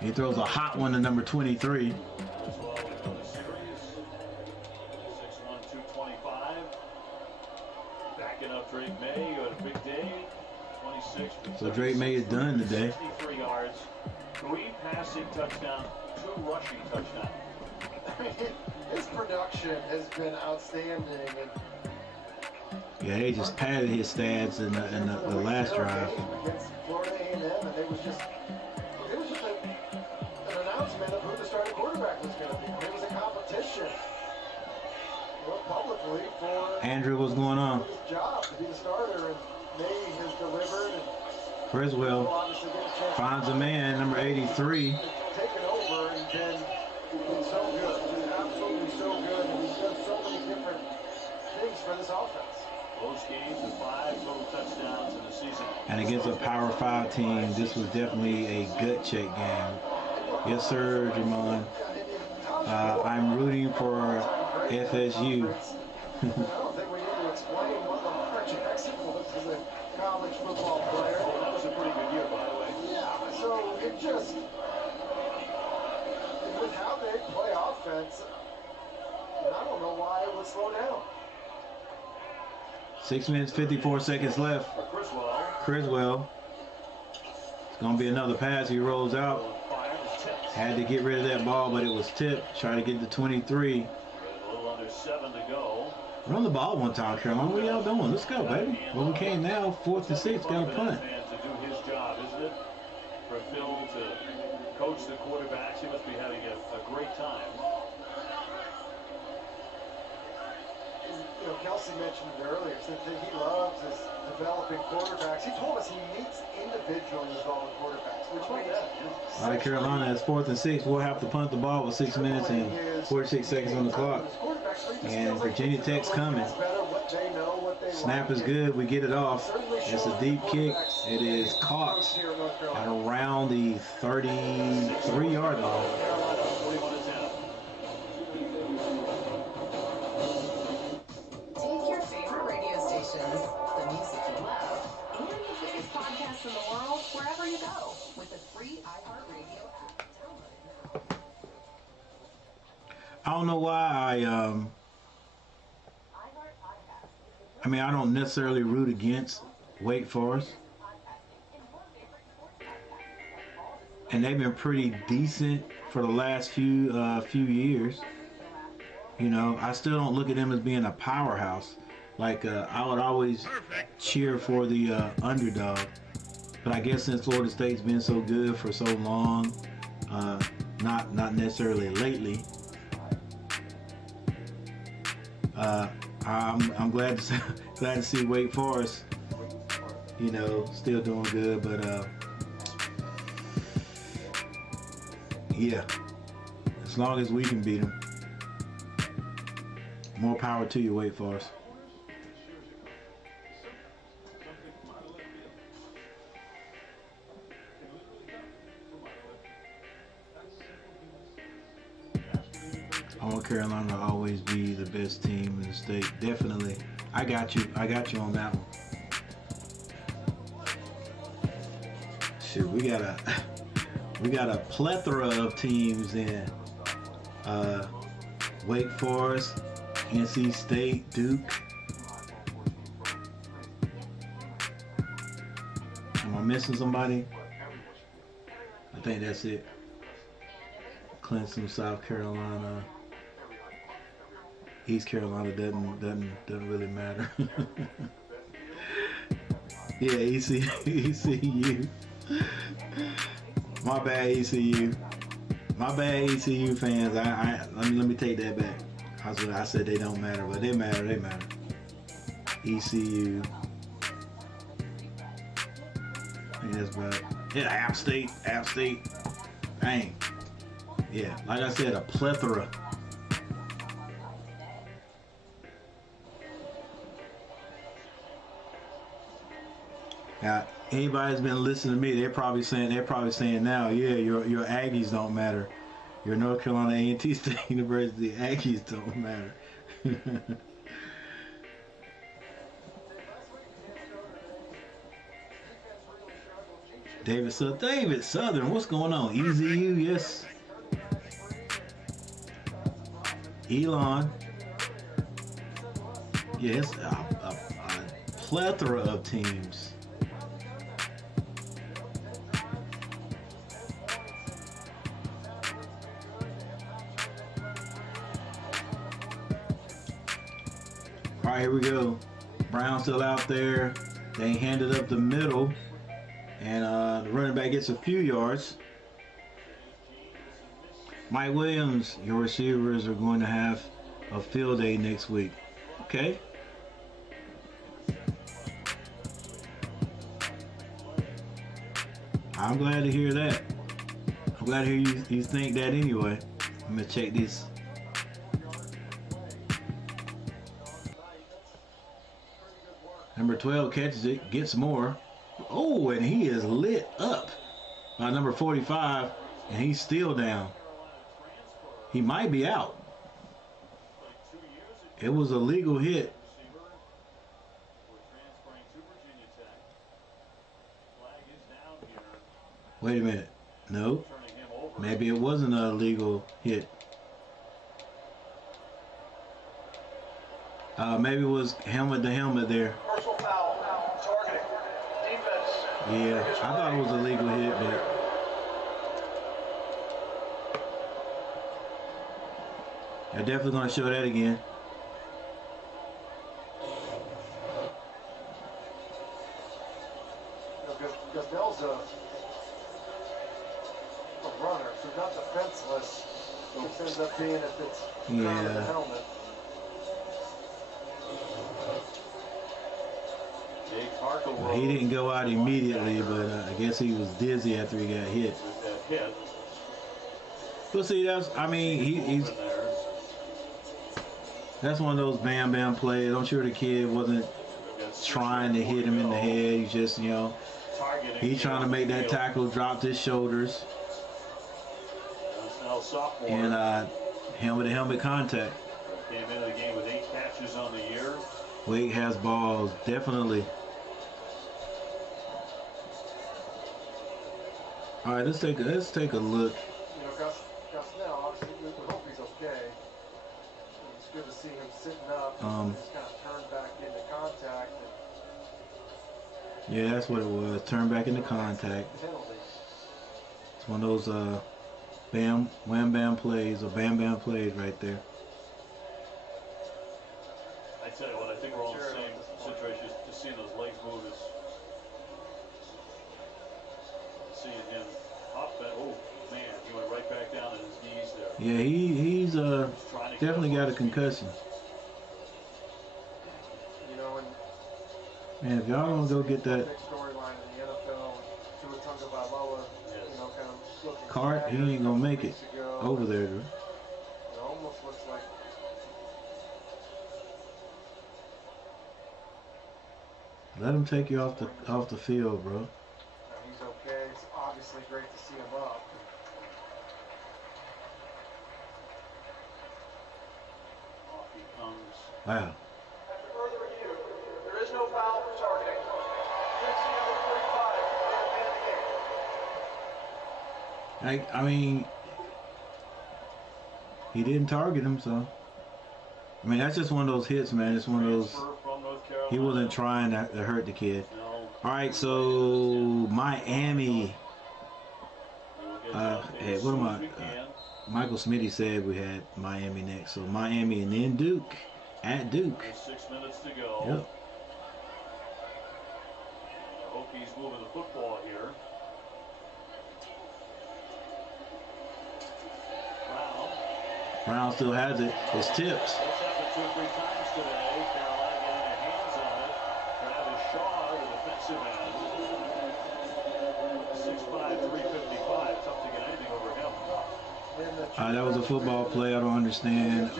He throws a hot one to number 23. Criswell in the series. 6'1", 225. Backing up Drake May. You had a big day. 26. So Drake May is done today. 63 yards. 3 passing touchdowns. 2 rushing touchdowns. His production has been outstanding. And Yeah, they just padded his stats in the last drive. against Florida A&M, and it was just an announcement of who the starting quarterback was going to be. It was a competition, publicly for Andrew, what's going on? his job to be the starter, and May has delivered. And Criswell obviously get a chance finds a man, number 83. taken over and been so good, just absolutely so good, and he's done so many different things for this offense. Close games with 5 total touchdowns in the season. And against a Power 5 team, this was definitely a gut check game. Yes, sir, Jamon. I'm rooting for FSU. I don't think we need to explain what Lamar Jackson was as a college football player. Oh, that was a pretty good year, by the way. Yeah, so it just, with how they play offense, I don't know why it would slow down. 6 minutes, 54 seconds left. For Criswell. Criswell. It's going to be another pass. He rolls out. Had to get rid of that ball, but it was tipped. Try to get to 23. A little under 7 to go. Run the ball one time, Carolina. What y'all doing? Let's go, baby. Well, we came now, 4th and 6. Got a punt. To do his job, isn't it? For Phil to coach the quarterbacks, he must be having a great time. You know, Kelsey mentioned it earlier, something he loves is developing quarterbacks. He told us he meets individually developing quarterbacks, which means All right, Carolina, it's 4th and 6. We'll have to punt the ball with 6 minutes and 46 seconds on the clock. And Virginia Tech's coming. Snap is good. We get it off. It's a deep kick. It is caught at around the 33-yard line. Take your favorite radio stations, the music you love, and the biggest podcasts in the world wherever you go with the free iHeartRadio app. I don't know why I don't necessarily root against Wake Forest. And they've been pretty decent for the last few years. You know, I still don't look at them as being a powerhouse. Like, I would always cheer for the underdog. But I guess since Florida State's been so good for so long, not necessarily lately, I'm glad to see Wake Forest you know, still doing good, but yeah, as long as we can beat them, more power to you, Wake Forest. I want Carolina to always be the best team in the state. Definitely. I got you on that one. Shoot, we got a plethora of teams in Wake Forest, NC State, Duke. Am I missing somebody? I think that's it. Clemson, South Carolina, East Carolina doesn't really matter. Yeah, ECU. My bad, ECU. My bad, ECU fans. Let me take that back. I said they don't matter, but they matter. They matter. ECU. I think that's about it. Yeah, App State. Dang. Yeah, like I said, a plethora. Now, anybody's been listening to me, they're probably saying now, yeah, your Aggies don't matter. Your North Carolina A&T State University Aggies don't matter. David Southern, what's going on? EZU, yes. Elon. Yes, a plethora of teams. All right, here we go. Brown still out there. They handed up the middle, and the running back gets a few yards. Mike Williams, your receivers are going to have a field day next week. Okay. I'm glad to hear that. I'm glad to hear you think that anyway. I'm going to check this. Number 12 catches it, gets more. Oh, and he is lit up by number 45, and he's still down. He might be out. It was a legal hit. Wait a minute. No. Maybe it wasn't a legal hit. Maybe it was helmet to helmet there. Personal foul. Targeting. Defense. Yeah, I thought it was a legal hit, but they're definitely going to show that again. Goodell's a runner, so not defenseless. It ends up being if it's crown of the helmet. Well, he didn't go out immediately, but I guess he was dizzy after he got hit. Well, see, he's that's one of those bam bam plays. I'm sure the kid wasn't trying to hit him in the head. He's just, he's trying to make that tackle, dropped his shoulders, and helmet to helmet contact. Came into the game with 8 catches on the year. Wake has balls, definitely. All right, let's take a look. Gosnell, obviously, we hope he's okay. It's good to see him sitting up. He's kind of turned back into contact. Yeah, that's what it was. Turn back into contact. It's one of those wham bam plays or bam bam plays right there. I tell you what, I think we're all in the same situation. Just seeing those legs move is seeing him hop that. Oh man, he went right back down on his knees there. Yeah, he's definitely got a concussion. Man, if y'all don't go get that Big storyline in the NFL. Tua Tagovailoa, kind of looking cart, he ain't gonna make it over there. Bro. It almost looks like Let him take you off the field, bro. he's okay. It's obviously great to see him up. Off he comes. Wow. After further review, there is no foul for targeting. Tennessee number 45 may have been the game. I mean, he didn't target him, so. I mean, that's just one of those hits, man. It's one of those. From North Carolina. He wasn't trying to hurt the kid. No. All right, so Miami. Hey, what am I? Michael Smitty said we had Miami next, so Miami and then Duke at Duke. There's 6 minutes to go. Yep. I hope he's moving the football here. Brown still has it. It's tips. It's happened 2 or 3 times today. Carolina getting their hands on it. Travis Shaw, the defensive end. 6'5", 355. Tough to get anything over him. That was a football play. I don't understand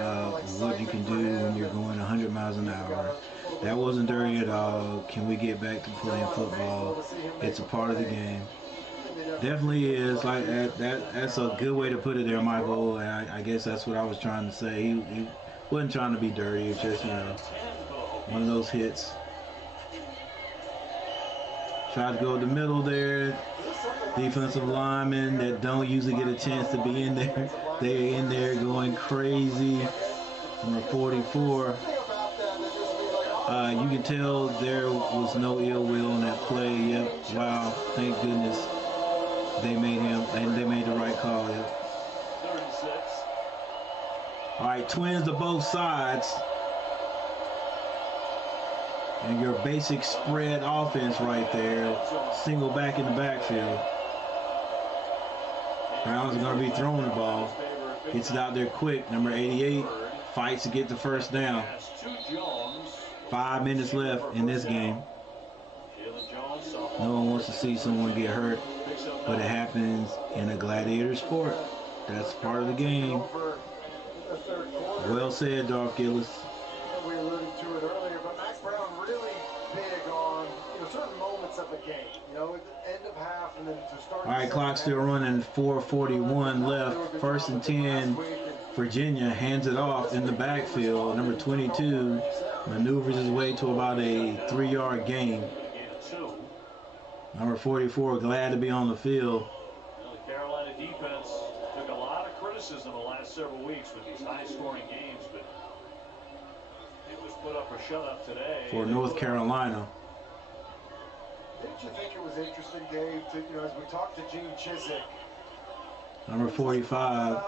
what you can do when you're going 100 miles an hour. That wasn't dirty at all. Can we get back to playing football? It's a part of the game. Definitely is. Like that's a good way to put it there, Michael. And I guess that's what I was trying to say. He wasn't trying to be dirty. It's just, one of those hits. Tried to go to the middle there. Defensive linemen that don't usually get a chance to be in there. They're in there going crazy. Number 44. You can tell there was no ill will in that play. Yep. Wow. Thank goodness they made him, and they made the right call. Yep. 36. All right, twins to both sides. And your basic spread offense right there. Single back in the backfield. Brown's going to be throwing the ball. Gets it out there quick. Number 88 fights to get the first down. 5 minutes left in this game. No one wants to see someone get hurt, but it happens in a gladiator sport. That's part of the game. Well said, Dark Gillis. We alluded to it earlier, but Mac Brown really big on certain moments of the game. At the end of half and then to start. All right, clock still running. 4:41 left. First and 10. Virginia hands it off in the backfield. Number 22 maneuvers his way to about a 3-yard gain. Number 44 glad to be on the field. The Carolina defense took a lot of criticism the last several weeks with these high-scoring games, but it was put up or shut up today. For North Carolina. Didn't you think it was interesting, Dave, to, as we talked to Gene Chizik? Number 45,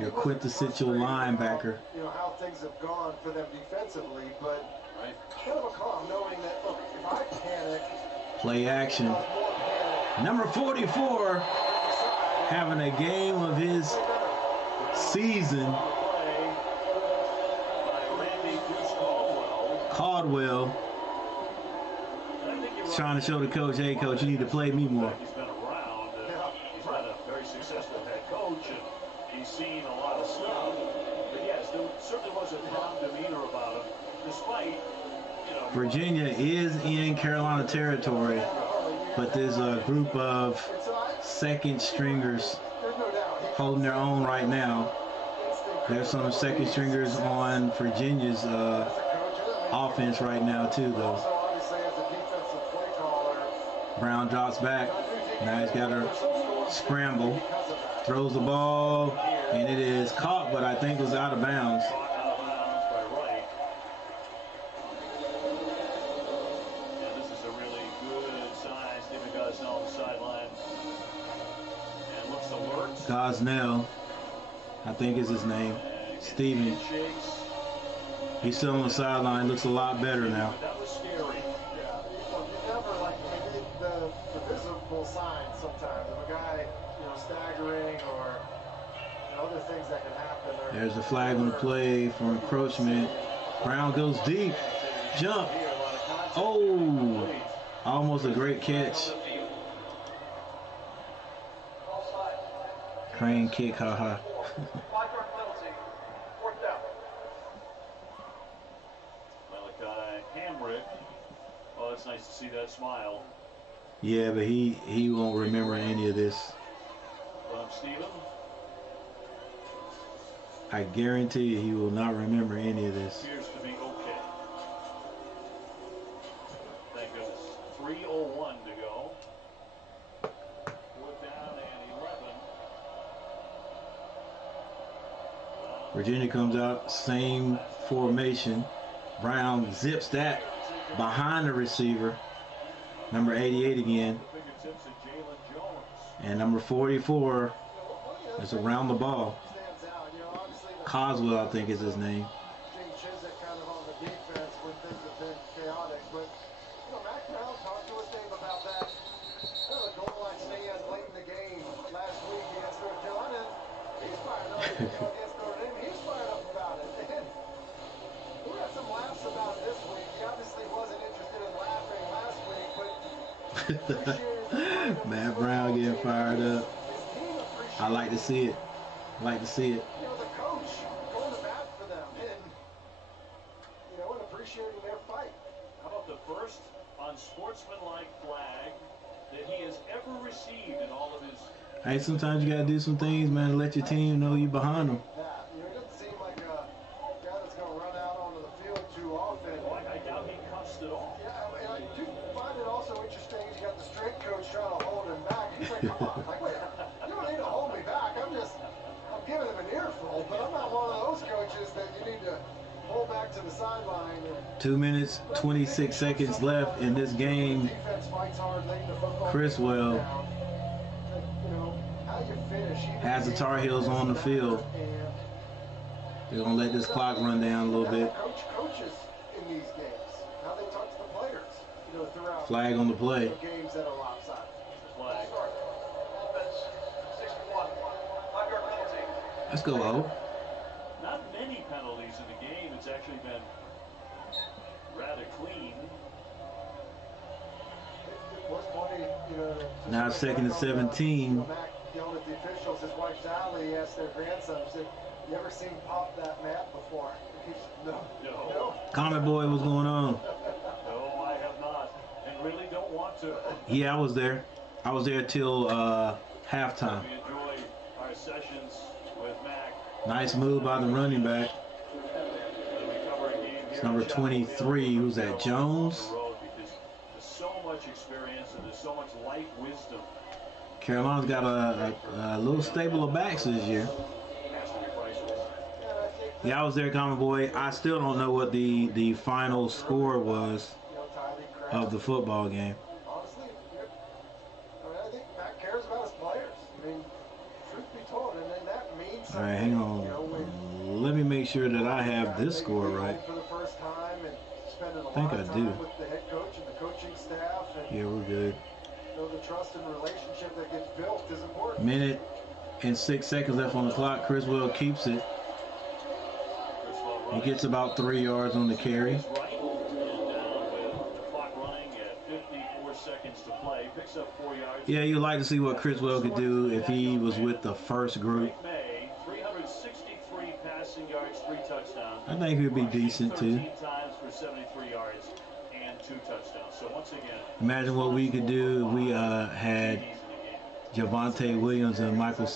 your quintessential linebacker. How things have gone for them defensively, but kind of a calm knowing that, look, if I panic, play action. Number 44 having a game of his season. Caldwell trying to show the coach, hey coach, you need to play me more. He's been around. He's been a very successful head coach, and he's seen a lot of stuff. But yes, there certainly was a calm demeanor about him, despite. Virginia is in Carolina territory, but there's a group of second stringers holding their own right now. There's some second stringers on Virginia's offense right now too, though. Brown drops back. Now he's got to scramble. Throws the ball, and it is caught, but I think it was out of bounds. Gosnell, I think is his name. Steven. He's still on the sideline. Looks a lot better now. That was scary. Yeah. Well, you never the visible signs sometimes of a guy, staggering or other things that can happen. There's a flag on the play for encroachment. Brown goes deep. Jump. Oh, almost a great catch. Crane kick, haha. 5-yard penalty. 4th down. Malachi Hamrick. Oh, it's nice to see that smile Yeah, but he won't remember any of this. from Steven. I guarantee you he will not remember any of this. Appears to be okay. Thank goodness. 3:01 to go. 4th down and 11. Virginia comes out, same formation. Brown zips that behind the receiver. Number 88 again. Fingertips of Jalen Jones. And number 44 is around the ball. Stands out. You know, obviously the Coswell, I think is his name. Gene Chizik kind of on the defense when things have been chaotic. But, you know, Mac Brown talked to us, Dave, about that. The goal line stand late in the game last week against North Carolina. He's fired up. You know, against Notre Dame, he's fired up about it. And we had some laughs about it this week. He obviously wasn't interested in laughing last week, but Matt Brown getting fired up. I like to see it. I like to see it. You know, the coach going to bat for them and, you know, and appreciating their fight. How about the first unsportsmanlike flag that he has ever received in all of his... Hey, sometimes you gotta do some things, man, to let your team know you behind them. That, you know, it doesn't seem like a guy that's going to run out onto the field too often. I doubt he cussed at all. Yeah, and I do find it also interesting is you got the strength coach trying to hold him back. He's like, come on, like, wait, you don't need to hold me back. I'm giving him an earful, but I'm not one of those coaches that you need to hold back to the sideline. 2 minutes, 26 seconds left in this game. Defense fights hard late in the football. Criswell You know, how you finish. has the Tar Heels on the field. They're gonna let this clock run down a little bit. Coaches in these games, how they talk to the players, you know, throughout Flag on the play. games that are lopsided. Flag. Offense, 61. 5-yard penalty. Let's go, O. Not many penalties in the game. It's actually been rather clean. It was funny, you know. Now it's 2nd and 17. Mac yelled at the officials. His wife Sally asked their grandson, she said, "You ever seen Pop that mad before?" No. Comet Boy, what's going on? No, I have not, and really don't want to. Yeah, I was there. I was there till halftime. We enjoy our sessions with Mac. Nice move by the running back. It's number 23. Who's that? Jones? Because there's so much experience and there's so much life wisdom. Carolina's got a little stable of backs this year. Yeah, I was there, Common Boy. I still don't know what the final score was of the football game. Honestly, I mean, I think Mac cares about his players. I mean, truth be told, and then that means something. All right, hang You on. know, when Let me make sure that I have this score right. for the first time and spending a think lot of I time do. with the head coach and the coaching staff, and Yeah, we're good. you know, the trust and relationship that gets built is important. Minute and 6 seconds left on the clock. Criswell keeps it. He gets about 3 yards on the carry. Right, and down with the clock running at 54 seconds to play. Picks up 4 yards. Yeah, you'd like to see what Criswell could do if he was with the first group. May, 363 passing yards, 3 touchdowns. I think he'd be decent too. 13 times for 73 yards and 2 touchdowns. So once again, Imagine what we could do if we had Javonte Williams and Michael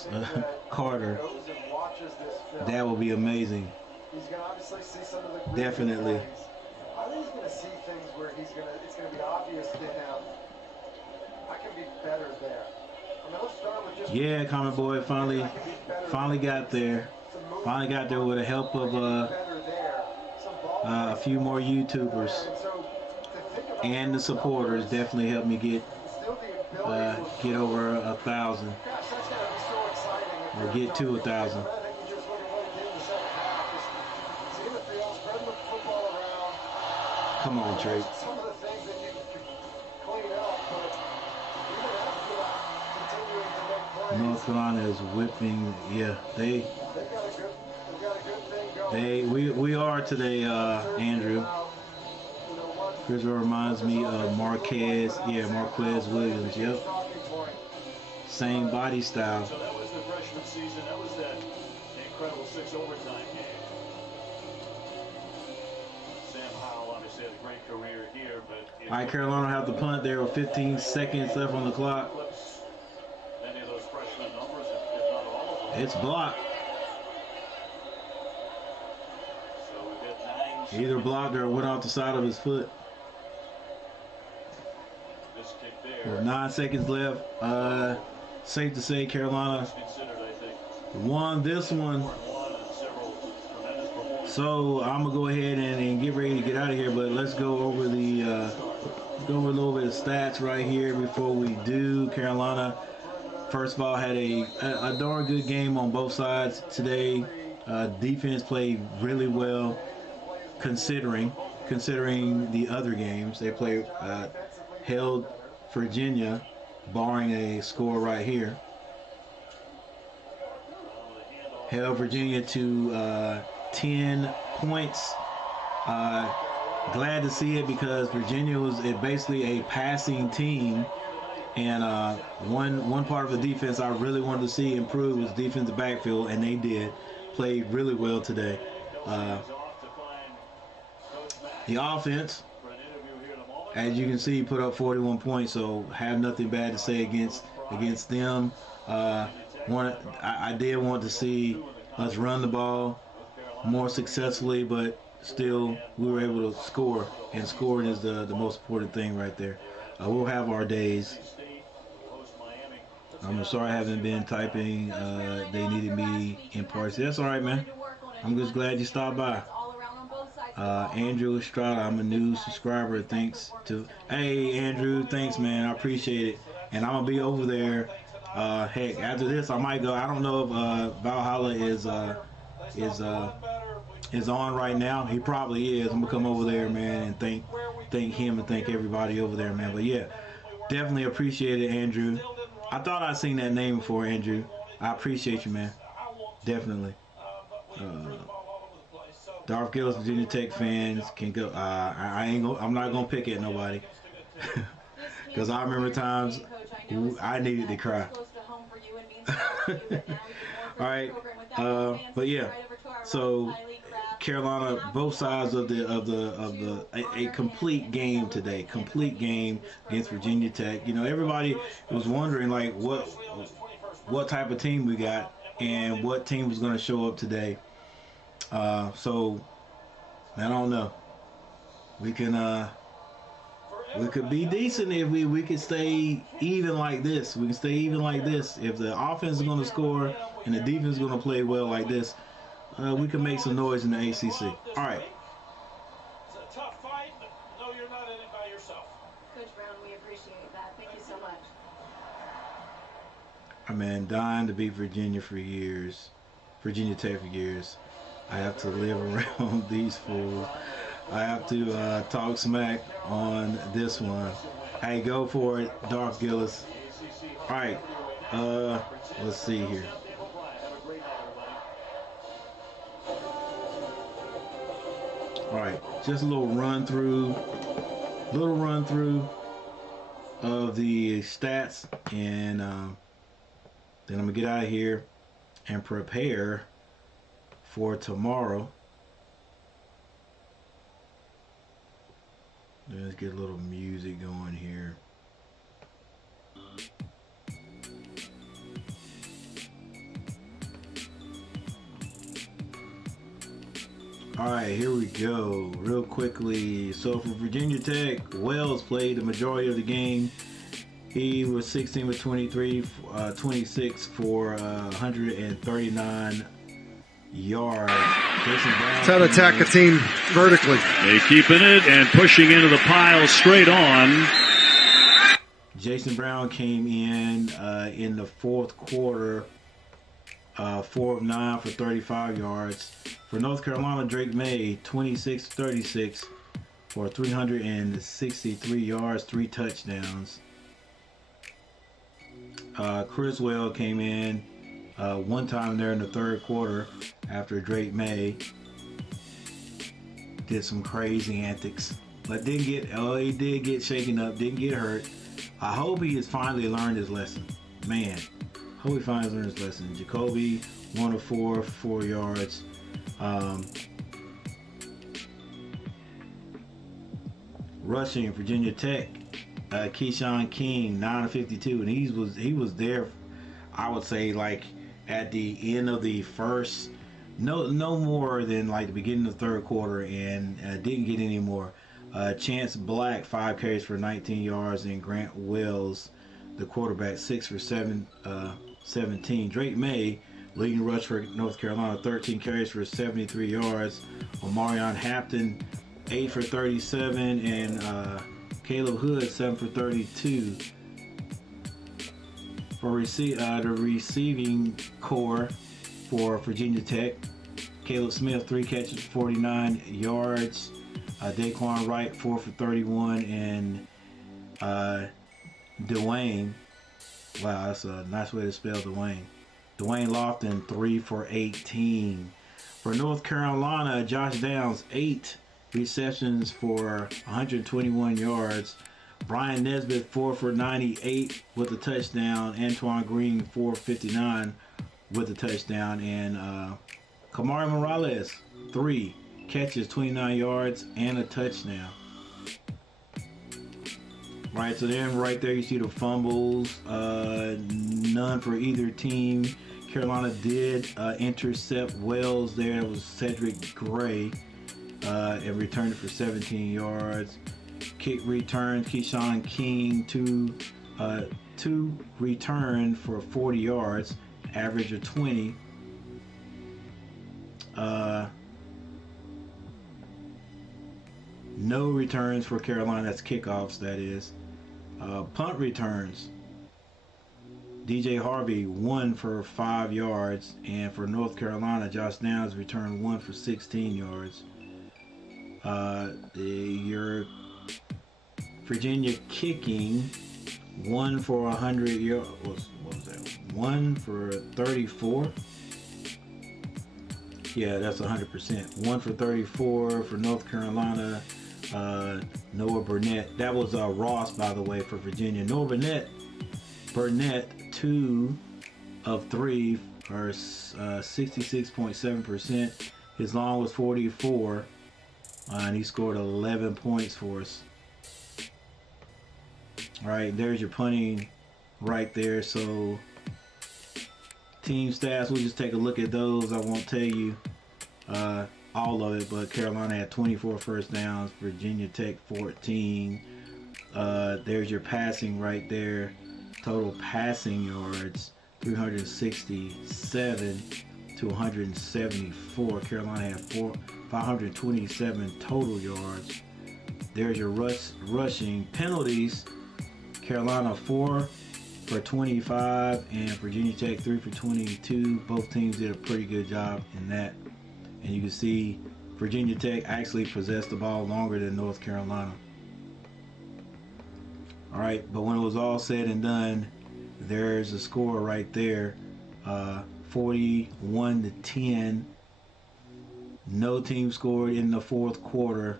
Carter. Goes and watches this film. That would be amazing. He's gonna obviously see some of the Definitely. plays. I think he's gonna see things where it's gonna be obvious to him. I can be better there. I mean, let's start with just Yeah, Common Boy finally got there. Finally got there with the help of better there. Some ball a few more YouTubers and so to think about and the supporters. Definitely helped me get still the ability get over 1,000 gosh, that's gotta be so exciting. If or you're get to 1,000. I think you just look at what he did in the second half. Just seeing the field, spreading the football around. Come on, Trey. Some of the things that you could clean up, but even after that, continuing to make plays. North Carolina is whipping. Yeah, They've got a good thing going. we are today, Andrew. You know, 1 Chris reminds me of Marquez. Yeah, Marquez Williams. Yep. Same body style. So that was the freshman season. That was that incredible 6 overtime game. Sam Howell obviously had a great career here, but All right, Carolina have to punt there with 15 seconds left on the clock. many of those freshman numbers, if not all of them. It's blocked. So we've got 9. Either blocked or went off the side of his foot. This kick there. With 9 seconds left. Safe to say Carolina Considered, I think, won this one. one and several tremendous performances. So I'm gonna go ahead and get ready to get out of here, but let's go over the go over a little bit of stats right here before we do. Carolina, first of all, had a darn good game on both sides today. Defense played really well, considering the other games. They played held Virginia, barring a score right here. Held Virginia to 10 points. Glad to see it because Virginia was basically a passing team, and one part of the defense I really wanted to see improve was defensive backfield, and they did. Played really well today. The offense, as you can see, put up 41 points, so have nothing bad to say against them. I did want to see us run the ball more successfully, but still we were able to score, and scoring is the most important thing right there. We'll have our days. I'm sorry I haven't been typing. They needed me in parts. That's all right, man. I'm just glad you stopped by. Andrew Estrada, I'm a new subscriber. Thanks to Andrew, thanks, man. I appreciate it. And I'm gonna be over there. Heck, after this, I might go. I don't know if Valhalla is on right now. He probably is. I'm gonna come over there, man, and thank him and thank everybody over there, man. But yeah, definitely appreciate it, Andrew. I thought I'd seen that name before, Andrew. I appreciate you, man. Definitely. Darth Gillis, Virginia Tech fans can go. I'm not gonna pick at nobody, because I remember times I needed to cry. All right, but yeah. So Carolina, both sides of a complete game today. Complete game against Virginia Tech. You know, everybody was wondering like what type of team we got and what team was going to show up today. So I don't know. We could be decent if we could stay even like this. We can stay even like this. If the offense is going to score and the defense is going to play well like this, we can make some noise in the ACC. All right. It's a tough fight, but no, you're not in it by yourself. Coach Brown, we appreciate that. Thank you so much. I'm dying to beat Virginia for years. Virginia Tech for years. I have to live around these fools. I have to talk smack on this one. Hey, go for it, Darth Gillis. All right. Let's see here. All right, just a little run through of the stats, and then I'm gonna get out of here and prepare for tomorrow. Let's get a little music going here. All right, here we go. Real quickly. So for Virginia Tech, Wells played the majority of the game. He was 16 with 23, 26 for 139 yards. That's how to attack a team vertically. They keeping it and pushing into the pile straight on. Jason Brown came in the fourth quarter, 4 of 9 for 35 yards. For North Carolina, Drake May, 26-36 for 363 yards, 3 touchdowns. Criswell came in one time there in the third quarter after Drake May did some crazy antics. but didn't get. Oh, he did get shaken up. Didn't get hurt. I hope he has finally learned his lesson. Man, hope he finally learned his lesson. Jacoby, 1 of 4, 4 yards. Rushing, Virginia Tech, Keyshawn King, 9 of 52, and he was there. I would say like at the end of the first, no more than like the beginning of the third quarter, and didn't get any more. Chance Black, 5 carries for 19 yards, and Grant Wells, the quarterback, 6 for 17. Drake May, leading rush for North Carolina, 13 carries for 73 yards. Omarion Hampton, 8 for 37, and Caleb Hood, 7 for 32. For the receiving core for Virginia Tech, Caleb Smith, 3 catches, 49 yards. Daquan Wright, 4 for 31, and Dwayne, wow, that's a nice way to spell Dwayne. Dwayne Lofton, 3 for 18. For North Carolina, Josh Downs, 8 receptions for 121 yards. Brian Nesbitt, 4 for 98 with a touchdown. Antoine Green, 4 for 59 with a touchdown. And Kamari Morales, 3 catches, 29 yards, and a touchdown. Right, so then right there you see the fumbles. None for either team. Carolina did intercept Wells there. It was Cedric Gray. And returned it for 17 yards. Kick returns, Keyshawn King, 2 returned for 40 yards, average of 20. No returns for Carolina, that's kickoffs, that is. Punt returns, DJ Harvey, 1 for 5 yards, and for North Carolina, Josh Downs returned 1 for 16 yards. Your Virginia kicking, 1 for 100 yards. What was that? 1 for 34. Yeah, that's 100%. 1 for 34 for North Carolina. Noah Burnett. That was Ross, by the way, for Virginia. Noah Burnett, 2 of 3 for 66.7%. His long was 44. And he scored 11 points for us. All right, there's your punting right there. So team stats, we'll just take a look at those. I won't tell you all of it, but Carolina had 24 first downs, Virginia Tech 14. There's your passing right there. Total passing yards, 367 to 174. Carolina had 527 total yards. There's your rushing. Penalties, Carolina 4 for 25 and Virginia Tech 3 for 22. Both teams did a pretty good job in that. And you can see Virginia Tech actually possessed the ball longer than North Carolina. All right, but when it was all said and done, there's a score right there. 41 to 10. No team scored in the fourth quarter,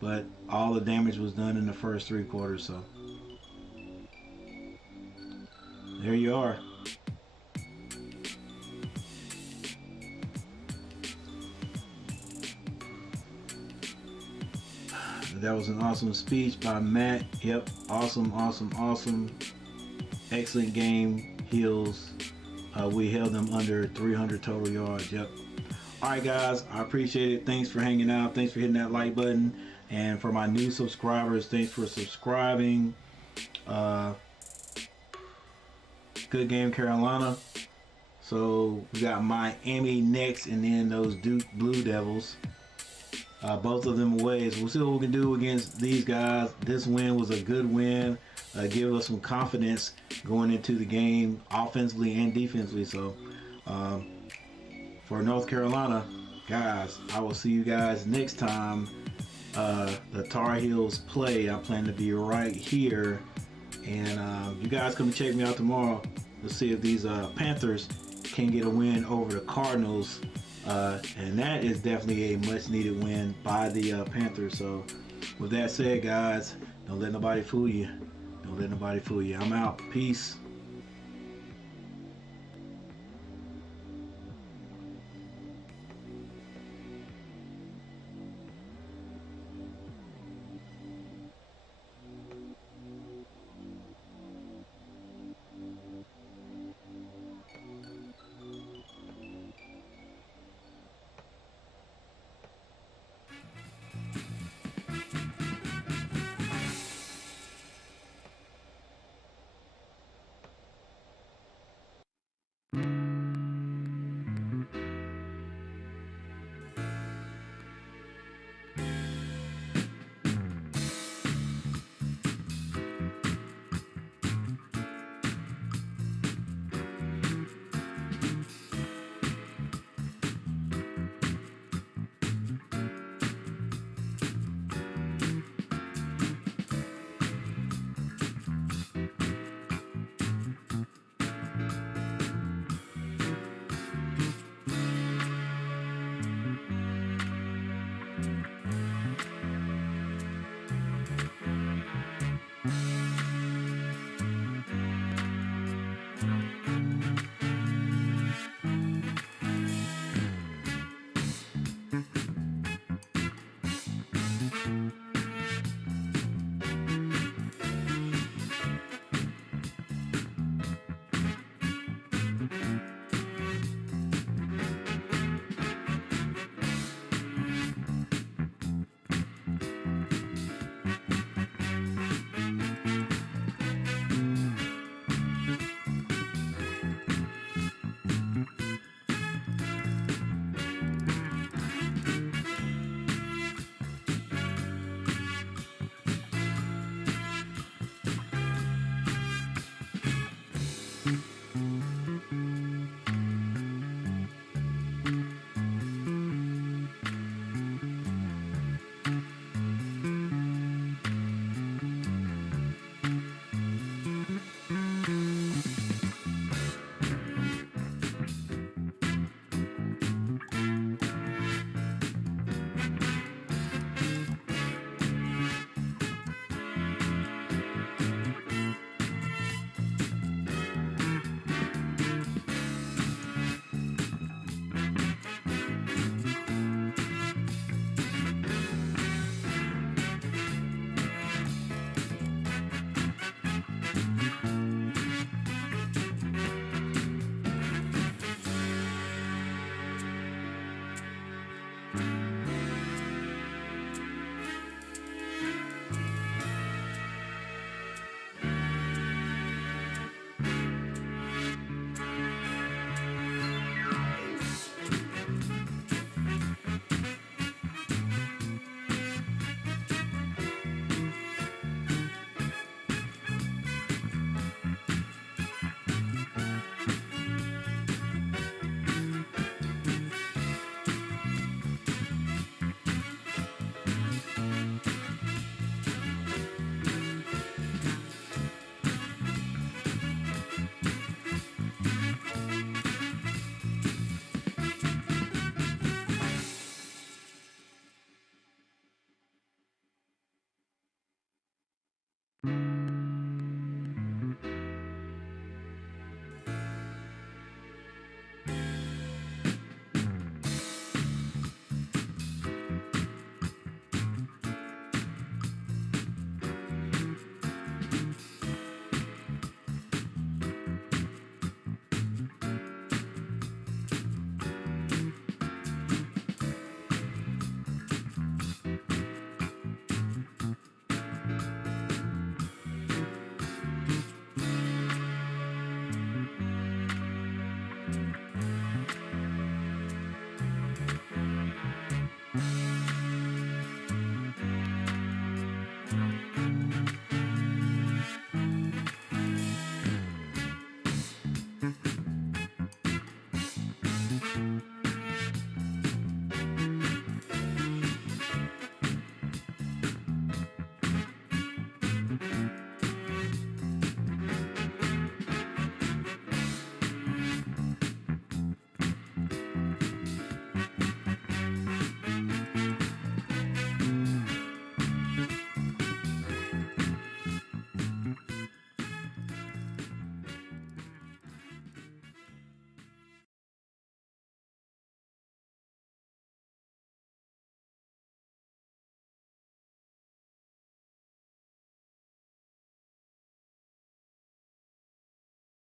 but all the damage was done in the first 3 quarters. So there you are. That was an awesome speech by Matt. Yep, awesome. Excellent game, Heels. We held them under 300 total yards. Yep. All right, guys, I appreciate it. Thanks for hanging out. Thanks for hitting that like button. And for my new subscribers, thanks for subscribing. Good game, Carolina. So we got Miami next, and then those Duke Blue Devils. Both of them away. So we'll see what we can do against these guys. This win was a good win. Give us some confidence going into the game, offensively and defensively. So for North Carolina, guys, I will see you guys next time the Tar Heels play. I plan to be right here. And you guys come and check me out tomorrow. Let's see if these Panthers can get a win over the Cardinals. And that is definitely a much needed win by the Panthers. So with that said, guys, don't let nobody fool you. Don't let nobody fool you. I'm out. Peace.